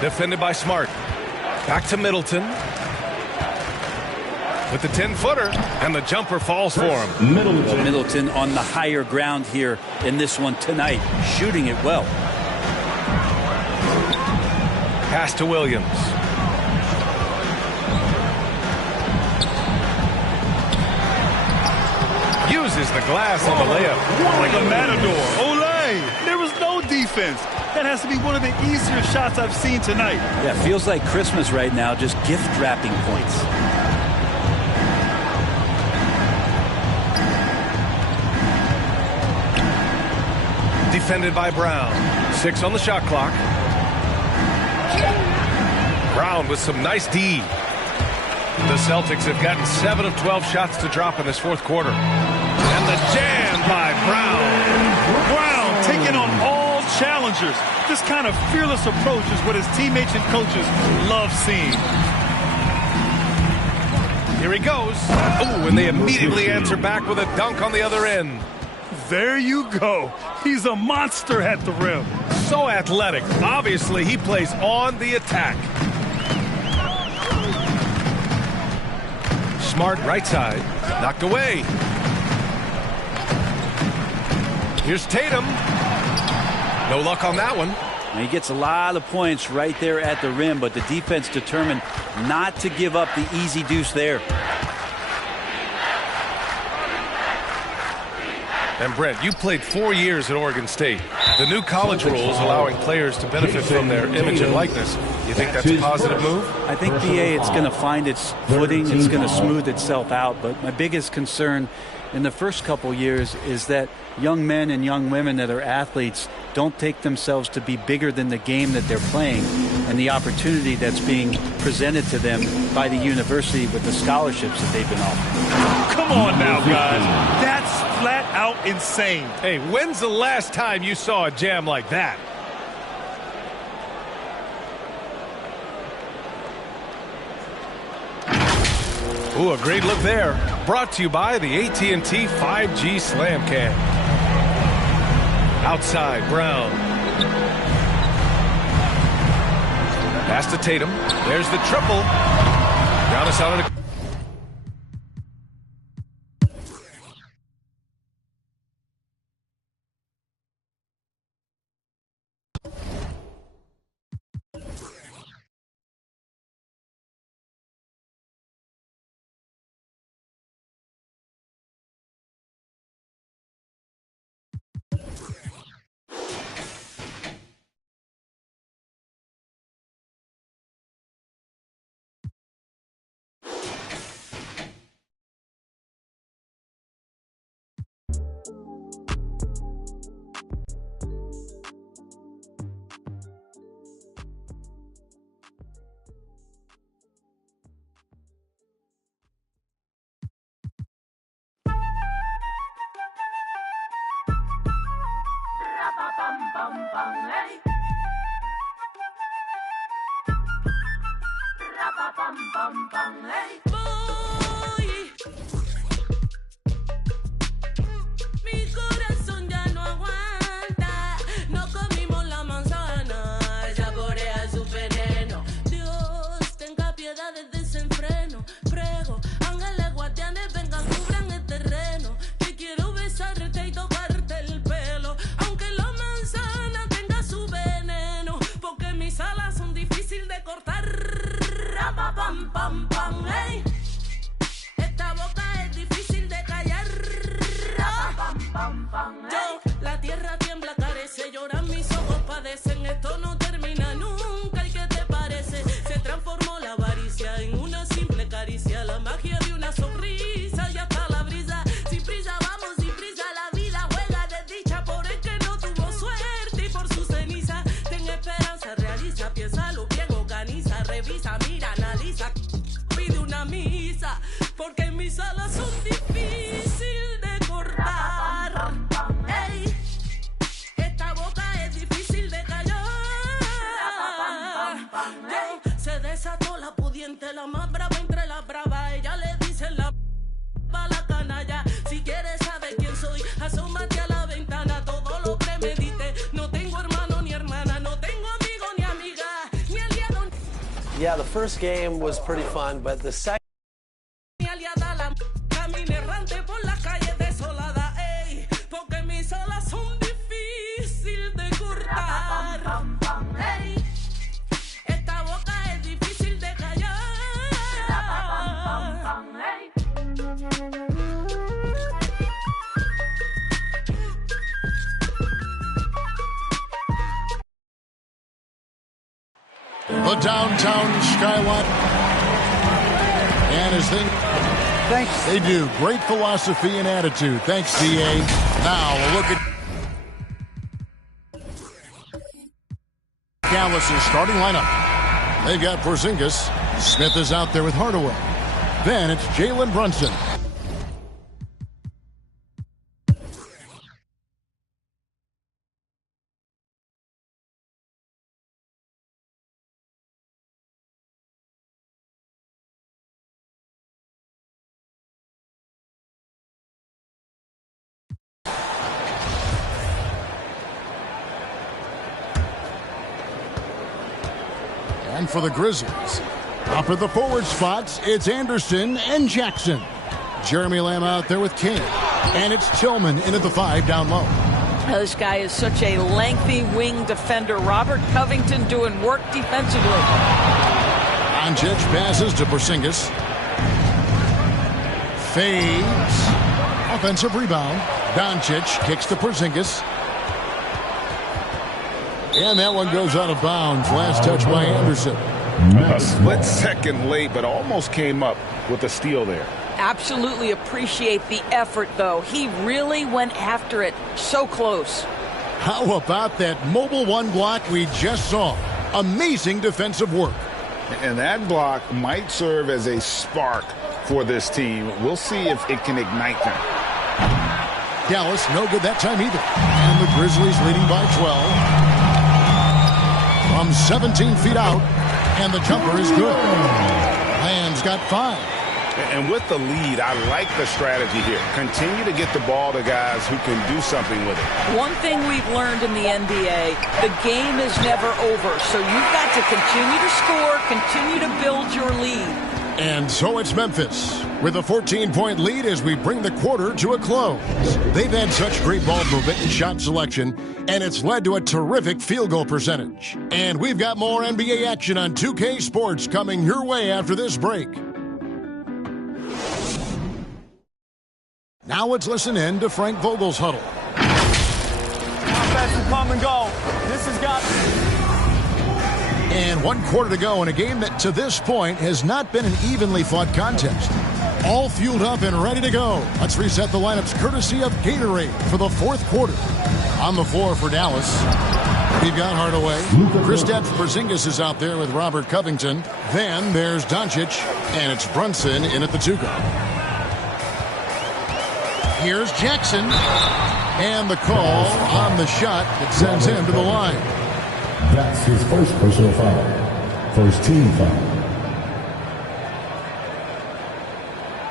Defended by Smart. Back to Middleton. With the 10-footer, and the jumper falls for him. Middleton on the higher ground here in this one tonight, shooting it well. Pass to Williams. Uses the glass on the layup. Like a matador. Olay! There was no defense. That has to be one of the easier shots I've seen tonight. Yeah, feels like Christmas right now, just gift wrapping points. Defended by Brown. 6 on the shot clock. Brown with some nice D. The Celtics have gotten 7 of 12 shots to drop in this fourth quarter. And the jam by Brown. Brown taking on all challengers. This kind of fearless approach is what his teammates and coaches love seeing. Here he goes. Oh, and they immediately answer back with a dunk on the other end. There you go. He's a monster at the rim. So athletic. Obviously, he plays on the attack. Smart right side. Knocked away. Here's Tatum. No luck on that one. He gets a lot of points right there at the rim, but the defense determined not to give up the easy deuce there. And Brent, you played 4 years at Oregon State. The new college rules allowing players to benefit from their image and likeness. You think that's a positive move? I think, BA, it's going to find its footing. It's going to smooth itself out. But my biggest concern in the first couple years is that young men and young women that are athletes don't take themselves to be bigger than the game that they're playing and the opportunity that's being presented to them by the university with the scholarships that they've been offered. Come on now, guys. That's flat out insane. Hey, when's the last time you saw a jam like that? Ooh, a great look there. Brought to you by the AT&T 5G Slam Cam. Outside, Brown. Pass to Tatum. There's the triple. Giannis out of the... Mi corazón ya no aguanta, no comimos la manzana, saborea su veneno. Dios, tenga piedad del desenfreno, prego, ángeles guardianes vengan, cubran el terreno, que quiero besarte y tocarte el pelo, aunque la manzana tenga su veneno, porque mis alas son difíciles de cortar. Pam, pam, pam, hey. Esta boca es difícil de callar. Yo, la tierra tiembla, carece, lloran mis ojos, padecen. Esto no termina nunca. ¿Y qué te parece? Se transformó la avaricia en una simple caricia, la magia de una sonrisa y hasta la brisa. Sin prisa vamos, sin prisa la vida juega de dicha por el que no tuvo suerte y por su ceniza. Ten esperanza, realiza, piénsalo bien, organiza, revisa, mira, analiza, pide una misa, porque mis alas son difíciles de cortar. Ey, esta boca es difícil de callar. Yo, se desató la pudiente, la más brava entre las bravas. Ella le dice la canalla. Si quieres saber quién soy, asómate a la ventana. Todo lo que me diste, no tengo hermano ni hermana, no tengo amigo ni amiga, ni aliado. Yeah, the first game was pretty fun, but the second. Mi aliada la camina errante por la calle desolada, ey, porque mis alas son difíciles de cortar. Ey, esta boca es difícil de callar. The downtown skyline. And as Thanks. they do, great philosophy and attitude. Thanks, DA. Now a look at Dallas' starting lineup. They've got Porzingis. Smith is out there with Hardaway. Then it's Jalen Brunson. And for the Grizzlies, up at the forward spots, it's Anderson and Jackson. Jeremy Lamb out there with King. And it's Tillman in at the 5 down low. This guy is such a lengthy wing defender. Robert Covington doing work defensively. Doncic passes to Porzingis. Fades. Offensive rebound. Doncic kicks to Porzingis. And that one goes out of bounds. Last touch by Anderson. A split second late, but almost came up with a steal there. Absolutely appreciate the effort, though. He really went after it. So close. How about that mobile one block we just saw? Amazing defensive work. And that block might serve as a spark for this team. We'll see if it can ignite them. Dallas, no good that time either. And the Grizzlies leading by 12. From 17 feet out, and the jumper is good. Lamb's got 5. And with the lead, I like the strategy here. Continue to get the ball to guys who can do something with it. One thing we've learned in the NBA, the game is never over. So you've got to continue to score, continue to build your lead. And so it's Memphis with a 14-point lead as we bring the quarter to a close. They've had such great ball movement and shot selection, and it's led to a terrific field goal percentage. And we've got more NBA action on 2K Sports coming your way after this break. Now let's listen in to Frank Vogel's huddle. Offensive come and go. This has got... And 1 quarter to go in a game that to this point has not been an evenly fought contest. All fueled up and ready to go. Let's reset the lineups courtesy of Gatorade for the 4th quarter. On the floor for Dallas, we've got Hardaway. Kristaps Porzingis is out there with Robert Covington. Then there's Doncic, and it's Brunson in at the 2 guard. Here's Jackson. And the call on the shot that sends him to the line. That's his first personal foul. First team foul.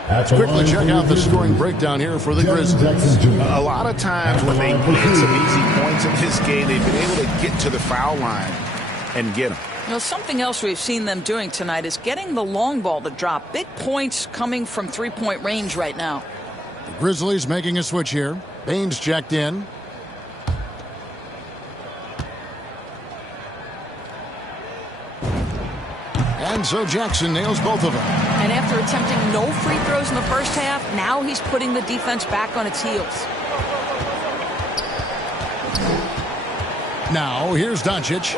Let's quickly check out the scoring breakdown here for the Grizzlies. A lot of times when they need some easy points in this game, they've been able to get to the foul line and get them. You know, something else we've seen them doing tonight is getting the long ball to drop. Big points coming from three-point range right now. The Grizzlies making a switch here. Baines checked in. And so Jackson nails both of them. And after attempting no free throws in the first half, now he's putting the defense back on its heels. Now here's Doncic.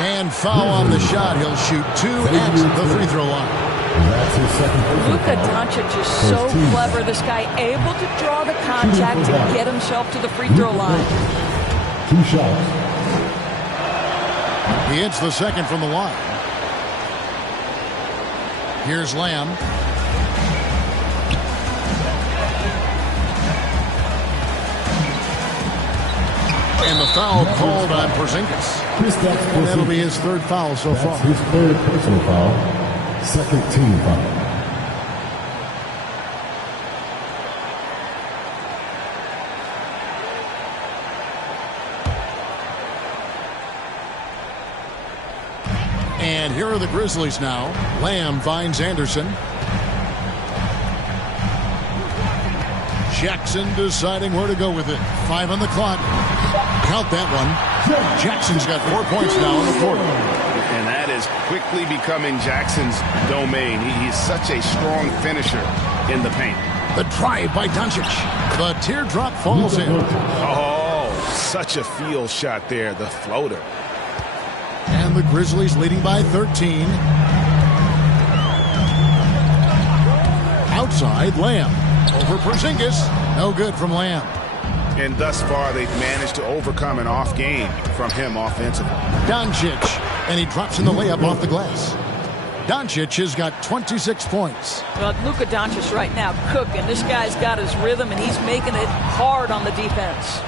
And foul on the shot. He'll shoot 2 at the free throw line. Luka Doncic is so clever. This guy able to draw the contact to get himself to the free throw line. 2 shots. He hits the second from the line. Here's Lamb. And the foul called on Porzingis. And that'll be his third foul so far. His third personal foul. Second team foul. And here are the Grizzlies now. Lamb finds Anderson. Jackson deciding where to go with it. 5 on the clock. Count that one. Jackson's got 4 points now in the quarter. And that is quickly becoming Jackson's domain. He's such a strong finisher in the paint. The drive by Doncic. The teardrop falls in. Oh, such a field shot there. The floater. And the Grizzlies leading by 13. Outside, Lamb. Over Porzingis. No good from Lamb. And thus far, they've managed to overcome an off game from him offensively. Doncic. And he drops in the layup off the glass. Doncic has got 26 points. Well, Luka Doncic right now cooking. This guy's got his rhythm, and he's making it hard on the defense.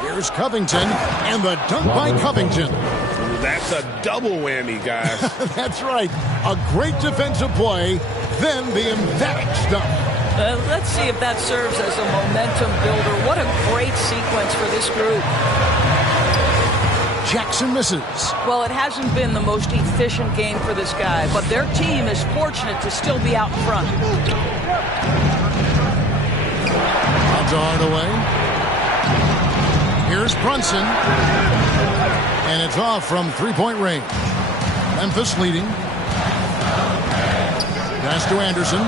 Here's Covington, and the dunk by Covington. That's a double whammy, guys. That's right. A great defensive play, then the emphatic stuff. Let's see if that serves as a momentum builder. What a great sequence for this group. Jackson misses. Well, it hasn't been the most efficient game for this guy, but their team is fortunate to still be out in front. Hardaway. Here's Brunson. And it's off from three-point range. Memphis leading. Pass to Anderson.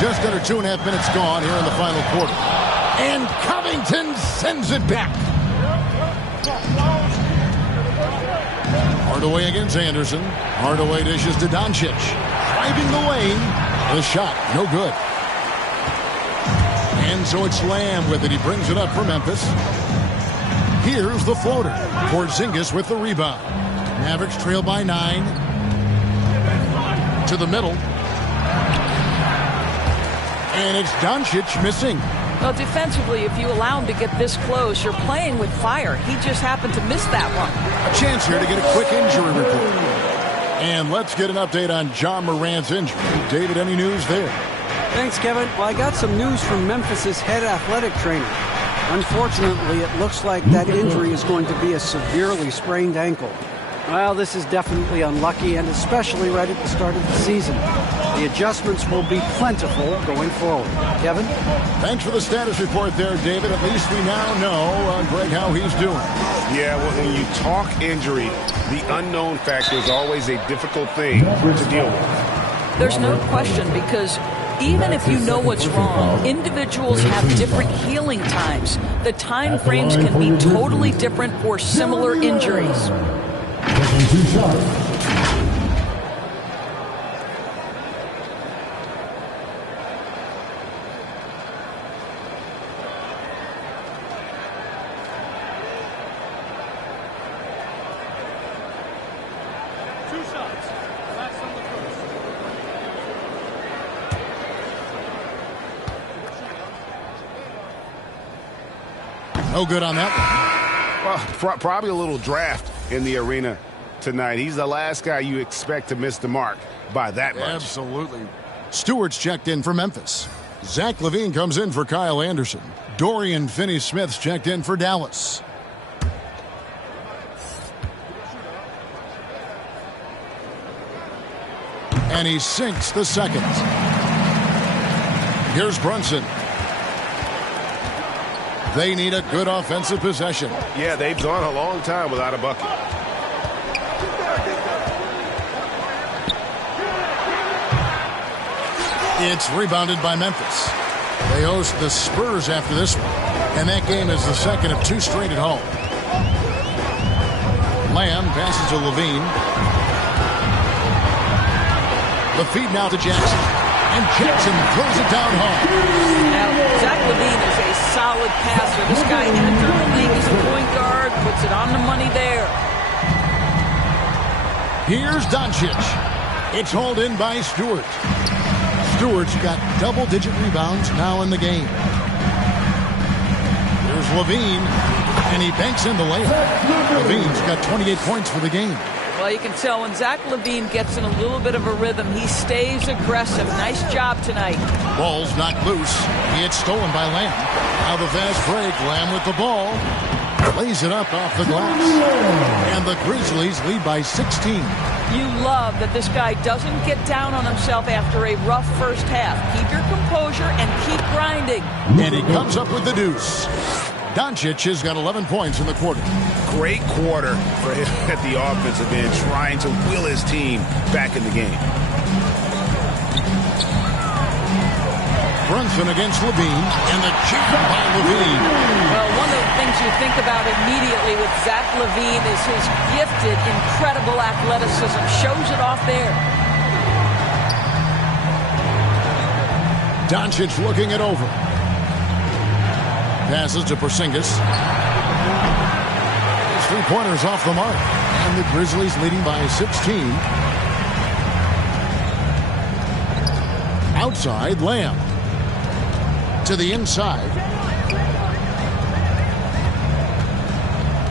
Just under 2.5 minutes gone here in the final quarter. And Covington sends it back. Hardaway against Anderson. Hardaway dishes to Doncic. Driving the lane. The shot, no good. And so it's Lamb with it. He brings it up for Memphis. Here's the floater. Porzingis with the rebound. Mavericks trail by 9. To the middle. And it's Doncic missing. Well, defensively, if you allow him to get this close, you're playing with fire. He just happened to miss that one. A chance here to get a quick injury report. And let's get an update on John Morant's injury. David, any news there? Thanks, Kevin. Well, I got some news from Memphis's head athletic trainer. Unfortunately, it looks like that injury is going to be a severely sprained ankle. Well, this is definitely unlucky, and especially right at the start of the season. The adjustments will be plentiful going forward. Kevin? Thanks for the status report there, David. At least we now know, Greg, how he's doing. Yeah, well, when you talk injury, the unknown factor is always a difficult thing to deal with. There's no question, because even if you know what's wrong, individuals have different healing times. The time frames can be totally different for similar injuries. Taking 2 shots. No good on that one. Well, probably a little draft in the arena tonight. He's the last guy you expect to miss the mark by that much. Absolutely. Stewart's checked in for Memphis. Zach LaVine comes in for Kyle Anderson. Dorian Finney-Smith's checked in for Dallas. And he sinks the second. Here's Brunson. They need a good offensive possession. Yeah, they've gone a long time without a bucket. It's rebounded by Memphis. They host the Spurs after this one. And that game is the second of 2 straight at home. Lamb passes to LaVine. The feed now to Jackson. And Jackson throws it down hard. Now, Zach LaVine is a solid passer. This guy entered the league as a point guard, puts it on the money there. Here's Doncic. It's hauled in by Stewart. Stewart's got double-digit rebounds now in the game. There's LaVine, and he banks in the layup. LaVine's got 28 points for the game. Well, you can tell when Zach LaVine gets in a little bit of a rhythm, he stays aggressive. Nice job tonight. Ball's knocked loose. He gets stolen by Lamb. Now the fast break. Lamb with the ball. Lays it up off the glass. And the Grizzlies lead by 16. You love that this guy doesn't get down on himself after a rough first half. Keep your composure and keep grinding. And he comes up with the deuce. Doncic has got 11 points in the quarter. Great quarter for him at the offensive end, trying to will his team back in the game. Brunson against LaVine, and the jam by LaVine. Well, one of the things you think about immediately with Zach LaVine is his gifted, incredible athleticism. Shows it off there. Doncic looking it over. Passes to Porzingis. His 3-pointers off the mark. And the Grizzlies leading by 16. Outside, Lamb. To the inside.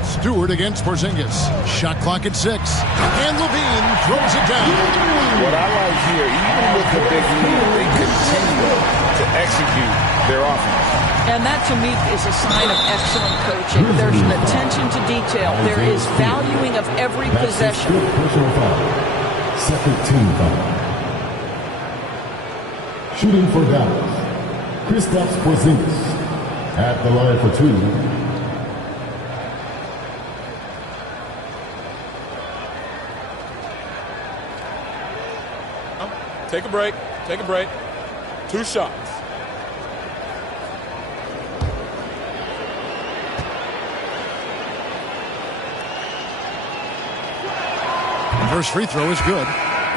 Stewart against Porzingis. Shot clock at 6. And LaVine throws it down. What I like here, even with the big lead, they continue to execute their offense. And that, to me, is a sign of excellent coaching. There's an attention to detail. There is valuing of every possession. Second team foul. Shooting for Dallas, Kristaps Porzingis at the line for 2. Take a break. Take a break. 2 shots. First free throw is good.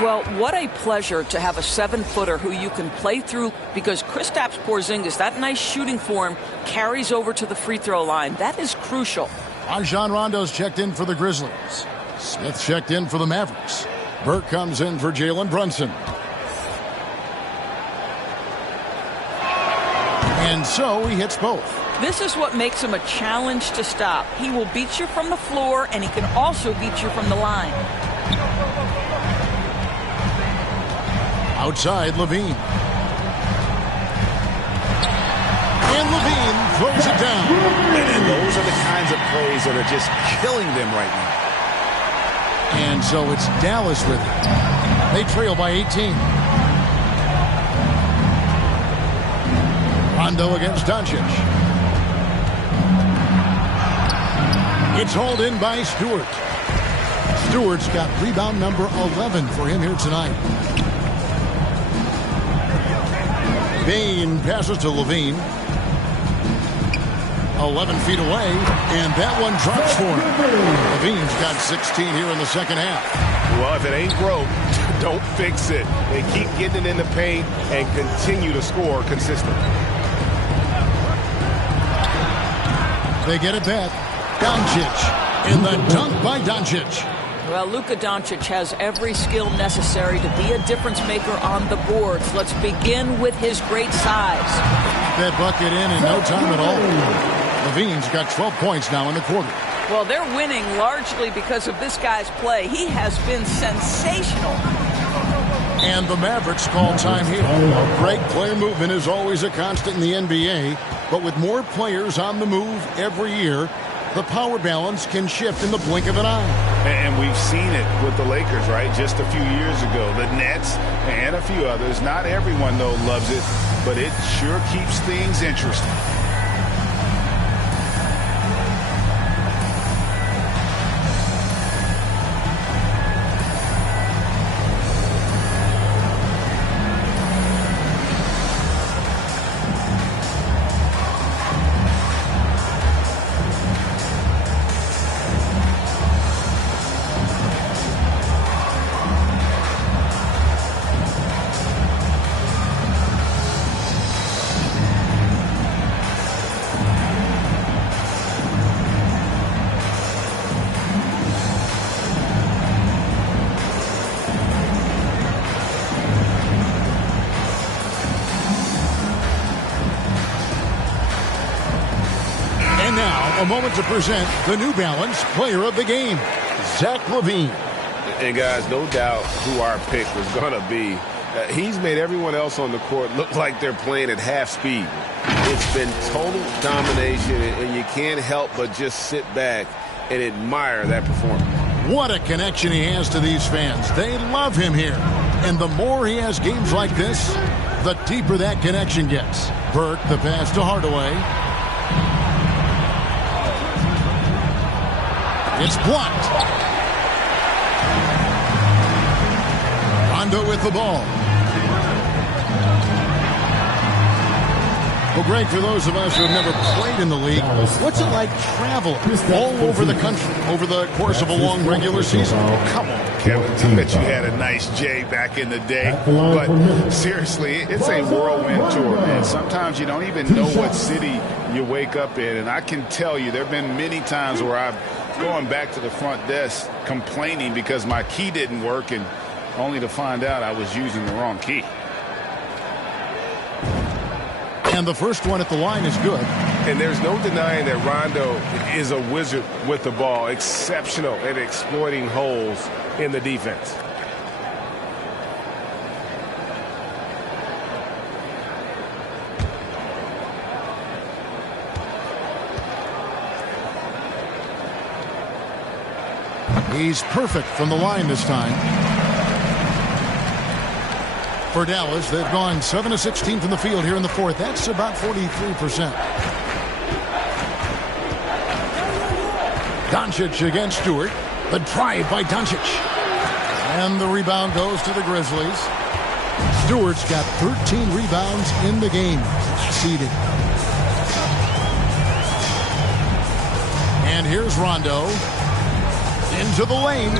Well, what a pleasure to have a 7-footer who you can play through, because Kristaps Porzingis, that nice shooting form, carries over to the free throw line. That is crucial. Rajon Rondo's checked in for the Grizzlies. Smith checked in for the Mavericks. Burke comes in for Jalen Brunson. And so he hits both. This is what makes him a challenge to stop. He will beat you from the floor, and he can also beat you from the line. Outside, LaVine. And LaVine throws it down. And those are the kinds of plays that are just killing them right now. And so it's Dallas with it. They trail by 18. Rondo against Doncic. It's hauled in by Stewart. Stewart's got rebound number 11 for him here tonight. Bain passes to LaVine. 11 feet away, and that one drops for him. LaVine's got 16 here in the second half. Well, if it ain't broke, don't fix it. They keep getting it in the paint and continue to score consistently. They get it back. Doncic, and the dunk by Doncic. Well, Luka Doncic has every skill necessary to be a difference maker on the boards. Let's begin with his great size. That bucket in no time at all. Levine's got 12 points now in the quarter. Well, they're winning largely because of this guy's play. He has been sensational. And the Mavericks call time here. Great player movement is always a constant in the NBA, but with more players on the move every year, the power balance can shift in the blink of an eye. And we've seen it with the Lakers, right? Just a few years ago. The Nets and a few others. Not everyone, though, loves it, but it sure keeps things interesting. A moment to present the New Balance Player of the Game, Zach LaVine. And guys, no doubt who our pick was going to be. He's made everyone else on the court look like they're playing at half speed. It's been total domination, and you can't help but just sit back and admire that performance. What a connection he has to these fans. They love him here. And the more he has games like this, the deeper that connection gets. Burke, the pass to Hardaway. It's blocked. Rondo with the ball. Well, Greg, for those of us who have never played in the league, what's it like traveling all over the country over the course of a long regular season? Come on, Kevin. I bet you had a nice J back in the day. But seriously, it's a whirlwind tour, man. Sometimes you don't even know what city you wake up in. And I can tell you there have been many times where I've going back to the front desk complaining because my key didn't work, and only to find out I was using the wrong key. And the first one at the line is good. And there's no denying that Rondo is a wizard with the ball, exceptional at exploiting holes in the defense. He's perfect from the line this time. For Dallas, they've gone 7 of 16 from the field here in the fourth. That's about 43%. Doncic against Stewart. The drive by Doncic. And the rebound goes to the Grizzlies. Stewart's got 13 rebounds in the game. Seeded. And here's Rondo. Into the lane.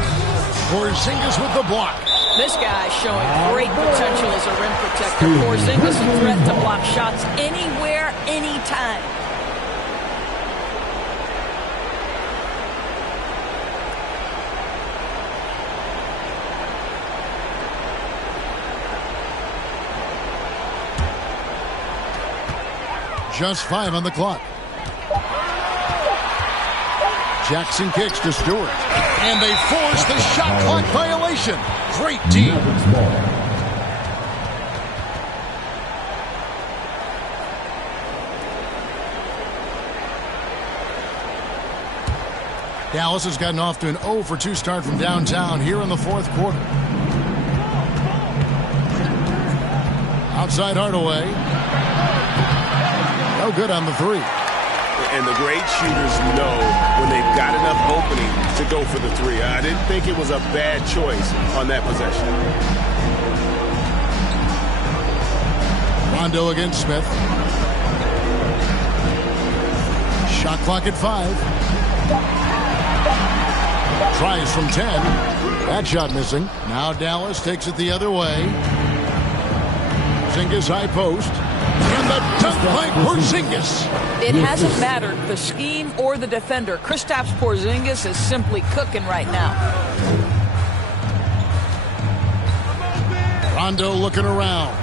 Porzingis with the block. This guy's showing great potential as a rim protector. Porzingis a threat to block shots anywhere, anytime. Just 5 on the clock. Jackson kicks to Stewart. And they force the shot clock violation. Great team. Dallas has gotten off to an 0 for 2 start from downtown here in the fourth quarter. Outside Hardaway. No good on the three. And the great shooters know when they've got enough opening to go for the three. I didn't think it was a bad choice on that possession. Rondo against Smith. Shot clock at 5. Tries from 10. That shot missing. Now Dallas takes it the other way. Porzingis high post. And the dunk by Porzingis. It hasn't mattered the scheme or the defender. Kristaps Porzingis is simply cooking right now. Rondo looking around.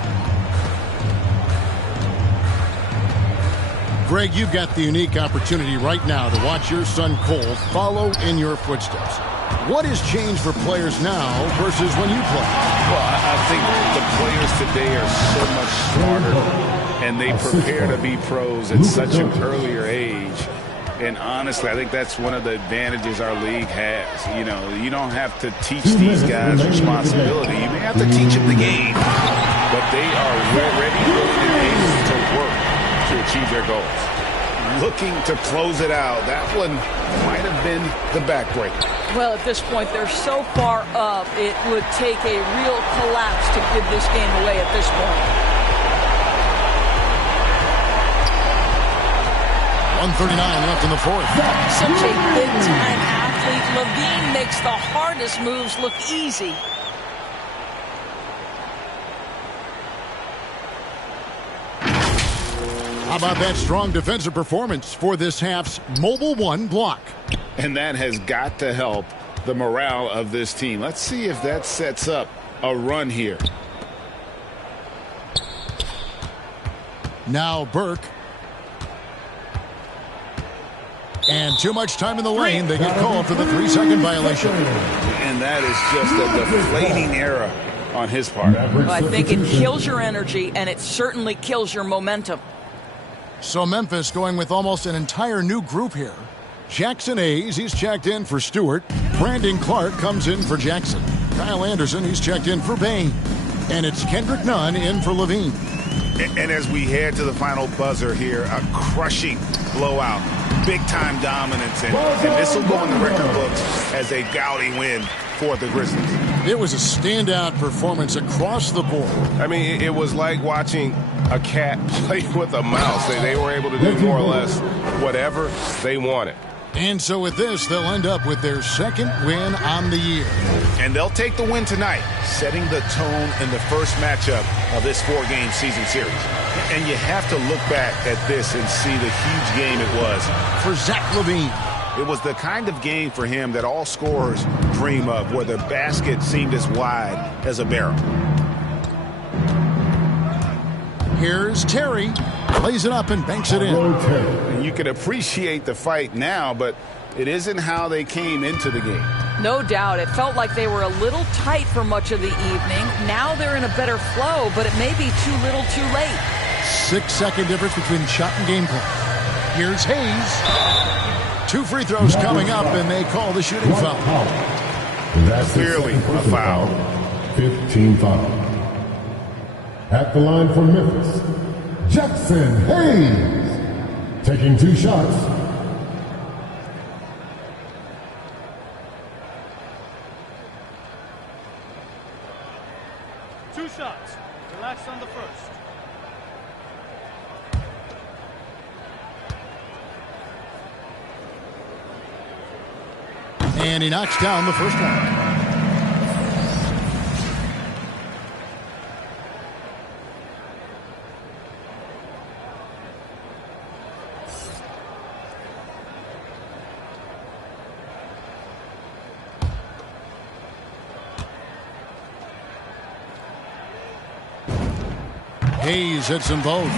Greg, you've got the unique opportunity right now to watch your son Cole follow in your footsteps. What has changed for players now versus when you played? Well, I think the players today are so much smarter, and they prepare to be pros at such an earlier age. And honestly, I think that's one of the advantages our league has. You know, you don't have to teach these guys responsibility. You may have to teach them the game, but they are ready, willing, and able to work to achieve their goals. Looking to close it out. That one might have been the backbreaker. Well, at this point, they're so far up, it would take a real collapse to give this game away at this point. 1:39 left in the fourth. Such a big-time athlete. Levine makes the hardest moves look easy. How about that strong defensive performance for this half's Mobile One block? And that has got to help the morale of this team. Let's see if that sets up a run here. Now Burke. And too much time in the lane. They get called for the 3-second violation. And that is just a deflating error on his part. Well, I think it kills your energy, and it certainly kills your momentum. So Memphis going with almost an entire new group here. Jackson Hayes, he's checked in for Stewart. Brandon Clark comes in for Jackson. Kyle Anderson, he's checked in for Bain. And it's Kendrick Nunn in for Levine. And as we head to the final buzzer here, a crushing blowout. Big-time dominance, and this will go in the record books as a gaudy win for the Grizzlies. It was a standout performance across the board. I mean, it was like watching a cat play with a mouse. They were able to do more or less whatever they wanted. And so with this, they'll end up with their second win on the year. And they'll take the win tonight, setting the tone in the first matchup of this 4-game season series. And you have to look back at this and see the huge game it was for Zach Levine. It was the kind of game for him that all scorers dream of, where the basket seemed as wide as a barrel. Here's Terry. Plays it up and banks it in. And you can appreciate the fight now, but it isn't how they came into the game. No doubt. It felt like they were a little tight for much of the evening. Now they're in a better flow, but it may be too little too late. 6-second difference between shot and game clock. Here's Hayes. 2 free throws coming up, and they call the shooting foul. That's clearly a foul. 15 foul. At the line for Memphis, Jackson Hayes, taking 2 shots. Two shots. Relax on the first. And he knocks down the first one. Hayes hits them both.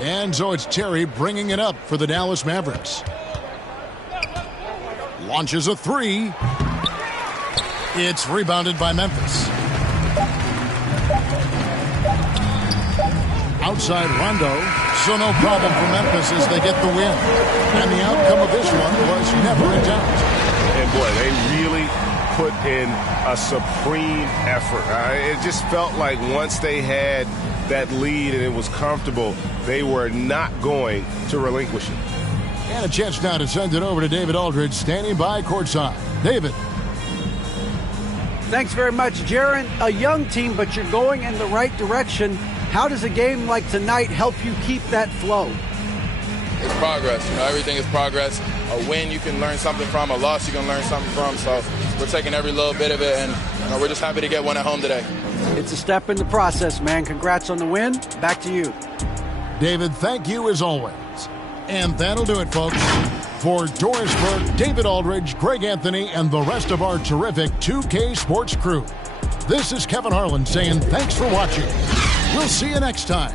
And so it's Terry bringing it up for the Dallas Mavericks. Launches a 3. It's rebounded by Memphis. Outside Rondo. So no problem for Memphis as they get the win. And the outcome of this one was never in doubt. And boy, they really put in a supreme effort. It just felt like once they had that lead and it was comfortable, they were not going to relinquish it. And a chance now to send it over to David Aldridge, standing by courtside. David. Thanks very much, Jaron. A young team, but you're going in the right direction. How does a game like tonight help you keep that flow? It's progress. You know, everything is progress. A win you can learn something from, a loss you can learn something from. So we're taking every little bit of it, and we're just happy to get one at home today. It's a step in the process, man. Congrats on the win. Back to you. David, thank you as always. And that'll do it, folks. For Doris Burke, David Aldridge, Greg Anthony, and the rest of our terrific 2K Sports crew, this is Kevin Harlan saying thanks for watching. We'll see you next time.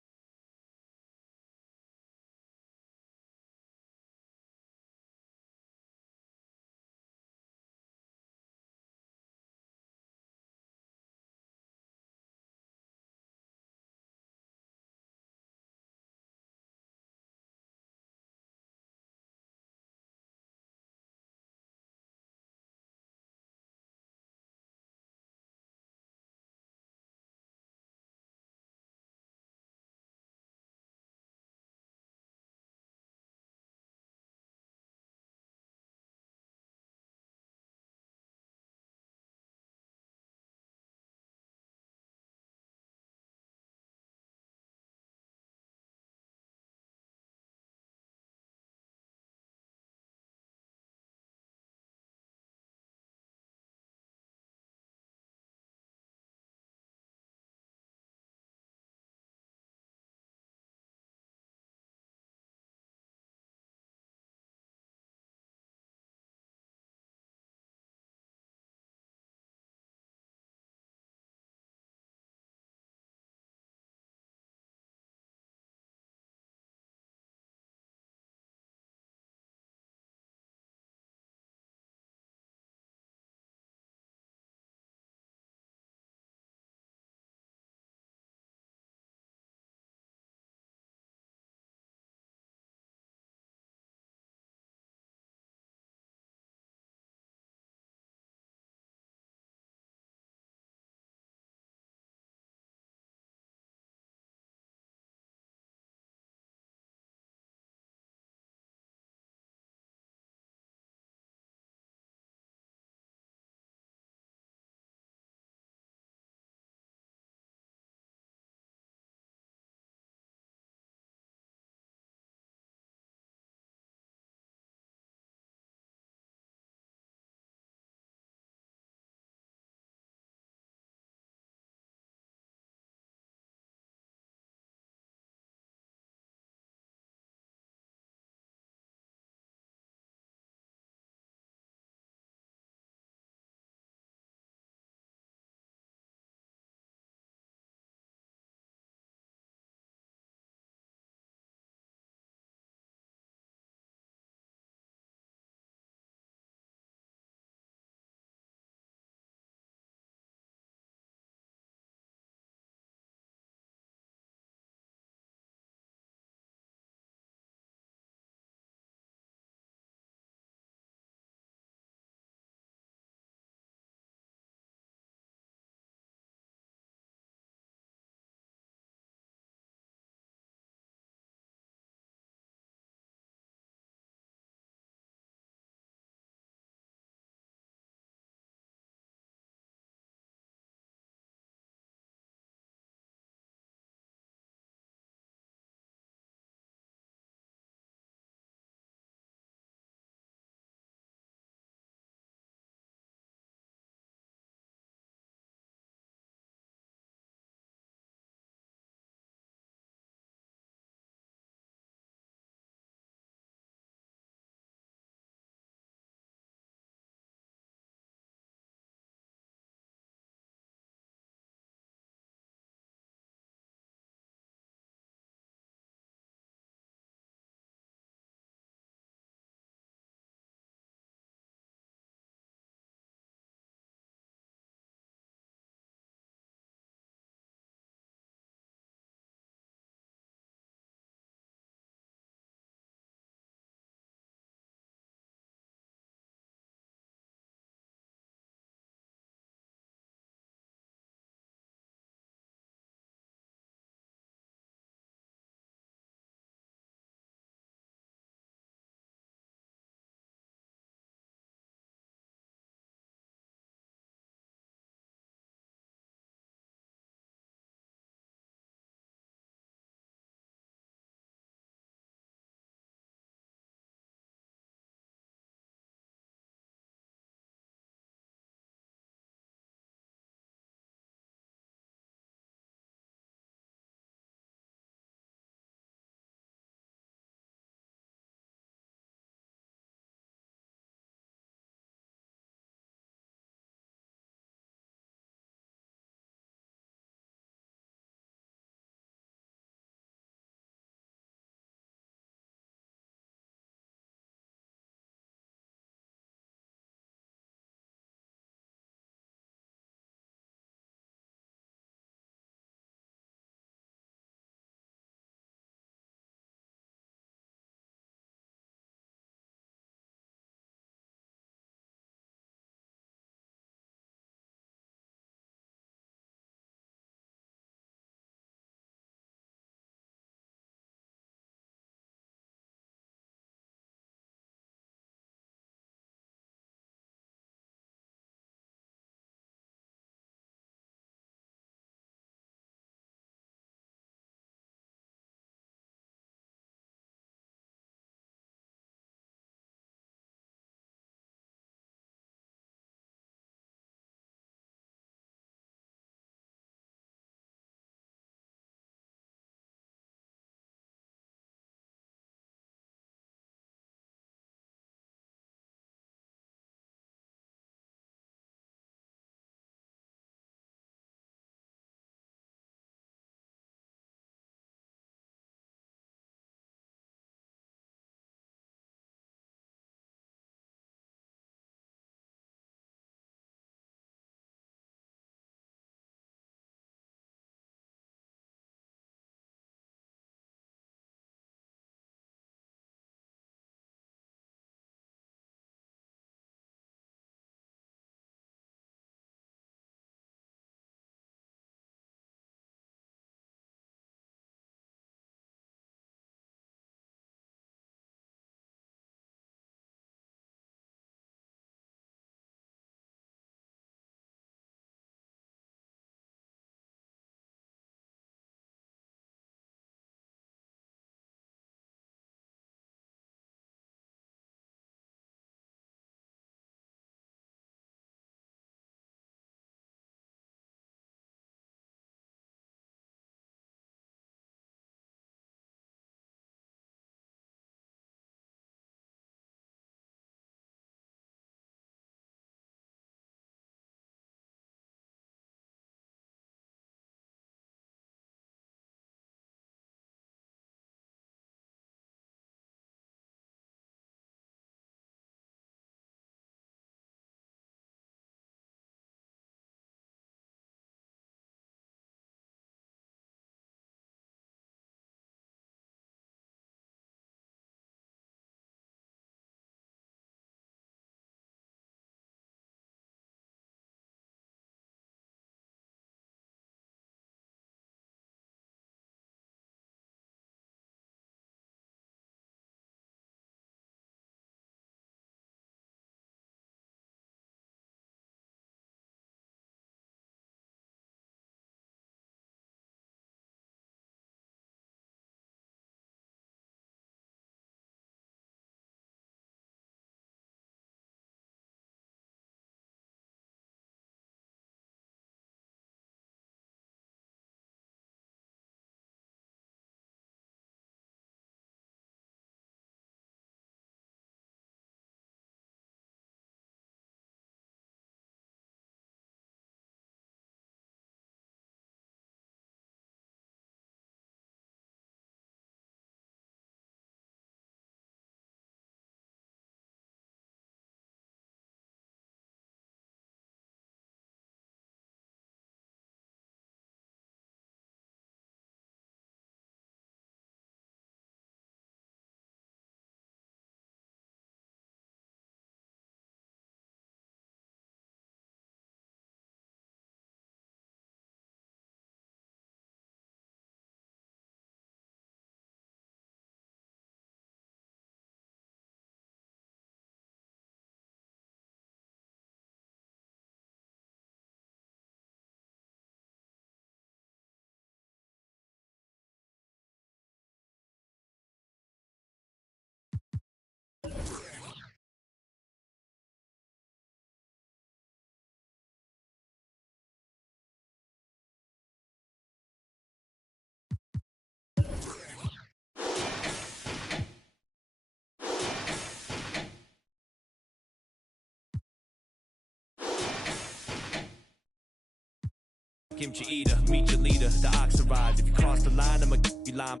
kimchi eater, meet your leader, the ox arrived. If you cross the line, I'ma give you lime.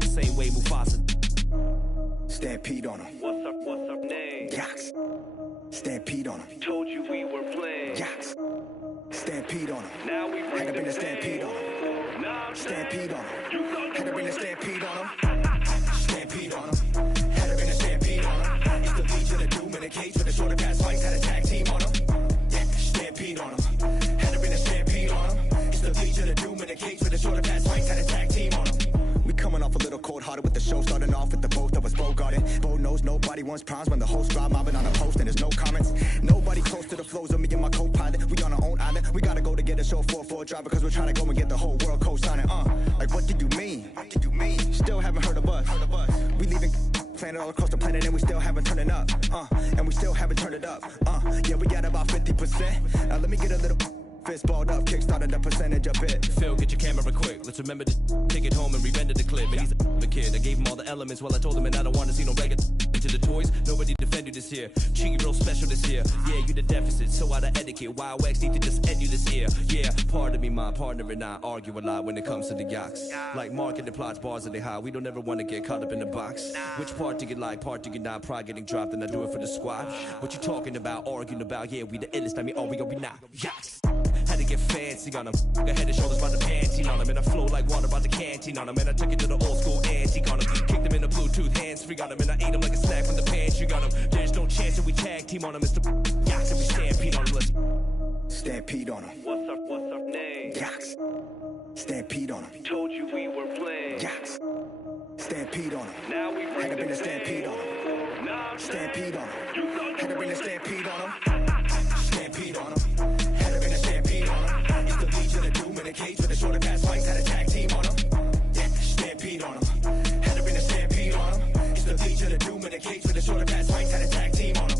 Same way Mufasa. Stampede on him. What's up name? Yax. Stampede on him. Told you we were playing. Yax. Stampede on him. Now we bring had to bring the a stampede on him. Nah, stampede on him. Had to bring a stampede on him. Stampede on him. Had to bring a stampede on him. It's the Legion of Doom in a cage with a shorter pass fights. Had a tag team on him. Yeah, stampede on him. Had to bring a stampede on him. It's the Legion of Doom in a cage with a shorter pass fights. Had a tag team on him. We coming off a little cold-hearted with the show starting off with the both of us Bogarting. Bo knows nobody wants primes when the host drive mobbing on a post and there's no comments. Nobody close to the flows of me and my co-pilot. We on our own island. We gotta go to get a show 4-4 drive because we're trying to go and get the whole world co-signing. Like what did you mean? What did you mean? Still haven't heard of us. We leaving planet all across the planet and we still haven't turned it up. And we still haven't turned it up. Yeah, we got about 50%. Now let me get a little fist balled up, kickstarted the percentage a bit. Phil, get your camera quick. Let's remember to take it home and re-render the clip. And he's a kid. I gave him all the elements while I told him, and I don't want to see no regular into the toys. Nobody defended this here. Cheeky real special this year. Yeah, you the deficit, so out of etiquette. Wild wax need to just end you this year. Yeah, pardon me, my partner and I argue a lot when it comes to the yaks. Like marketing plots, bars are they high. We don't ever want to get caught up in the box. Which part do you like, part do you not? Pride getting dropped and I do it for the squad. What you talking about, arguing about? Yeah, we the illest. I mean, we not. Yaks. Had to get fancy on him. Got head and shoulders by the panty on him. And I flow like water by the canteen on him. And I took it to the old school antique on him. Kicked him in the Bluetooth hands free on him. And I ate him like a snack from the pantry on him. There's no chance that we tag team on him. It's the yaks and we stampede on him. Let's stampede on him. What's up name? Yaks. Stampede on him. Told you we were playing. Yaks. Stampede on him. Now we bring had to bring the a stampede on him. Nah, stampede on him. Had to bring a stampede on him. Stampede on him. Had to bring a stampede on him. It's the Legion of Doom in a cage with a shorter pass fights. Had a tag team on him. Yeah, stampede on him. Had to bring a stampede on him. It's the Legion of Doom in a cage with a shorter pass fights. Had a tag team on him.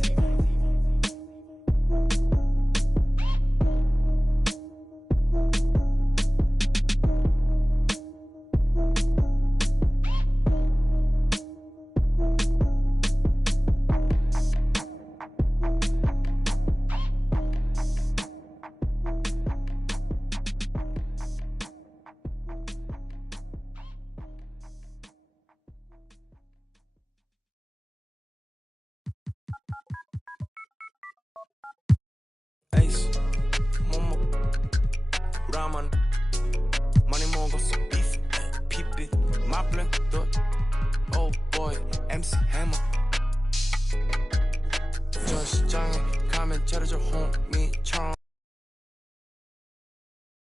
Ace, Momo, Raman, Money Mongos, Beef, Peep it, Mappling, oh boy, MC Hammer. Just Jang, comment, chatter, your home, me, charm.